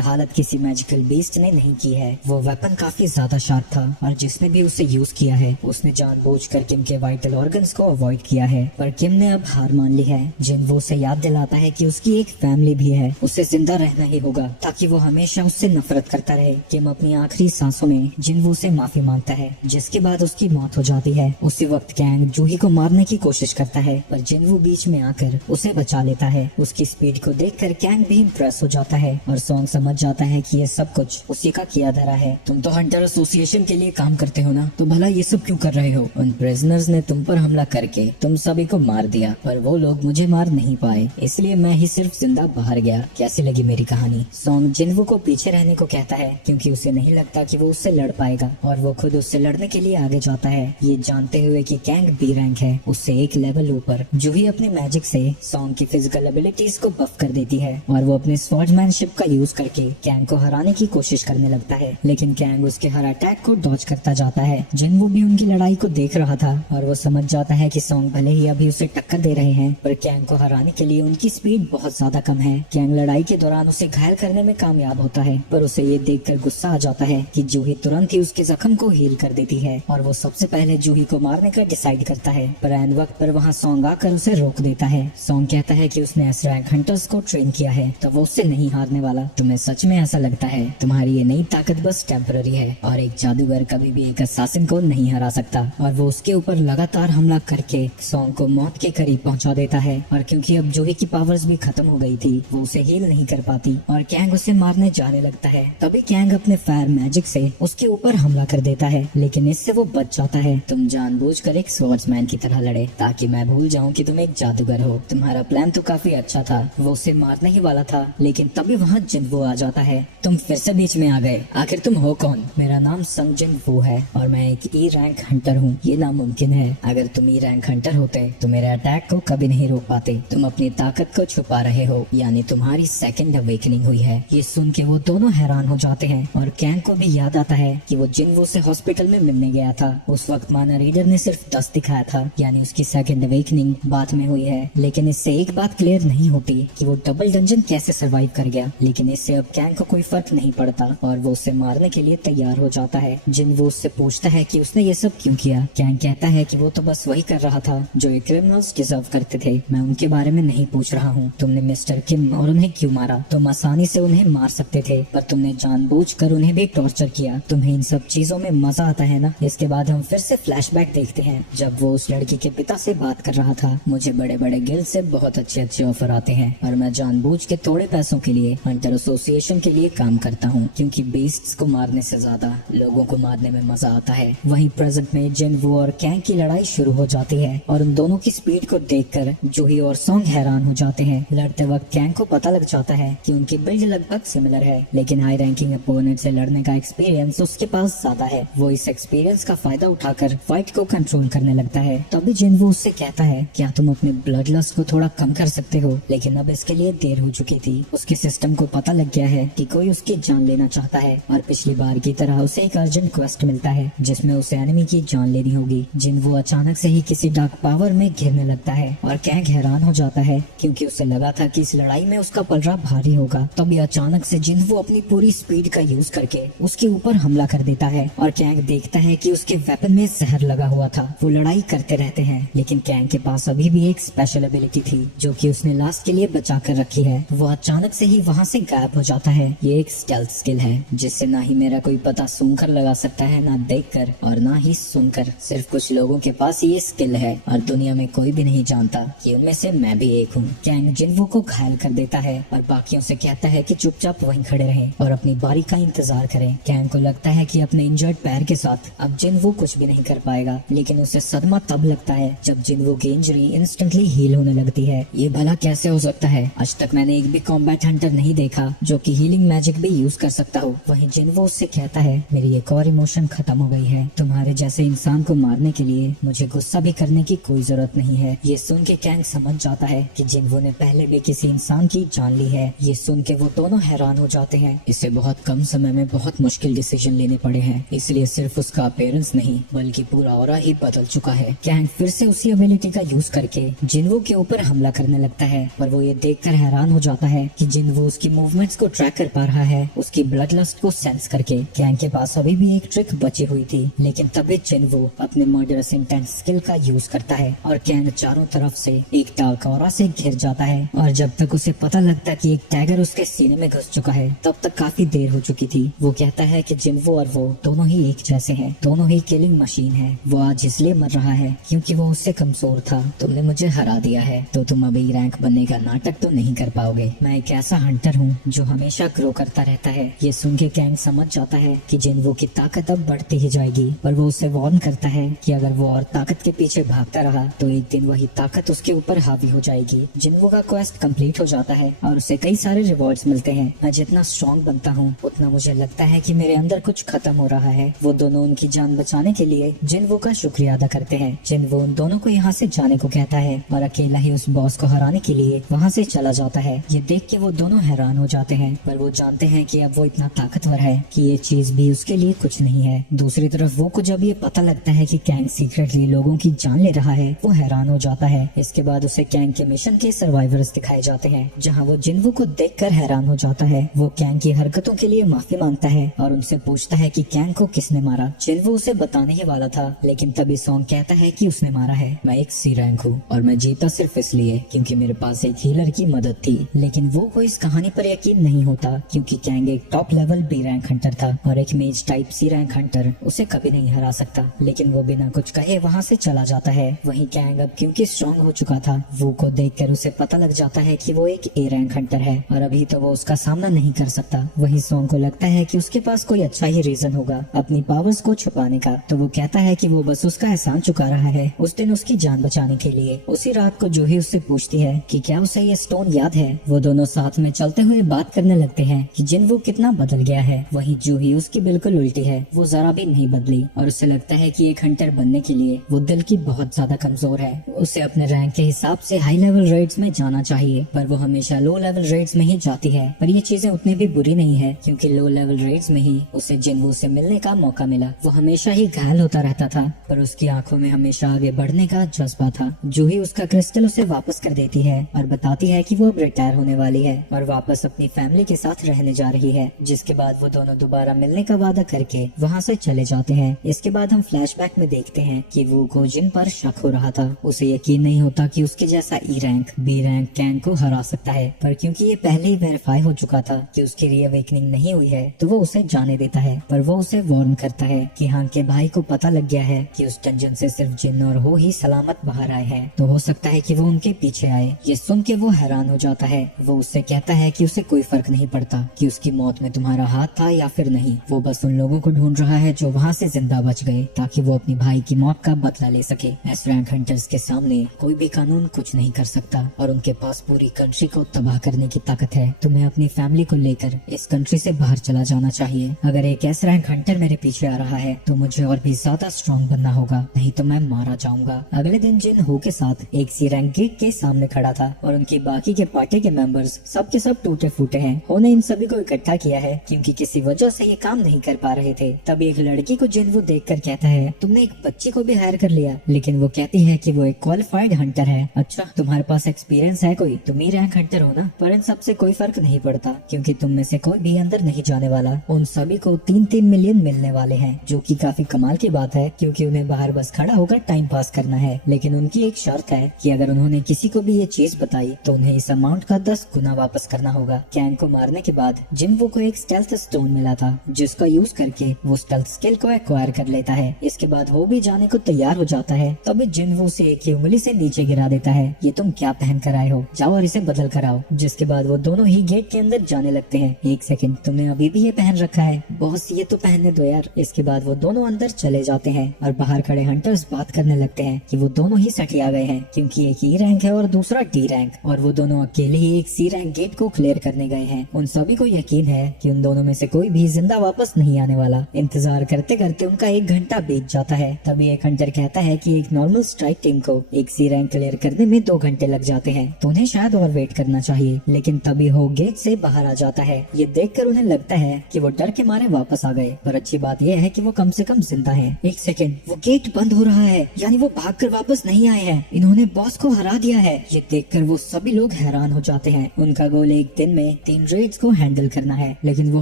हालत किसी मैजिकल बीस्ट ने नहीं की है। वो वेपन काफी ज्यादा शार्प था और जिसने भी उसे यूज किया है उसने जानबूझकर किम के वाइटल ऑर्गन्स को अवॉइड किया है। पर किम ने अब हार मान ली है। जिनवू उसे याद दिलाता है कि उसकी एक फैमिली भी है, उसे जिंदा रहना ही होगा ताकि वो हमेशा उससे नफरत करता रहे। किम अपनी आखिरी सांसों में जिनवू से माफी मांगता है, जिसके बाद उसकी मौत हो जाती है। उसी वक्त कैंग जूही को मारने की कोशिश करता है, पर जिनवू बीच में आकर उसे बचा लेता है। उसकी स्पीड को देखकर कैंग भी इम्प्रेस हो जाता है और सॉन्ग समझ जाता है कि ये सब कुछ उसी का किया धरा है। तुम तो हंटर एसोसिएशन के लिए काम करते हो ना, तो भला ये सब क्यों कर रहे हो? उन प्रिजनर्स ने तुम पर हमला करके तुम सभी को मार दिया, पर वो लोग मुझे मार नहीं पाए, इसलिए मैं ही सिर्फ जिंदा बाहर गया। कैसी लगी मेरी कहानी? सॉन्ग जिनवू को पीछे रहने को कहता है क्योंकि उसे नहीं लगता कि वो उससे लड़ पाएगा और वो खुद उससे लड़ने के लिए आगे जाता है, ये जानते हुए कि कैंग बी रैंक है, उससे एक लेवल ऊपर। जूही अपने मैजिक से सॉन्ग की फिजिकल एबिलिटीज को बफ कर देती है और वो अपने स्वॉर्ड्समैनशिप का यूज करके कैंग को हराने की कोशिश करने लगता है, लेकिन कैंग उसके हर अटैक को डॉज करता जाता है। जिनवू भी उनकी लड़ाई को देख रहा था और वो समझ जाता है कि सॉन्ग भले ही अभी उसे टक्कर दे रहे हैं, पर कैंग को हराने के लिए उनकी स्पीड बहुत ज्यादा कम है। कैंग लड़ाई के दौरान उसे घायल करने में कामयाब होता है, पर उसे ये देखकर गुस्सा आ जाता है कि जूही तुरंत ही उसके जख्म को हील कर देती है और वो सबसे पहले जूही को मारने का डिसाइड करता है, पर ऐन वक्त पर वहाँ सॉन्ग आकर उसे रोक देता है। सॉन्ग कहता है कि उसने एस रैंक हंटर्स को ट्रेन किया है, तो वो उससे नहीं हारने वाला। तुम्हें सच में ऐसा लगता है? तुम्हारी ये नई ताकत बस टेम्पररी है और एक जादूगर कभी भी एक असासिन को नहीं हरा सकता। और वो उसके ऊपर लगातार हमला करके सॉन्ग को मौत के करीब पहुंचा देता है, और क्योंकि अब जूही की पावर्स भी खत्म हो गई थी, वो उसे हील नहीं कर पाती और कैंग उसे मारने जाने लगता है। तभी कैंग अपने फायर मैजिक से उसके ऊपर हमला कर देता है, लेकिन इससे वो बच जाता है। तुम जानबूझकर एक स्वॉर्ड्समैन की तरह लड़े ताकि मैं भूल जाऊं कि तुम एक जादूगर हो। तुम्हारा प्लान तो काफी अच्छा था, वो उसे मारने ही वाला था, लेकिन तभी वहाँ जिनवू आ जाता है। तुम फिर से बीच में आ गए, आखिर तुम हो कौन? मेरा नाम संग जिनवू है और मैं एक ई रैंक हंटर हूँ। ये नामुमकिन है, अगर तुम ई रैंक हंटर होते तो मेरे अटैक को कभी नहीं रोक पाते। तुम अपनी ताकत को छुपा रहे हो, यानी तुम्हारी सेकंड अवेकनिंग हुई है। ये सुन के वो दोनों हैरान हो जाते हैं और कैंग को भी याद आता है कि वो जिनवू से हॉस्पिटल में मिलने गया था। उस वक्त माना रीडर ने सिर्फ 10 दिखाया था, यानी उसकी सेकंड अवेकनिंग बाद में हुई है। लेकिन इससे एक बात क्लियर नहीं होती कि वो डबल डंजन कैसे सरवाइव कर गया। लेकिन इससे अब कैंग को कोई फर्क नहीं पड़ता और वो उसे मारने के लिए तैयार हो जाता है। जिनवू उससे पूछता है कि उसने ये सब क्यों किया। कैंग कहता है कि वो तो बस वही कर रहा था जो ये क्रिमिनल्स डिजर्व करते थे। मैं उनके बारे में नहीं पूछ रहा हूँ। तुमने मिस्टर किम और उन्हें क्यों मारा? तुम आसानी से उन्हें मार सकते थे, पर तुमने जानबूझकर उन्हें भी टॉर्चर किया। तुम्हें इन सब चीजों में मजा आता है ना। इसके बाद हम फिर से फ्लैशबैक देखते हैं जब वो उस लड़की के पिता से बात कर रहा था। मुझे बड़े बड़े गिल्ड से बहुत अच्छे ऑफर आते हैं और मैं जानबूझ के थोड़े पैसों के लिए हंटर एसोसिएशन के लिए काम करता हूँ, क्योंकि बीस्ट्स को मारने से ज्यादा लोगों को मारने में मजा आता है। वहीं प्रेजेंट में जिनवू और कैंग की लड़ाई शुरू हो जाती है और उन दोनों की स्पीड को देखकर जूही और सॉन्ग हैरान हो जाते हैं। लड़ते वक्त कैंग को पता लग जाता है कि उनकी बिल्ड लगभग सिमिलर है, लेकिन हाई रैंकिंग अपोनेंट से लड़ने का एक्सपीरियंस उसके पास ज्यादा है। वो इस एक्सपीरियंस का फायदा उठाकर फाइट को कंट्रोल करने लगता है। तभी जिनवू उससे कहता है, क्या तुम अपने ब्लड लस्ट को थोड़ा कम कर सकते हो? लेकिन अब इसके लिए देर हो चुकी थी। उसके सिस्टम को पता लग गया है कि कोई उसकी जान लेना चाहता है और पिछली बार की तरह उसे एक अर्जेंट क्वेस्ट मिलता है जिसमें उसे एनिमी की जान लेनी होगी। जिनवू अचानक से ही किसी डार्क पावर में घिरने लगता है और कैंग हैरान हो जाता है क्योंकि उसे लगा था कि इस लड़ाई में उसका पलड़ा भारी होगा। तभी अचानक से जिनवू अपनी पूरी स्पीड का यूज करके उसके ऊपर हमला कर देता है और कैंग देखता है कि उसके वेपन में जहर लगा हुआ था। वो लड़ाई करते रहते हैं, लेकिन कैंग के पास अभी भी एक स्पेशल एबिलिटी थी जो कि उसने लास्ट के लिए बचा कर रखी है। वो अचानक से ही वहाँ से गायब हो जाता है। ये एक स्टेल्थ स्किल है जिससे ना ही मेरा कोई पता सूंघकर लगा सकता है, ना देखकर और ना ही सुनकर। सिर्फ कुछ लोगों के पास ये स्किल है और दुनिया में कोई भी नहीं जानता कि उनमें से मैं भी एक हूँ। कैंग जिनवू को घायल कर देता है और बाकियों से कहता है कि चुपचाप वहीं खड़े रहें और अपनी बारी का इंतजार करें। कैंग को लगता है कि अपने इंजर्ड पैर के साथ अब जिनवू कुछ भी नहीं कर पाएगा, लेकिन उसे सदमा तब लगता है जब जिनवू की इंजरी इंस्टेंटली हील होने लगती है। ये भला कैसे हो सकता है? आज तक मैंने एक भी कॉम्बैट हंटर नहीं देखा जो कि हीलिंग मैजिक भी यूज कर सकता हो। वहीं जिनवू उससे कहता है, मेरी एक और इमोशन खत्म हो गई है। तुम्हारे जैसे इंसान को मारने के लिए मुझे गुस्सा भी करने की कोई जरूरत नहीं है। ये सुन के कैंग समझ जाता है कि जिनवू ने पहले भी किसी इंसान की जान ली है। ये सुन के वो दोनों हैरान हो जाते हैं। इसे बहुत कम समय में बहुत मुश्किल डिसीजन लेने पड़े हैं, इसलिए सिर्फ उसका अपीयरेंस नहीं बल्कि पूरा ऑरा ही बदल चुका है। कैंग फिर से उसी एबिलिटी का यूज करके जिनवू के ऊपर हमला करने लगता है और वो ये देखकर हैरान हो जाता है कि जिनवू उसकी मूवमेंट्स को ट्रैक कर पा रहा है, उसकी ब्लड लस्ट को सेंस करके। कैंग के पास अभी भी एक ट्रिक बची हुई थी, लेकिन तभी जिनवू अपने मर्डरस इंटेंस स्किल का यूज करता है और कैंग चारों तरफ से एक डार्क ऑरा से घिर जाता है। और जब तक उसे पता लगता कि एक टैगर उसके सीने में घुस चुका है, तब तक काफी देर हो चुकी थी। वो कहता है कि जिनवू और वो दोनों ही एक जैसे हैं, दोनों ही किलिंग मशीन है। वो आज इसलिए मर रहा है क्योंकि वो उससे कमजोर था। तुमने मुझे हरा दिया है तो तुम अभी रैंक बनने का नाटक तो नहीं कर पाओगे। मैं एक ऐसा हंटर हूँ जो हमेशा ग्रो करता रहता है। ये सुन के कैंग समझ जाता है कि जिनवू की ताकत अब बढ़ती ही जाएगी, पर वो उसे वार्न करता है कि अगर वो और ताकत के पीछे भागता रहा तो एक दिन वही ताकत उसके ऊपर हावी हो जाएगी। जिनवू का क्वेस्ट कंप्लीट हो जाता है और उसे कई सारे रिवॉर्ड्स मिलते हैं। मैं जितना स्ट्रॉन्ग बनता हूँ उतना मुझे लगता है कि मेरे अंदर कुछ खत्म हो रहा है। वो दोनों उनकी जान बचाने के लिए जिनवू का शुक्रिया अदा करते हैं। जिनवू उन दोनों को यहाँ से जाने को कहता है और अकेला ही उस बॉस को हराने के लिए वहाँ से चला जाता है। ये देख के वो दोनों हैरान हो जाते हैं, पर वो जानते हैं कि अब वो इतना ताकतवर है कि ये चीज भी उसके लिए कुछ नहीं है। दूसरी तरफ वो को जब ये पता लगता है कि कैंग सीक्रेटली लोगों की जान ले रहा है, वो हैरान हो जाता है। इसके बाद उसे कैंग के मिशन के सर्वाइवर्स दिखाए जाते हैं, जहाँ वो जिनवू को देखकर हैरान हो जाता है। वो कैंग की हरकतों के लिए माफी मांगता है और उनसे पूछता है कि कैंग को किसने मारा। जिनवू उसे बताने ही वाला था, लेकिन तभी सॉन्ग कहता है कि उसने मारा है। मैं एक सी रैंक हूँ और मैं जीता सिर्फ इसलिए क्योंकि मेरे पास एक हीलर की मदद थी। लेकिन वो को इस कहानी पर यकीन नहीं होता क्योंकि कैंग एक top level B rank hunter था और एक मेज टाइप सी रैंक हंटर उसे कभी नहीं हरा सकता। लेकिन वो बिना कुछ कहे वहाँ से चला जाता है। वहीं कैंग अब क्योंकि स्ट्रॉन्ग हो चुका था, वो को देखकर उसे पता लग जाता है कि वो एक ए रैंक हंटर है और अभी तो वो उसका सामना नहीं कर सकता। वहीं सॉन्ग को लगता है कि उसके पास कोई अच्छा ही रीजन होगा अपनी पावर्स को छुपाने का, तो वो कहता है कि वो बस उसका एहसान चुका रहा है उस दिन उसकी जान बचाने के लिए। उसी रात को जूही उससे पूछती है कि क्या उसे ये स्टोन याद है। वो दोनों साथ में चलते हुए बात करने लगते हैं कि जिनवू कितना बदल गया है। वहीं जूही उसकी बिल्कुल उल्टी है, वो जरा भी नहीं बदली और उसे लगता है कि एक हंटर बनने के लिए वो दिल की बहुत ज्यादा कमजोर है। उसे अपने रैंक के हिसाब से हाई लेवल रेड्स में जाना चाहिए, पर वो हमेशा लो लेवल रेड्स में ही जाती है। पर ये चीजें उतनी भी बुरी नहीं है, क्योंकि लो लेवल रेड्स में ही उसे जिनवू से मिलने का मौका मिला। वो हमेशा ही घायल होता रहता था, पर उसकी आंखों में हमेशा आगे बढ़ने का जज्बा था। जूही उसका क्रिस्टल उसे वापस कर देती है और बताती है कि वो अब रिटायर होने वाली है और वापस अपनी फैमिली के साथ रहने जा रही है, जिसके बाद वो दोनों दोबारा मिलने का वादा करके वहाँ से चले जाते हैं। इसके बाद हम फ्लैशबैक में देखते हैं कि वो को जिन पर शक हो रहा था। उसे यकीन नहीं होता कि उसके जैसा E rank B rank Kang को हरा सकता है, पर क्योंकि ये पहले ही वेरीफाई हो चुका था कि उसकी रीअवेकनिंग नहीं हुई है, तो वो उसे जाने देता है। पर वो उसे वार्न करता है कि हांग के भाई को पता लग गया है कि उस डंजन से सिर्फ जिन और हो ही सलामत बाहर आए हैं, तो हो सकता है कि वो उनके पीछे आए। ये सुन के वो हैरान हो जाता है। वो उससे कहता है कि उसे कोई फर्क नहीं पड़ता कि उसकी मौत में तुम्हारा हाथ था या फिर नहीं। वो बस उन लोगों को ढूंढ रहा है जो वहाँ से जिंदा बच गए, ताकि वो अपनी भाई की मौत का बदला ले सके। एस रैंक हंटर्स के सामने कोई भी कानून कुछ नहीं कर सकता और उनके पास पूरी कंट्री को तबाह करने की ताकत है। तुम्हें अपनी फैमिली को लेकर इस कंट्री से बाहर चला जाना चाहिए। अगर एक एस रैंक हंटर मेरे पीछे आ रहा है तो मुझे और भी ज्यादा स्ट्रॉन्ग बनना होगा, नहीं तो मैं मारा जाऊंगा। अगले दिन जिन हो के साथ एक सी रैंक गेट के सामने खड़ा था और उनकी बाकी के पार्टी के मेंबर्स सब के सब टूटे फूटे हैं। हो ने इन सभी को इकट्ठा किया है क्योंकि किसी वजह से ये काम नहीं कर पा रहे थे। तब एक लड़की को जिन वो देख कर कहता है, तुमने एक बच्ची को भी हायर कर लिया। लेकिन वो कहती है कि वो एक क्वालिफाइड हंटर है। अच्छा, तुम्हारे पास एक्सपीरियंस है कोई? तुम ही रैंक हंटर हो ना? पर इन सबसे कोई फर्क नहीं पड़ता क्योंकि तुम में से कोई भी अंदर नहीं जाने वाला। उन सभी को 3-3 मिलियन मिलने वाले हैं, जो कि काफी कमाल की बात है क्योंकि उन्हें बाहर बस खड़ा होकर टाइम पास करना है। लेकिन उनकी एक शर्त है कि अगर उन्होंने किसी को भी ये चीज बताई तो उन्हें इस अमाउंट का 10 गुना वापस करना होगा। कैंग को मारने के बाद जिनवू को एक स्टेल्थ स्टोन मिला था, जिसका यूज करके वो स्टेल्थ स्किल को एक्वायर कर लेता है। इसके बाद वो भी जाने को तैयार हो जाता है, तभी जिनवू से एक ही उंगली से नीचे गिरा देता है। ये तुम क्या पहन कर आए हो? जाओ और इसे बदल कर आओ। जिसके बाद वो दोनों ही गेट के अंदर जाने लगते हैं। एक सेकंड, तुमने अभी भी ये पहन रखा है? बॉस, ये तो पहनने दो यार। इसके बाद वो दोनों अंदर चले जाते हैं और बाहर खड़े हंटर्स बात करने लगते हैं कि वो दोनों ही सटिया गए हैं क्योंकि एक ई रैंक है और दूसरा डी रैंक, और वो दोनों अकेले ही एक सी रैंक गेट को क्लियर करने गए हैं। उन सभी को यकीन है कि उन दोनों में से कोई भी जिंदा वापस नहीं आने वाला। इंतजार करते करते उनका 1 घंटा बीत जाता है। तभी एक हंटर कहता है कि एक नॉर्मल स्ट्राइक टीम को एक सी रैंक क्लियर करने में 2 घंटे लग जाते हैं, तो उन्हें शायद और वेट करना चाहिए। लेकिन तभी हो गेट से बाहर आ जाता है। ये देखकर उन्हें लगता है कि वो डर के मारे वापस आ गए, पर अच्छी बात यह है कि वो कम से कम जिंदा है। एक सेकंड, वो गेट बंद हो रहा है, यानी वो भागकर वापस नहीं आए हैं। इन्होंने बॉस को हरा दिया है। ये देखकर वो सभी लोग हैरान हो जाते हैं। उनका गोल एक दिन में 3 रेड्स को हैंडल करना है, लेकिन वो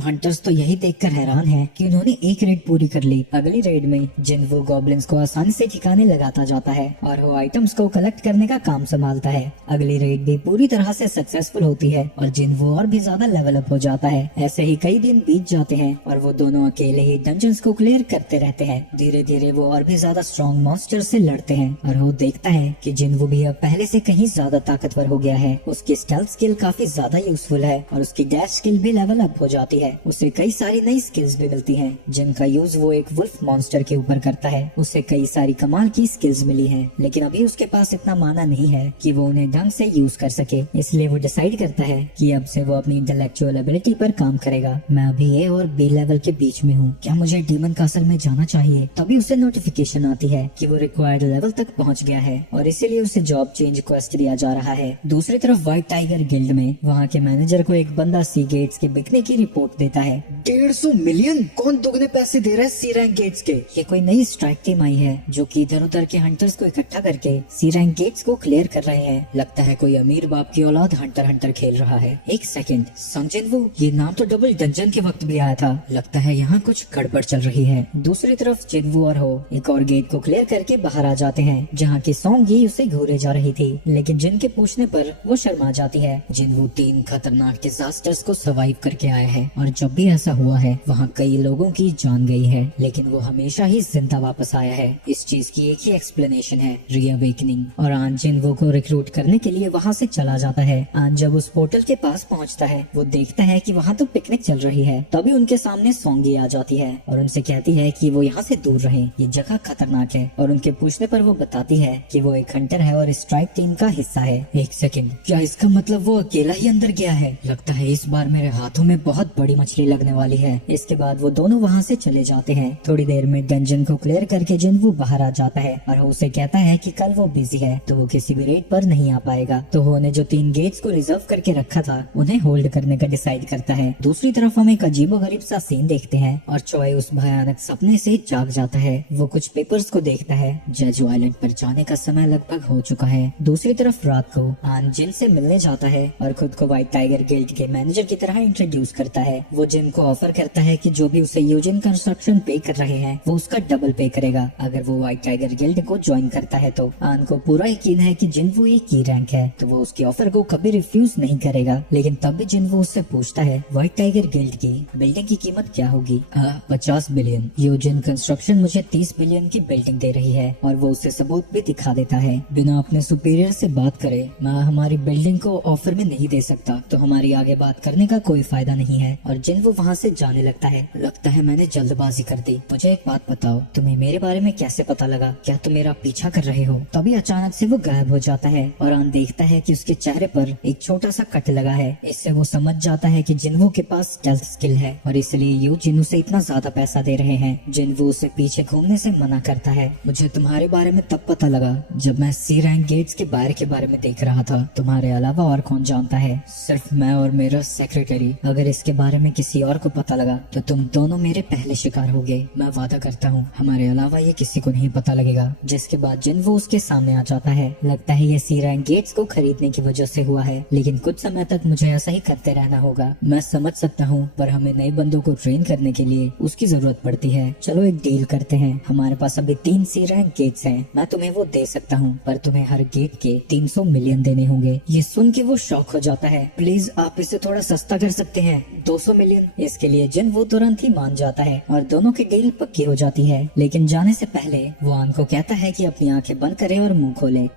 हंटर्स तो यही देखकर हैरान हैं कि उन्होंने एक रेड पूरी कर ली। अगली रेड में जिनवू गॉब्लिन्स को आसानी से ठिकाने लगाता जाता है और वो आइटम्स को कलेक्ट करने का काम संभालता है। अगली रेड भी पूरी तरह से सक्सेसफुल होती है और जिनवू और भी ज्यादा लेवल अप हो जाता है। ऐसे ही कई दिन बीत जाते हैं और वो दोनों अकेले ही डंजन्स को क्लियर करते रहते हैं। धीरे धीरे वो और भी ज्यादा स्ट्रॉन्ग मॉन्स्टर से लड़ते हैं और वो देखता है कि जिनवू भी अब पहले से कहीं ज्यादा ताकतवर हो गया है। उसकी स्टेल्थ स्किल काफी ज्यादा यूजफुल है और उसकी डैश स्किल भी लेवल अप हो जाती है। उसे कई सारी नई स्किल्स भी मिलती हैं, जिनका यूज वो एक वुल्फ मॉन्स्टर के ऊपर करता है। उसे कई सारी कमाल की स्किल्स मिली हैं, लेकिन अभी उसके पास इतना माना नहीं है कि वो उन्हें ढंग से यूज कर सके। इसलिए वो डिसाइड करता है कि अब से वो अपनी इंटेलेक्चुअल एबिलिटी पर काम करेगा। मैं अभी ए और बी लेवल के बीच में हूँ, क्या मुझे डीमन कासल में जाना चाहिए? तभी उसे नोटिफिकेशन आती है कि वो रिक्वायर्ड लेवल तक पहुँच गया है और इसीलिए उसे जॉब चेंज क्वेस्ट दिया जा रहा है। दूसरी तरफ व्हाइट टाइगर गिल्ड में वहाँ के मैनेजर को एक बंदा सी गेट्स के बिकने की रिपोर्ट देता है। 150 मिलियन? कौन दुगने पैसे दे रहा है सी रैंक गेट्स के? ये कोई नई स्ट्राइक टीम आई है जो कि इधर उधर के हंटर्स को इकट्ठा करके सी रैंक गेट्स को क्लियर कर रहे हैं। लगता है कोई अमीर बाप की औलाद हंटर खेल रहा है। एक सेकंड, संजिनवू, ये नाम तो डबल डंजन के वक्त भी आया था। लगता है यहाँ कुछ गड़बड़ चल रही है। दूसरी तरफ जिनवू और हो एक और गेट को क्लियर करके बाहर आ जाते हैं, जहाँ की सोंगी उसे घूरे जा रही थी, लेकिन जिन के पूछने पर वो शर्मा जाती है। जिनवू 3 खतरनाक डिजास्टर्स को सर्वाइव करके आया है और जब भी ऐसा हुआ है वहाँ कई लोगों की जान गई है, लेकिन वो हमेशा ही जिंदा वापस आया है। इस चीज की एक ही एक्सप्लेनेशन है, रीअवेकनिंग। और आन जिनवू को रिक्रूट करने के लिए वहाँ से चला जाता है। आन जब उस पोर्टल के पास पहुँचता है वो देखता है कि वहाँ तो पिकनिक चल रही है। तभी उनके सामने सोंगी आ जाती है और उनसे कहती है कि वो यहाँ से दूर रहें, ये जगह खतरनाक है। और उनके पूछने पर वो बताती है कि वो एक हंटर है और स्ट्राइक टीम का हिस्सा है। एक सेकंड, क्या इसका मतलब वो अकेला ही अंदर गया है? लगता है इस बार मेरे हाथों में बहुत बड़ी मछली लगने वाली है। इसके बाद वो दोनों वहाँ से चले जाते हैं। थोड़ी देर में डंजन को क्लियर करके जिनवू बाहर आ जाता है और उसे कहता है कि कल वो बिजी है तो वो किसी भी रेट पर नहीं आ पाएगा। तो हो ने जो 3 गेट्स को रिजर्व करके रखा था उन्हें हो होल्ड करने का डिसाइड करता है। दूसरी तरफ हम एक अजीबोगरीब सा सीन देखते हैं और चॉय उस भयानक सपने से जाग जाता है। वो कुछ पेपर्स को देखता है। जज आइलैंड पर जाने का समय लगभग हो चुका है। दूसरी तरफ रात को आन जिन से मिलने जाता है और खुद को व्हाइट टाइगर गिल्ड के मैनेजर की तरह इंट्रोड्यूस करता है। वो जिन को ऑफर करता है कि जो भी उसे यूजिन कंस्ट्रक्शन पे कर रहे हैं वो उसका डबल पे करेगा अगर वो व्हाइट टाइगर गिल्ड को ज्वाइन करता है। तो आन को पूरा यकीन है कि जिनवू एक की रैंक है तो वो उसकी ऑफर को कभी रिफ्यूज नहीं करेगा। लेकिन तब भी जिनवू उससे पूछता है व्हाइट टाइगर गिल्ड की बिल्डिंग की कीमत क्या होगी। 50 बिलियन। यूजिन कंस्ट्रक्शन मुझे 30 बिलियन की बिल्डिंग दे रही है और वो उसे सबूत भी दिखा देता है। बिना अपने सुपीरियर से बात करे मैं हमारी बिल्डिंग को ऑफर में नहीं दे सकता तो हमारी आगे बात करने का कोई फायदा नहीं है। और जिनवू वहाँ से जाने लगता है। लगता है मैंने जल्दबाजी कर दी। मुझे एक बात बताओ, तुम्हें मेरे बारे में कैसे पता लगा? क्या तुम मेरा पीछा कर रहे हो? तभी अचानक से वो गायब हो जाता है और आन देखता है कि उसके चेहरे पर एक छोटा सा कट लगा है। इससे वो समझ जाता है कि जिनवू के पास स्टेल्थ स्किल है और इसलिए यूजिन उसे इतना ज्यादा पैसा दे रहे हैं। जिनवू उसे पीछे घूमने से मना करता है। मुझे तुम्हारे बारे में तब पता लगा जब मैं सी रैंक गेट्स के बाहर के बारे में देख रहा था। तुम्हारे अलावा और कौन जानता है? सिर्फ मैं और मेरा सेक्रेटरी। अगर इसके बारे में किसी और को पता लगा तो तुम दोनों मेरे पहले शिकार होगे। मैं वादा करता हूँ हमारे अलावा ये किसी को नहीं पता लगेगा। जिसके बाद जिनवू उसके सामने आ जाता है। लगता है ये सी रैंक गेट्स को खरीदने की वजह से हुआ है, लेकिन कुछ समय तक मुझे ऐसा ही करते रहना होगा। मैं समझ सकता हूँ पर हमें नए बंदों को ट्रेन करने के लिए उसकी जरूरत पड़ती है। चलो एक डील करते हैं। हमारे पास अभी 3 सी रैंक गेट्स हैं। मैं तुम्हें वो दे सकता हूँ पर तुम्हें हर गेट के 300 मिलियन देने होंगे। ये सुन के वो शॉक हो जाता है। प्लीज आप इसे थोड़ा सस्ता कर सकते हैं, 200 मिलियन। इसके लिए जिनवू तुरंत ही मान जाता है और दोनों की डील पक्की हो जाती है। लेकिन जाने से पहले वो आन को कहता है कि अपनी आंखें बंद करे और मुंह खोले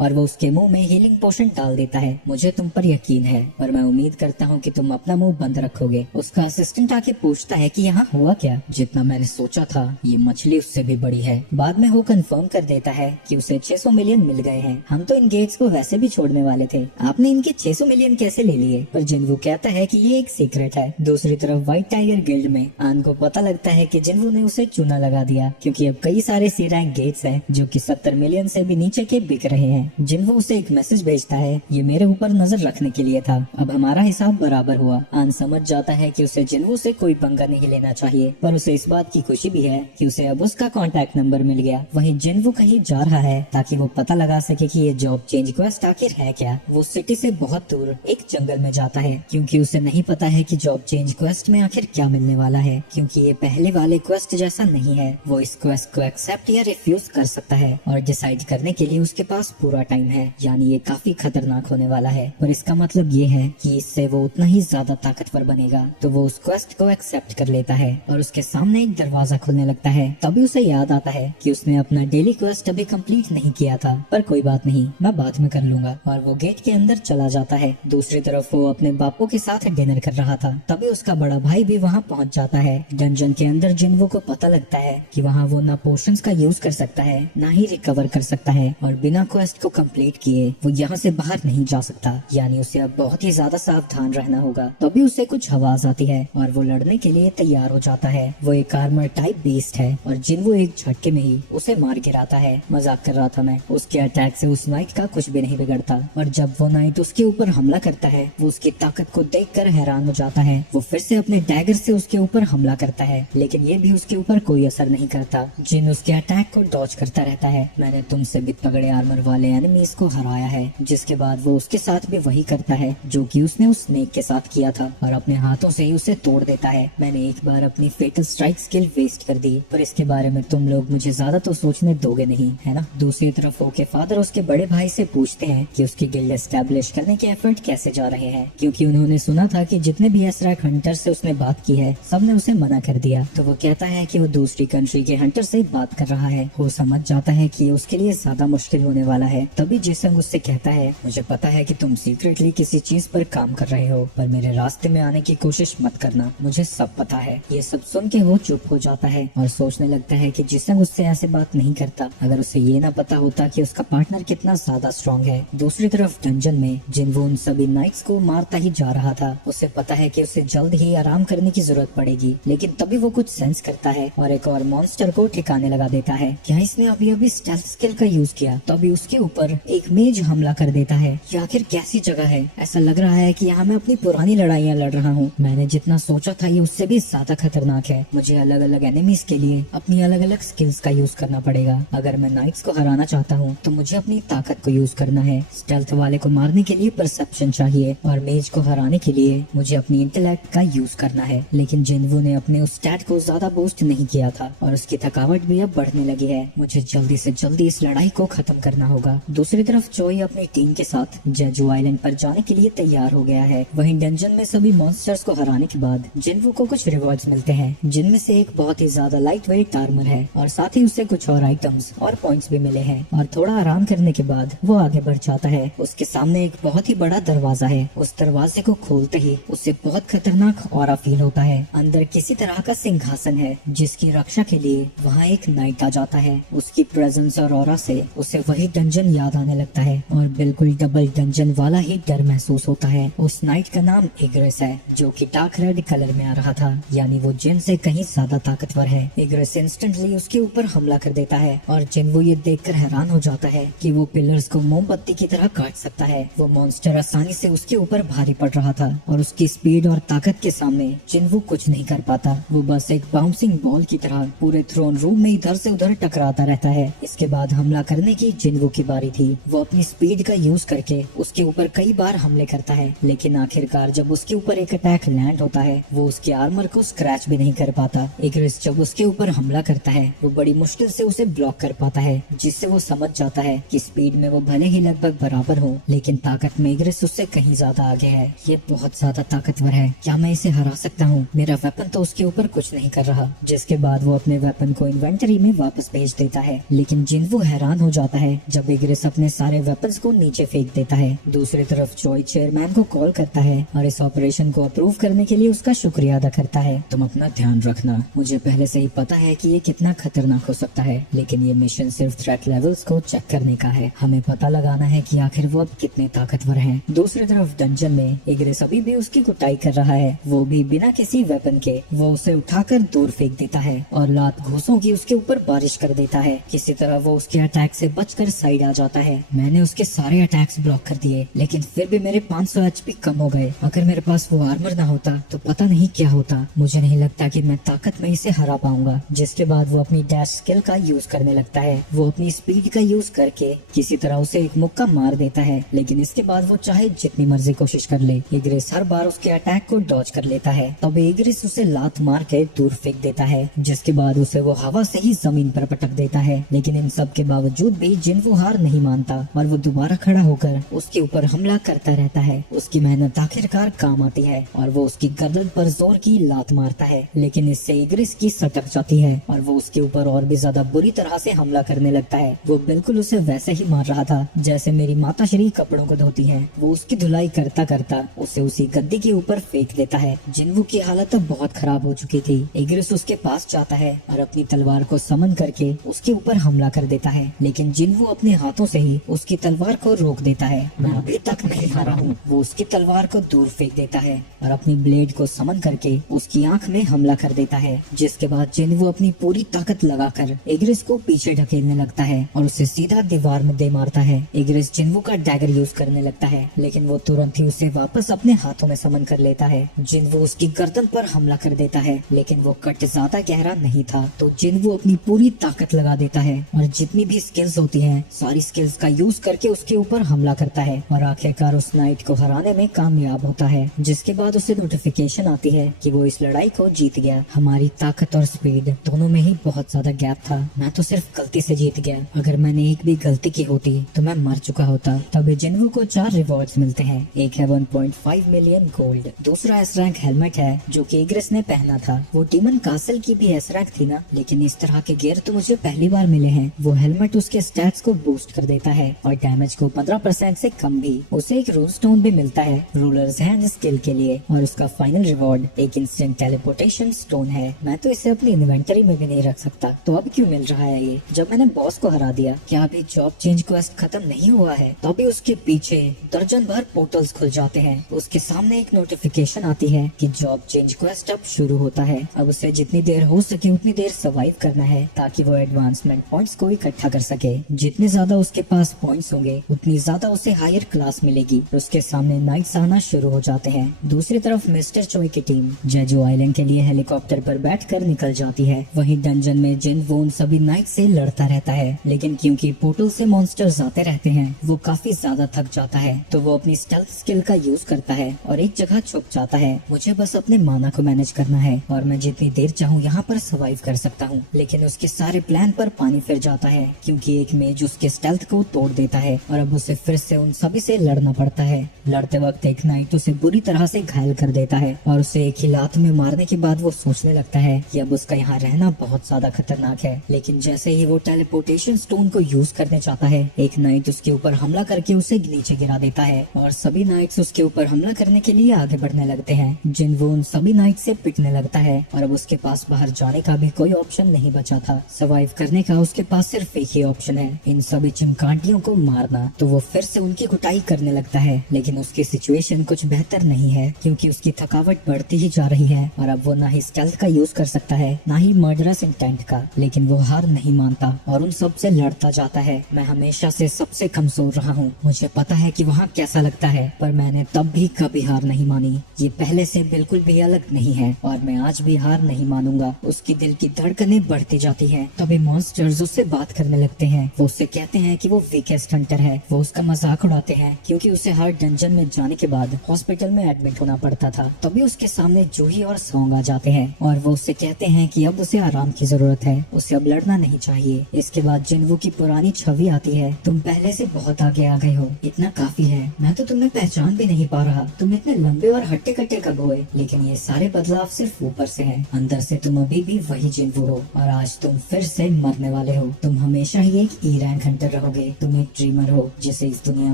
और वो उसके मुंह में हीलिंग पोशन डाल देता है। मुझे तुम पर यकीन है और मैं उम्मीद करता हूँ कि तुम अपना मुंह बंद रखोगे। उसका असिस्टेंट आके पूछता है कि यहाँ हुआ क्या। जितना मैंने सोचा था ये मछली उससे भी बड़ी है। बाद में वो कंफर्म कर देता है कि उसे 600 मिलियन मिल गए हैं। हम तो इन गेट्स को वैसे भी छोड़ने वाले थे, आपने इनके 600 मिलियन कैसे ले लिए? पर जिनवू कहता है कि ये एक सीक्रेट है। दूसरी तरफ व्हाइट टाइगर गिल्ड में आन को पता लगता है कि जिनवू ने उसे चूना लगा दिया क्योंकि अब कई सारे सी रैंक गेट्स हैं जो कि 70 मिलियन से भी नीचे के बिक रहे हैं। जिनवू उसे एक मैसेज भेजता है, ये मेरे ऊपर नजर रखने के लिए था, अब हमारा हिसाब बराबर हुआ। आन समझ जाता है कि उसे जिनवू से कोई पंगा नहीं लेना चाहिए, पर उसे इस बात की खुशी भी है कि उसे अब उसका कांटेक्ट नंबर मिल गया। वहीं जिनवू कहीं जा रहा है ताकि वो पता लगा सके कि ये जॉब चेंज क्वेस्ट आखिर है क्या। वो सिटी से बहुत दूर एक जंगल में जाता है क्योंकि उसे नहीं पता है कि जॉब चेंज क्वेस्ट में आखिर क्या मिलने वाला है, क्योंकि ये पहले वाले क्वेस्ट जैसा नहीं है। वो इस क्वेस्ट को एक्सेप्ट या रिफ्यूज कर सकता है और डिसाइड करने के लिए उसके पास पूरा टाइम है। यानी ये काफी खतरनाक होने वाला है, पर इसका मतलब ये है कि इससे वो उतना ही ज्यादा ताकतवर बनेगा। तो वो उस क्वेस्ट को एक्सेप्ट कर लेता है और उसके सामने एक दरवाजा खुलने लगता है। तभी उसे याद आता है कि उसने अपना डेली क्वेस्ट अभी कंप्लीट नहीं किया था, पर कोई बात नहीं, मैं बाद में कर लूंगा। और वो गेट के अंदर चला जाता है। दूसरी तरफ वो अपने बापू के साथ डिनर कर रहा था, तभी उसका बड़ा भाई भी वहाँ पहुँच जाता है। डंजन के अंदर जिनवू को पता लगता है कि वहाँ वो ना पोशंस का यूज कर सकता है ना ही रिकवर कर सकता है और बिना क्वेस्ट को कंप्लीट किए वो यहाँ से बाहर नहीं जा सकता। यानी उसे अब बहुत ही ज्यादा सावधान रहना होगा। तभी उसे कुछ आवाज आती है और वो लड़ने के लिए तैयार हो जाता है। वो एक आर्मर टाइप बीस्ट है और जिनवू एक झटके में ही उसे मार गिराता है। मजाक कर रहा था मैं। उसके अटैक से उस नाइट का कुछ भी नहीं बिगड़ता और जब वो नाइट उसके ऊपर हमला करता है वो उसकी ताकत को देखकर हैरान हो जाता है। वो फिर से अपने डैगर से उसके ऊपर हमला करता है, लेकिन ये भी उसके ऊपर कोई असर नहीं करता। जिन उसके अटैक को डॉज करता रहता है। मैंने तुमसे भी तगड़े आर्मर वाले एनिमीज को हराया है। जिसके बाद वो उसके साथ भी वही करता है जो कि उसने उस स्नेक के साथ किया था और अपने हाथों से ही उसे तोड़ देता है। मैंने एक बार अपनी फेटल स्ट्राइक स्किल वेस्ट कर दी, पर इसके बारे में तुम लोग मुझे ज्यादा तो सोचने दोगे नहीं, है ना? दूसरी तरफ ओके फादर उसके बड़े भाई से पूछते हैं कि उसकी गिल्ड एस्टेब्लिश करने के एफर्ट कैसे जा रहे हैं, क्योंकि उन्होंने सुना था कि जितने भी एसरैक हंटर से उसने बात की है सबने उसे मना कर दिया। तो वो कहता है कि वो दूसरी कंट्री के हंटर से बात कर रहा है। वो समझ जाता है कि उसके लिए ज्यादा मुश्किल होने वाला है। तभी जेसंग उससे कहता है, मुझे पता है कि तुम सीक्रेटली किसी चीज पर काम कर रहे हो, पर मेरे रास्ते में आने की कोशिश मत करना, मुझे सब पता है। ये सब सुन के वो चुप हो जाता है और सोचने लगता है कि जिसंग उससे ऐसे बात नहीं करता अगर उसे ये ना पता होता कि उसका पार्टनर कितना ज्यादा स्ट्रॉन्ग है। दूसरी तरफ डंजन में जिनवू उन सभी नाइट्स को मारता ही जा रहा था। उसे पता है कि उसे जल्द ही आराम करने की जरूरत पड़ेगी, लेकिन तभी वो कुछ सेंस करता है और एक और मॉन्स्टर को ठिकाने लगा देता है। क्या इसने अभी स्टेल्थ स्किल का यूज किया? तभी उसके ऊपर एक मेज हमला कर देता है। ये आखिर कैसी जगह है? ऐसा लग रहा है कि यहाँ मैं अपनी पुरानी लड़ाइयाँ लड़ रहा हूँ। मैंने जितना सोचा था ये उससे भी ज्यादा खतरनाक है। मुझे अलग अलग एनिमीज के लिए अपनी अलग अलग स्किल्स का यूज करना पड़ेगा। अगर मैं नाइट्स को हराना चाहता हूँ तो मुझे अपनी ताकत को यूज करना है। स्टेल्थ वाले को मारने के लिए परसेप्शन चाहिए और मेज को हराने के लिए मुझे अपनी इंटेलेक्ट का यूज करना है। लेकिन जिन्वू ने अपने उस स्टैट को ज्यादा बूस्ट नहीं किया था और उसकी थकावट भी अब बढ़ने लगी है। मुझे जल्दी से जल्दी इस लड़ाई को खत्म करना होगा। दूसरी तरफ चोई अपनी टीम के साथ जेजू आइलैंड पर जाने के लिए तैयार हो गया है। वहीं डंजन में सभी मॉन्स्टर्स को हराने के बाद जिन्वू को कुछ रिवॉर्ड्स मिलते हैं, जिनमें से एक बहुत ही ज्यादा लाइट वेट आर्मर है और साथ ही उसे कुछ और आइटम्स और पॉइंट्स भी मिले हैं। और थोड़ा आराम करने के बाद वो आगे बढ़ जाता है। उसके सामने एक बहुत ही बड़ा दरवाजा है। उस दरवाजे को खोलते ही उसे बहुत खतरनाक ऑरा फील होता है। अंदर किसी तरह का सिंहासन है जिसकी रक्षा के लिए वहाँ एक नाइट आ जाता है। उसकी प्रेजेंस और ऑरा से उसे वही डंजन याद आने लगता है और बिल्कुल डबल डंजन वाला ही डर महसूस होता है। उस नाइट का नाम इग्रेस है, जो कि डार्क रेड कलर में आ रहा था, यानी वो जिन से कहीं ज्यादा ताकतवर है। इग्रेस इंस्टेंटली उसके ऊपर हमला कर देता है और जिन्वू ये देखकर हैरान हो जाता है कि वो पिलर्स को मोमबत्ती की तरह काट सकता है। वो मॉन्स्टर आसानी से उसके ऊपर भारी पड़ रहा था और उसकी स्पीड और ताकत के सामने जिन्वू कुछ नहीं कर पाता। वो बस एक बाउंसिंग बॉल की तरह पूरे थ्रोन रूम में इधर से उधर टकराता रहता है। इसके बाद हमला करने की जिन्वू की बारी थी। वो अपनी स्पीड का यूज करके उसके ऊपर कई बार हमले करता है, लेकिन आखिरकार जब उसके ऊपर एक अटैक लैंड होता है वो उसके आर्मर को स्क्रैच भी नहीं कर पाता। इग्रेस जब उसके ऊपर हमला करता है वो बड़ी मुश्किल से उसे ब्लॉक कर पाता है, जिससे वो समझ जाता है कि स्पीड में वो भले ही लगभग बराबर हो, लेकिन ताकत में इग्रेस उससे कहीं ज्यादा आगे है। ये बहुत ज्यादा ताकतवर है, क्या मैं इसे हरा सकता हूँ? मेरा वेपन तो उसके ऊपर कुछ नहीं कर रहा। जिसके बाद वो अपने वेपन को इन्वेंटरी में वापस भेज देता है, लेकिन जिन्वू हैरान हो जाता है जब इग्रेस अपने सारे वेपन्स को नीचे फेंक देता है। दूसरी तरफ चोई चेयरमैन को कॉल करता है और इस ऑपरेशन को अप्रूव करने के लिए उसका शुक्रिया अदा करता है। तुम अपना ध्यान रखना। मुझे पहले से ही पता है कि ये कितना खतरनाक हो सकता है, लेकिन ये मिशन सिर्फ थ्रेट लेवल्स को चेक करने का है। हमें पता लगाना है कि आखिर वो अब कितने ताकतवर हैं। दूसरी तरफ डंजन में इग्रेस अभी भी उसकी कुटाई कर रहा है, वो भी बिना किसी वेपन के। वो उसे उठाकर दूर फेंक देता है और लात घूंसों की उसके ऊपर बारिश कर देता है। किसी तरह वो उसके अटैक से बचकर साइड आ जाता है। मैंने उसके सारे अटैक्स ब्लॉक कर दिए, लेकिन फिर भी मेरे 500 HP कम हो गए। अगर मेरे पास वो आर्मर ना होता तो पता नहीं क्या होता। मुझे नहीं लगता कि मैं ताकत में इसे हरा पाऊंगा। जिसके बाद वो अपनी डैश स्किल का यूज करने लगता है। वो अपनी स्पीड का यूज करके किसी तरह उसे एक मुक्का मार देता है, लेकिन इसके बाद वो चाहे जितनी मर्जी कोशिश कर ले, इग्रेस हर बार उसके अटैक को डॉज कर लेता है। तब इग्रेस उसे लात मार के दूर फेंक देता है, जिसके बाद उसे वो हवा से ही जमीन पर पटक देता है। लेकिन इन सब के बावजूद भी जिन्वू हार नहीं मानता और वो दोबारा खड़ा होकर उसके ऊपर हमला करता रहता है। उसकी मेहनत आखिरकार काम आती है और वो उसकी गर्दन पर जोर की लात मारता है, लेकिन इससे इग्रेस की सटक जाती है और वो उसके ऊपर और भी ज्यादा बुरी तरह से हमला करने लगता है। वो बिल्कुल उसे वैसे ही मार रहा था जैसे मेरी माता श्री कपड़ों को धोती है। वो उसकी धुलाई करता करता उसे उसी गद्दी के ऊपर फेंक देता है। जिन्वू की हालत अब बहुत खराब हो चुकी थी। इग्रेस उसके पास जाता है और अपनी तलवार को समन करके उसके ऊपर हमला कर देता है, लेकिन जिन्वू अपने हाथों से ही उसकी तलवार को रोक देता है। मैं अभी तक नहीं हारा हूँ। वो उसकी तलवार को दूर फेंक देता है और अपनी ब्लेड को समन करके उसकी आंख में हमला कर देता है, जिसके बाद जिन्वू अपनी पूरी ताकत लगाकर इग्रेस को पीछे ढकेलने लगता है और उसे सीधा दीवार में दे मारता है। इग्रेस जिन्वू का डैगर यूज करने लगता है, लेकिन वो तुरंत ही उसे वापस अपने हाथों में समन कर लेता है। जिन्वू उसकी गर्दन पर हमला कर देता है, लेकिन वो कट ज्यादा गहरा नहीं था, तो जिन्वू अपनी पूरी ताकत लगा देता है और जितनी भी स्किल्स होती हैं सारी स्किल्स का यूज करके उसके ऊपर हमला करता है और आखिरकार उस नाइट को हराने में कामयाब होता है। जिसके बाद उसे नोटिफिकेशन आती है कि वो इस लड़ाई को जीत गया। हमारी ताकत और स्पीड दोनों में ही बहुत ज्यादा गैप था। मैं तो सिर्फ गलती से जीत गया। अगर मैंने एक भी गलती की होती तो मैं मर चुका होता। तब जिन्वू को 4 रिवॉर्ड्स मिलते हैं। एक है 1.5 मिलियन गोल्ड, दूसरा एस रैंक हेलमेट है जो कि इग्रेस ने पहना था। वो डीमन कासल की भी एस रैंक थी ना, लेकिन इस तरह के गियर तो मुझे पहली बार मिले हैं। वो हेलमेट उसके स्टैट्स को बूस्ट कर देता है और डैमेज को 15% से कम भी। उसे एक रूल स्टोन भी मिलता है रूलर्स हैंड स्किल के लिए और उसका फाइनल रिवॉर्ड एक इंस्टेंट टेलीपोर्टेशन स्टोन है। मैं तो इसे अपनी इन्वेंटरी में भी नहीं रख सकता, तो अब क्यों मिल रहा है ये जब मैंने बॉस को हरा दिया? क्या अभी जॉब चेंज क्वेस्ट खत्म नहीं हुआ है? तो अभी उसके पीछे दर्जन भर पोर्टल्स खुल जाते हैं। उसके सामने एक नोटिफिकेशन आती है कि जॉब चेंज क्वेस्ट अब शुरू होता है। अब उसे जितनी देर हो सके उतनी देर सर्वाइव करना है ताकि वो एडवांसमेंट पॉइंट्स को इकट्ठा कर सके। जितने ज्यादा उसके पास पॉइंट्स होंगे उतनी ज्यादा उसे हायर क्लास मिलेगी। उसके सामने नाइट्स आना शुरू हो जाते हैं। दूसरी तरफ मिस्टर चोई की टीम जेजू आइलैंड के लिए हेलीकॉप्टर पर बैठकर निकल जाती है। वहीं डंजन में जिन वो उन सभी नाइट्स से लड़ता रहता है, लेकिन क्योंकि पोर्टल से मॉन्स्टर्स आते रहते हैं वो काफी ज्यादा थक जाता है, तो वो अपनी स्टेल्थ स्किल का यूज करता है और एक जगह छुप जाता है। मुझे बस अपने माना को मैनेज करना है और मैं जितनी देर चाहूँ यहाँ पर सर्वाइव कर सकता हूँ। लेकिन उसके सारे प्लान पर पानी फिर जाता है क्योंकि एक मेज उसके स्टेल्थ को तोड़ देता है और अब उसे फिर से उन सभी से लड़ना पड़ता है। लड़ते वक्त एक नाइट उसे बुरी तरह से घायल कर देता है और उसे एक ही लात में मारने के बाद वो सोचने लगता है कि अब उसका यहाँ रहना बहुत ज्यादा खतरनाक है। लेकिन जैसे ही वो टेलीपोर्टेशन स्टोन को यूज करने चाहता है, एक नाइट उसके ऊपर हमला करके उसे नीचे गिरा देता है और सभी नाइट्स उसके ऊपर हमला करने के लिए आगे बढ़ने लगते हैं। जिन वो उन सभी नाइट से पिटने लगता है और अब उसके पास बाहर जाने का भी कोई ऑप्शन नहीं बचा था। सर्वाइव करने का उसके पास सिर्फ एक ही ऑप्शन है, इन सभी चिमकांटियों को मारना। तो वो फिर से उनकी कुटाई करने लगता है, लेकिन उसकी सिचुएशन कुछ बेहतर नहीं है क्योंकि उसकी थकावट बढ़ती ही जा रही है और अब वो ना ही स्टेल्थ का यूज कर सकता है ना ही मर्डरस इंटेंट का। लेकिन वो हार नहीं मानता और उन सब से लड़ता जाता है। मैं हमेशा से सबसे कमजोर रहा हूँ, मुझे पता है कि वहाँ कैसा लगता है, पर मैंने तब भी कभी हार नहीं मानी। ये पहले से बिल्कुल भी अलग नहीं है और मैं आज भी हार नहीं मानूंगा। उसकी दिल की धड़कनें बढ़ती जाती हैं। तभी मॉन्स्टर्स उससे बात करने लगते हैं। वो उससे कहते हैं कि वो वीकेस्ट हंटर है। वो उसका मजाक उड़ाते हैं क्योंकि उसे हर डंजन में जाने के बाद हॉस्पिटल में एडमिट होना पड़ता था। तभी उसके सामने जूही और सॉन्ग आ जाते हैं और वो उससे कहते हैं कि अब उसे आराम की जरूरत है, उसे अब लड़ना नहीं चाहिए। इसके बाद जिनवू की पुरानी छवि आती है। तुम पहले से बहुत आगे आ गए हो, इतना काफी है। मैं तो तुम्हें पहचान भी नहीं पा रहा, तुम इतने लंबे और हट्टे कट्टे कब हुए? लेकिन ये सारे बदलाव सिर्फ ऊपर से हैं, अंदर से तुम अभी भी वही जिनवू हो और आज तुम फिर से मरने वाले हो। तुम हमेशा ही एक ई रैंक हंटर रहोगे। तुम एक ड्रीमर हो जिसे इस दुनिया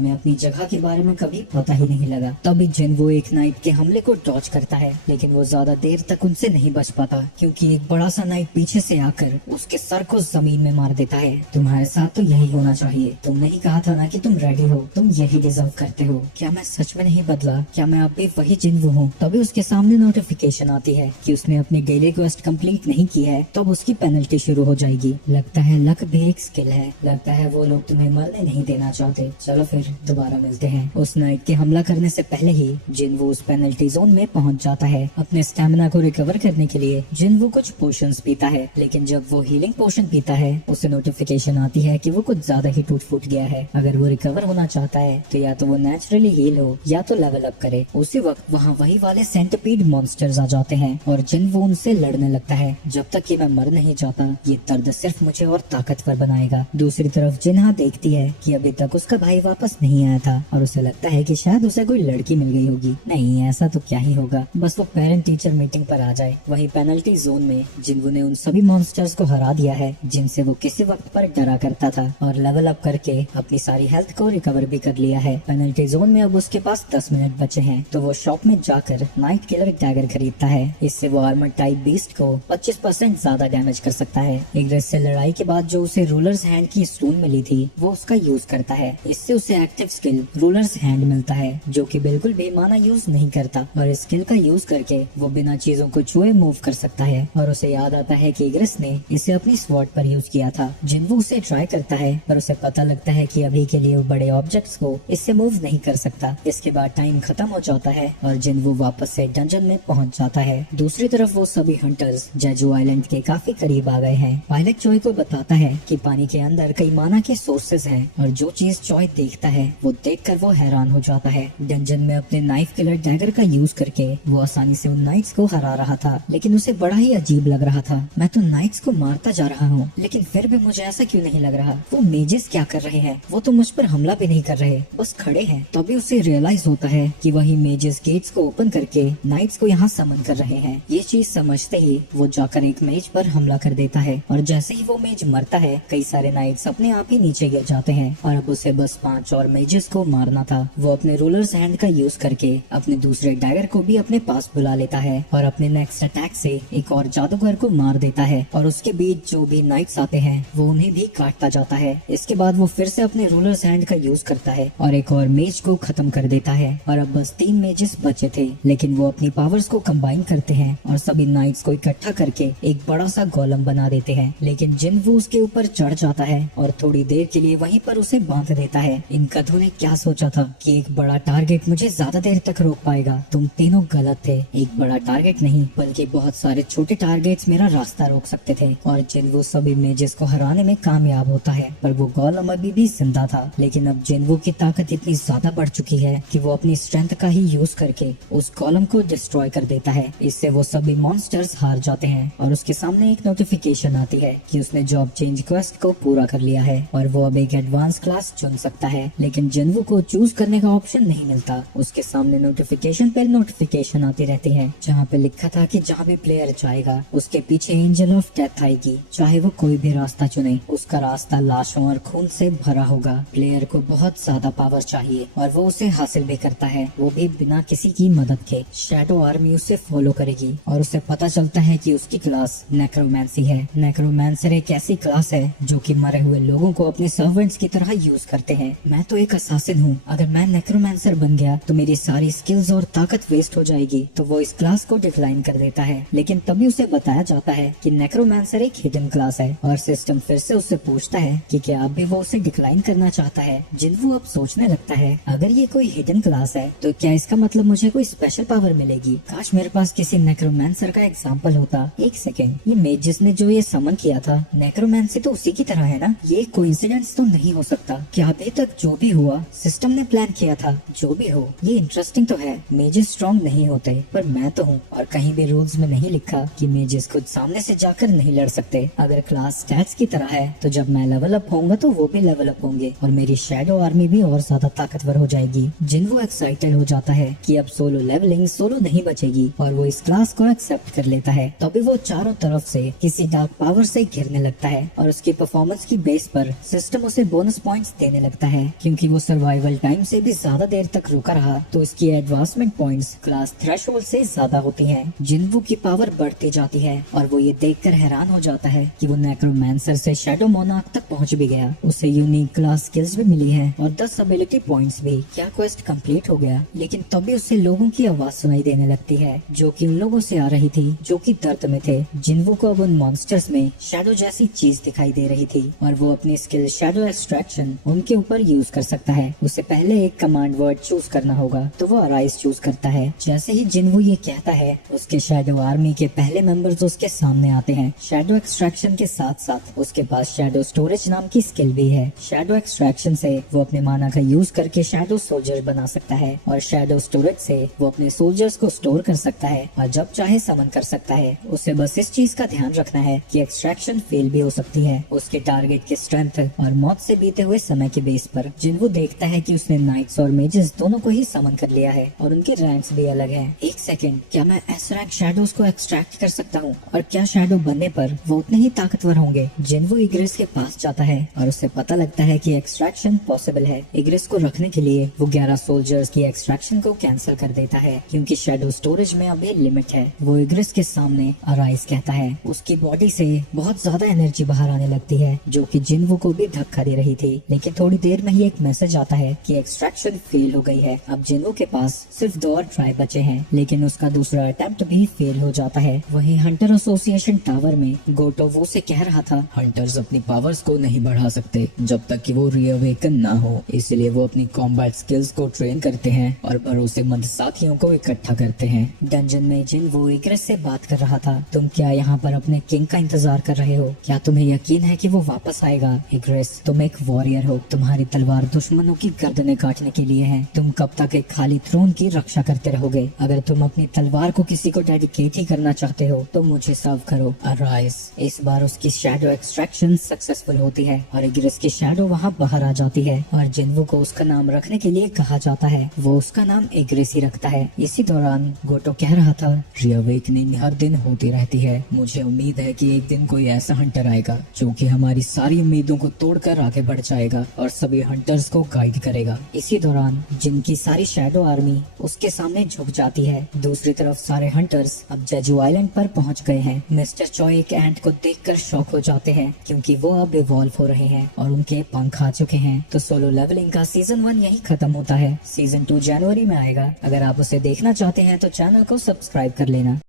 में अपनी जगह के बारे में कभी पता ही नहीं लगा। तभी जिनवू एक नाइट के हमले को डॉज करता है, लेकिन वो ज्यादा देर तक उनसे नहीं बच पाता क्योंकि एक बड़ा सा नाइट पीछे से आकर उसके सर को जमीन में मार देता है। तुम्हारे साथ तो यही होना चाहिए, तुमने ही कहा था ना कि तुम रेडी हो, तुम यही डिजर्व करते हो। क्या मैं सच में नहीं बदला? क्या मैं अब भी वही जिनवू हूँ? तभी उसके सामने नोटिफिकेशन आती है कि उसने अपनी डेली क्वेस्ट कंप्लीट नहीं की है, तो अब उसकी पेनल्टी शुरू हो जाएगी। लगता है लक भी एक स्किल है। लगता है वो लोग तुम्हें मरने नहीं देना चाहते। चलो फिर दोबारा मिलते हैं। उस नाइट के हमला करने से पहले ही जिनवू उस पेनल्टी जोन में पहुंच जाता है। अपने स्टेमिना को रिकवर करने के लिए जिनवू कुछ पोशंस पीता है, लेकिन जब वो हीलिंग पोशन पीता है उसे नोटिफिकेशन आती है कि वो कुछ ज्यादा ही टूट फूट गया है। अगर वो रिकवर होना चाहता है तो या तो वो नेचुरली हील हो या तो लेवल अप करे। उसी वक्त वहाँ वही वाले सेंटिपीड मॉन्स्टर्स आ जाते हैं और जिनवू उनसे लड़ने लगता है। जब तक कि मैं मर नहीं जाता, ये दर्द सिर्फ मुझे और ताकतवर बनाएगा। दूसरी तरफ जिन्हा देखती है कि अभी तक उसका भाई वापस नहीं आया था और उसे लगता है कि शायद उसे कोई लड़की मिल गई होगी। नहीं, ऐसा तो क्या ही होगा, बस वो पेरेंट टीचर मीटिंग पर आ जाए। वही पेनल्टी जोन में जिनवू ने उन सभी मॉन्स्टर्स को हरा दिया है जिनसे वो किसी वक्त पर डरा करता था और लेवल अप करके अपनी सारी हेल्थ को रिकवर भी कर लिया है। पेनल्टी जोन में अब उसके पास 10 मिनट बचे हैं, तो वो शॉप में जाकर नाइट किलर डैगर खरीदता है। इससे वो आर्मर टाइप बीस्ट को 25% ज्यादा डैमेज कर सकता है। इग्रेस से लड़ाई के बाद जो उसे रूलर्स हैंड की स्टोन मिली थी वो उसका यूज करता है। इससे उसे एक्टिव स्किल रूलर्स हैंड मिलता है जो कि बिल्कुल बेमाना यूज नहीं करता और इस स्किल का यूज करके वो बिना चीजों को छुए मूव कर सकता है। और उसे याद आता है कि इग्रेस ने इसे अपनी स्वॉर्ड पर यूज किया था। जिनवू उसे ट्राई करता है पर उसे पता लगता है कि अभी के लिए वो बड़े ऑब्जेक्ट्स को इससे मूव नहीं कर सकता। इसके बाद टाइम खत्म हो जाता है और जिनवू वापस से डंजन में पहुंच जाता है। दूसरी तरफ वो सभी हंटर्स जेजू आइलैंड के काफी करीब आ गए हैं। पायलट चॉय को बताता है कि पानी के अंदर कई माना के सोर्सेज हैं और जो चीज चॉय देखता है वो देखकर वो हैरान हो जाता है। डंजन में अपने नाइफ किलर डैगर का यूज करके वो आसानी से उन नाइट्स को हरा रहा था, लेकिन उसे बड़ा ही अजीब लग रहा था। मैं तो नाइट्स को मारता जा रहा हूँ, लेकिन फिर भी मुझे ऐसा क्यों नहीं लग रहा? वो मेजेस क्या कर रहे हैं? वो तो मुझ पर हमला भी नहीं कर रहे, बस खड़े हैं। तभी उसे रियलाइज होता है कि वही मेजेस गेट्स को ओपन करके नाइट्स को यहाँ समन कर रहे हैं। ये चीज समझते ही वो जाकर एक मेज पर हमला कर देता है और जैसे ही वो मेज मरता है कई सारे नाइट्स अपने आप ही नीचे गिर जाते हैं और अब उसे बस 5 और मेजेस को मारना था। वो अपने रूलर्स हैंड का यूज करके अपने दूसरे डैगर को भी अपने पास बुला लेता है और अपने नेक्स्ट अटैक से एक और जादूगर को मार देता है और उसके बीच जो भी नाइट्स आते हैं वो उन्हें भी काटता जाता है। इसके बाद वो फिर से अपने रूलर्स हैंड का यूज करता है और एक और मेज को खत्म कर देता है और अब बस 3 मेजेस बचे थे, लेकिन वो अपनी पावर्स को कंबाइन करते हैं और सभी नाइट्स को इकट्ठा करके एक बड़ा सा गोलम बना देते हैं। लेकिन जिनवू उसके ऊपर चढ़ जाता है और थोड़ी देर के लिए वहीं पर उसे बांध देता है। इन गधों ने क्या सोचा था कि एक बड़ा टारगेट मुझे ज्यादा देर तक रोक पाएगा? तुम तीनों गलत थे। एक बड़ा टारगेट नहीं बल्कि बहुत सारे छोटे टारगेट्स मेरा रास्ता रोक सकते थे। और जिन्वू सभी मेजेस को हराने में कामयाब होता है, पर वो गोलम अभी भी जिंदा था। लेकिन अब जिन्वू की ताकत इतनी ज्यादा बढ़ चुकी है कि वो अपनी स्ट्रेंथ का ही यूज करके उस गोलम को डिस्ट्रॉय कर देता है। इससे वो सभी मॉन्स्टर्स हार जाते हैं और उसके सामने एक नोटिफिकेशन आती है कि उसने जॉब चेंज क्वेस्ट को पूरा कर लिया है और वो अब एक एडवांस क्लास चुन सकता है। लेकिन जिन्वू को चूज करने का ऑप्शन नहीं मिलता। उसके सामने नोटिफिकेशन पे नोटिफिकेशन आती रहती है जहाँ पे लिखा था कि जहाँ भी प्लेयर जाएगा उसके पीछे एंजल ऑफ डेथ आएगी। चाहे वो कोई भी रास्ता चुने, उसका रास्ता लाशों और खून से भरा होगा। प्लेयर को बहुत ज्यादा पावर चाहिए और वो उसे हासिल भी करता है, वो भी बिना किसी की मदद के। शैडो आर्मी उसे फॉलो करेगी और उसे पता चलता है कि उसकी क्लास नेक्रोमैंसी है। नेक्रोमैंसर एक ऐसी क्लास है जो कि मरे हुए लोगों को अपने सर्वेंट्स की तरह यूज करते हैं। मैं तो एक असासिन हूँ, अगर मैं नेक्रोमैंसर बन गया तो मेरी सारी स्किल्स और ताकत वेस्ट हो जाएगी। तो वो इस क्लास को डिक्लाइन कर देता है। लेकिन तभी उसे बताया जाता है कि नेक्रोमैंसर एक हिडन क्लास है और सिस्टम फिर से उससे पूछता है कि क्या अब भी वो उसे डिक्लाइन करना चाहता है। जिन्वू अब सोचने लगता है अगर ये कोई हिडन क्लास है तो क्या इसका मतलब मुझे कोई स्पेशल पावर मिलेगी? काश मेरे पास किसी नेक्रोमैंसर का एग्जाम्पल होता। एक सेकेंड, ये मेज जिसने जो ये समन किया था नेक्रोमैंसी तो उसी की तरह है ना? ये कोइंसिडेंस तो नहीं हो सकता। क्या अभी तक जो भी हुआ सिस्टम ने प्लान किया था? जो भी हो, ये इंटरेस्टिंग तो है। मेजेस स्ट्रॉन्ग नहीं होते पर मैं तो हूँ और कहीं भी रूल्स में नहीं लिखा कि मेजेस खुद सामने से जाकर नहीं लड़ सकते। अगर क्लास स्टैट्स की तरह है तो जब मैं लेवल अप होऊंगा तो वो भी लेवल अप होंगे और मेरी शैडो आर्मी भी और ज्यादा ताकतवर हो जाएगी। जिन्वू एक्साइटेड हो जाता है कि अब सोलो लेवलिंग सोलो नहीं बचेगी और वो इस क्लास को एक्सेप्ट कर लेता है। तभी वो चारों तरफ से किसी डार्क पावर से घिरने लगता है और उसकी परफॉर्मेंस की बेस पर सिस्टम उसे बोनस पॉइंट्स देने लगता है। क्योंकि वो सर्वाइवल टाइम से भी ज्यादा देर तक रुका रहा तो उसकी एडवांसमेंट पॉइंट्स क्लास थ्रेशोल्ड से ज्यादा होती हैं। जिन्वू की पावर बढ़ती जाती है और वो ये देखकर हैरान हो जाता है कि वो नेक्रोमैंसर से शैडो मोनार्क तक पहुंच भी गया। उसे यूनिक क्लास स्किल्स भी मिली है और 10 एबिलिटी पॉइंट्स भी। क्या क्वेस्ट कंप्लीट हो गया? लेकिन तभी उसे लोगों की आवाज सुनाई देने लगती है जो कि उन लोगों से आ रही थी जो कि दर्द में थे। जिन्वू को अब उन मॉन्स्टर्स में शैडो जैसी चीज दिखाई दे रही थी और वो अपनी स्किल शैडो एक्सट्रैक्शन उनके ऊपर यूज कर सकता है। उसे पहले एक कमांड वर्ड चूज करना होगा तो वो अराइज चूज करता है। जैसे ही जिन्वू ये कहता है उसके शैडो आर्मी के पहले मेंबर्स उसके सामने आते हैं। शैडो एक्सट्रैक्शन के साथ साथ उसके पास शैडो स्टोरेज नाम की स्किल भी है। शैडो एक्सट्रैक्शन से वो अपने माना का यूज करके शैडो सोल्जर बना सकता है और शैडो स्टोरेज से वो अपने सोल्जर्स को स्टोर कर सकता है और जब चाहे समन कर सकता है। उसे बस इस चीज का ध्यान रखना है कि एक्सट्रैक्शन फेल भी हो सकती है उसके टारगेट की स्ट्रेंथ और मौत से बीते हुए समय के बेस पर। जिन्वू देखता है कि उसने नाइट्स और मेजेस दोनों को ही समन कर लिया है और उनके रैंक्स भी अलग हैं। एक सेकंड, क्या मैं एस रैंक शैडोज को एक्सट्रैक्ट कर सकता हूँ और क्या शैडो बनने पर वो उतने ही ताकतवर होंगे? जिन्वू इग्रिस के पास जाता है और उसे पता लगता है कि एक्सट्रैक्शन पॉसिबल है। इग्रिस को रखने के लिए वो 11 सोल्जर्स की एक्सट्रैक्शन को कैंसिल कर देता है क्योंकि शैडो स्टोरेज में अभी लिमिट है। वो इग्रिस के सामने अराइज कहता है। उसकी बॉडी से बहुत ज्यादा एनर्जी बाहर आने लगती है जो कि जिन्वू को भी धक्का दे रही थी। लेकिन थोड़ी देर में ही एक मैसेज आता है कि एक्सट्रैक्शन फेल हो गई है। अब जिन्वू के पास सिर्फ 2 और ट्राई बचे हैं लेकिन उसका दूसरा अटेम्प्ट भी फेल हो जाता है। वहीं हंटर एसोसिएशन टावर में गोटो वो से कह रहा था, हंटर्स अपनी पावर्स को नहीं बढ़ा सकते जब तक कि वो रीअवेकन ना हो, इसलिए वो अपनी कॉम्बैट स्किल्स को ट्रेन करते हैं और भरोसेमंद साथियों को इकट्ठा करते हैं। डंजन में जिन्वू इग्रिस से बात कर रहा था। तुम क्या यहाँ पर अपने किंग का इंतजार कर रहे हो? क्या तुम्हें यकीन है कि वो वापस आएगा? इग्रिस, तुम एक वॉरियर हो, तुम्हारी तलवार दुश्मनों की गर्दनें काटने के लिए है। तुम कब तक एक खाली थ्रोन की रक्षा करते रहोगे? अगर तुम अपनी तलवार को किसी को डेडिकेट ही करना चाहते हो तो मुझे सर्व करो। अराइज। इस बार उसकी शैडो एक्सट्रैक्शन सक्सेसफुल होती है और इग्रिस की शैडो वहाँ बाहर आ जाती है और जिन्वू को उसका नाम रखने के लिए कहा जाता है। वो उसका नाम इग्रिस ही रखता है। इसी दौरान गोटो कह रहा था, रीअवेकनिंग हर दिन होती रहती है। मुझे उम्मीद है कि एक दिन कोई ऐसा हंटर आएगा जो कि हमारी सारी उम्मीदों को तोड़कर आगे बढ़ जाएगा और सभी हंटर्स को गाइड करेगा। इसी दौरान जिनकी सारी शैडो आर्मी उसके सामने झुक जाती है। दूसरी तरफ सारे हंटर्स अब जेजू आइलैंड पर पहुंच गए हैं। मिस्टर चॉय एक एंट को देखकर शॉक हो जाते हैं क्योंकि वो अब इवॉल्व हो रहे हैं और उनके पंख आ चुके हैं। तो सोलो लेवलिंग का सीजन 1 यही खत्म होता है। सीजन 2 जनवरी में आएगा। अगर आप उसे देखना चाहते हैं तो चैनल को सब्सक्राइब कर लेना।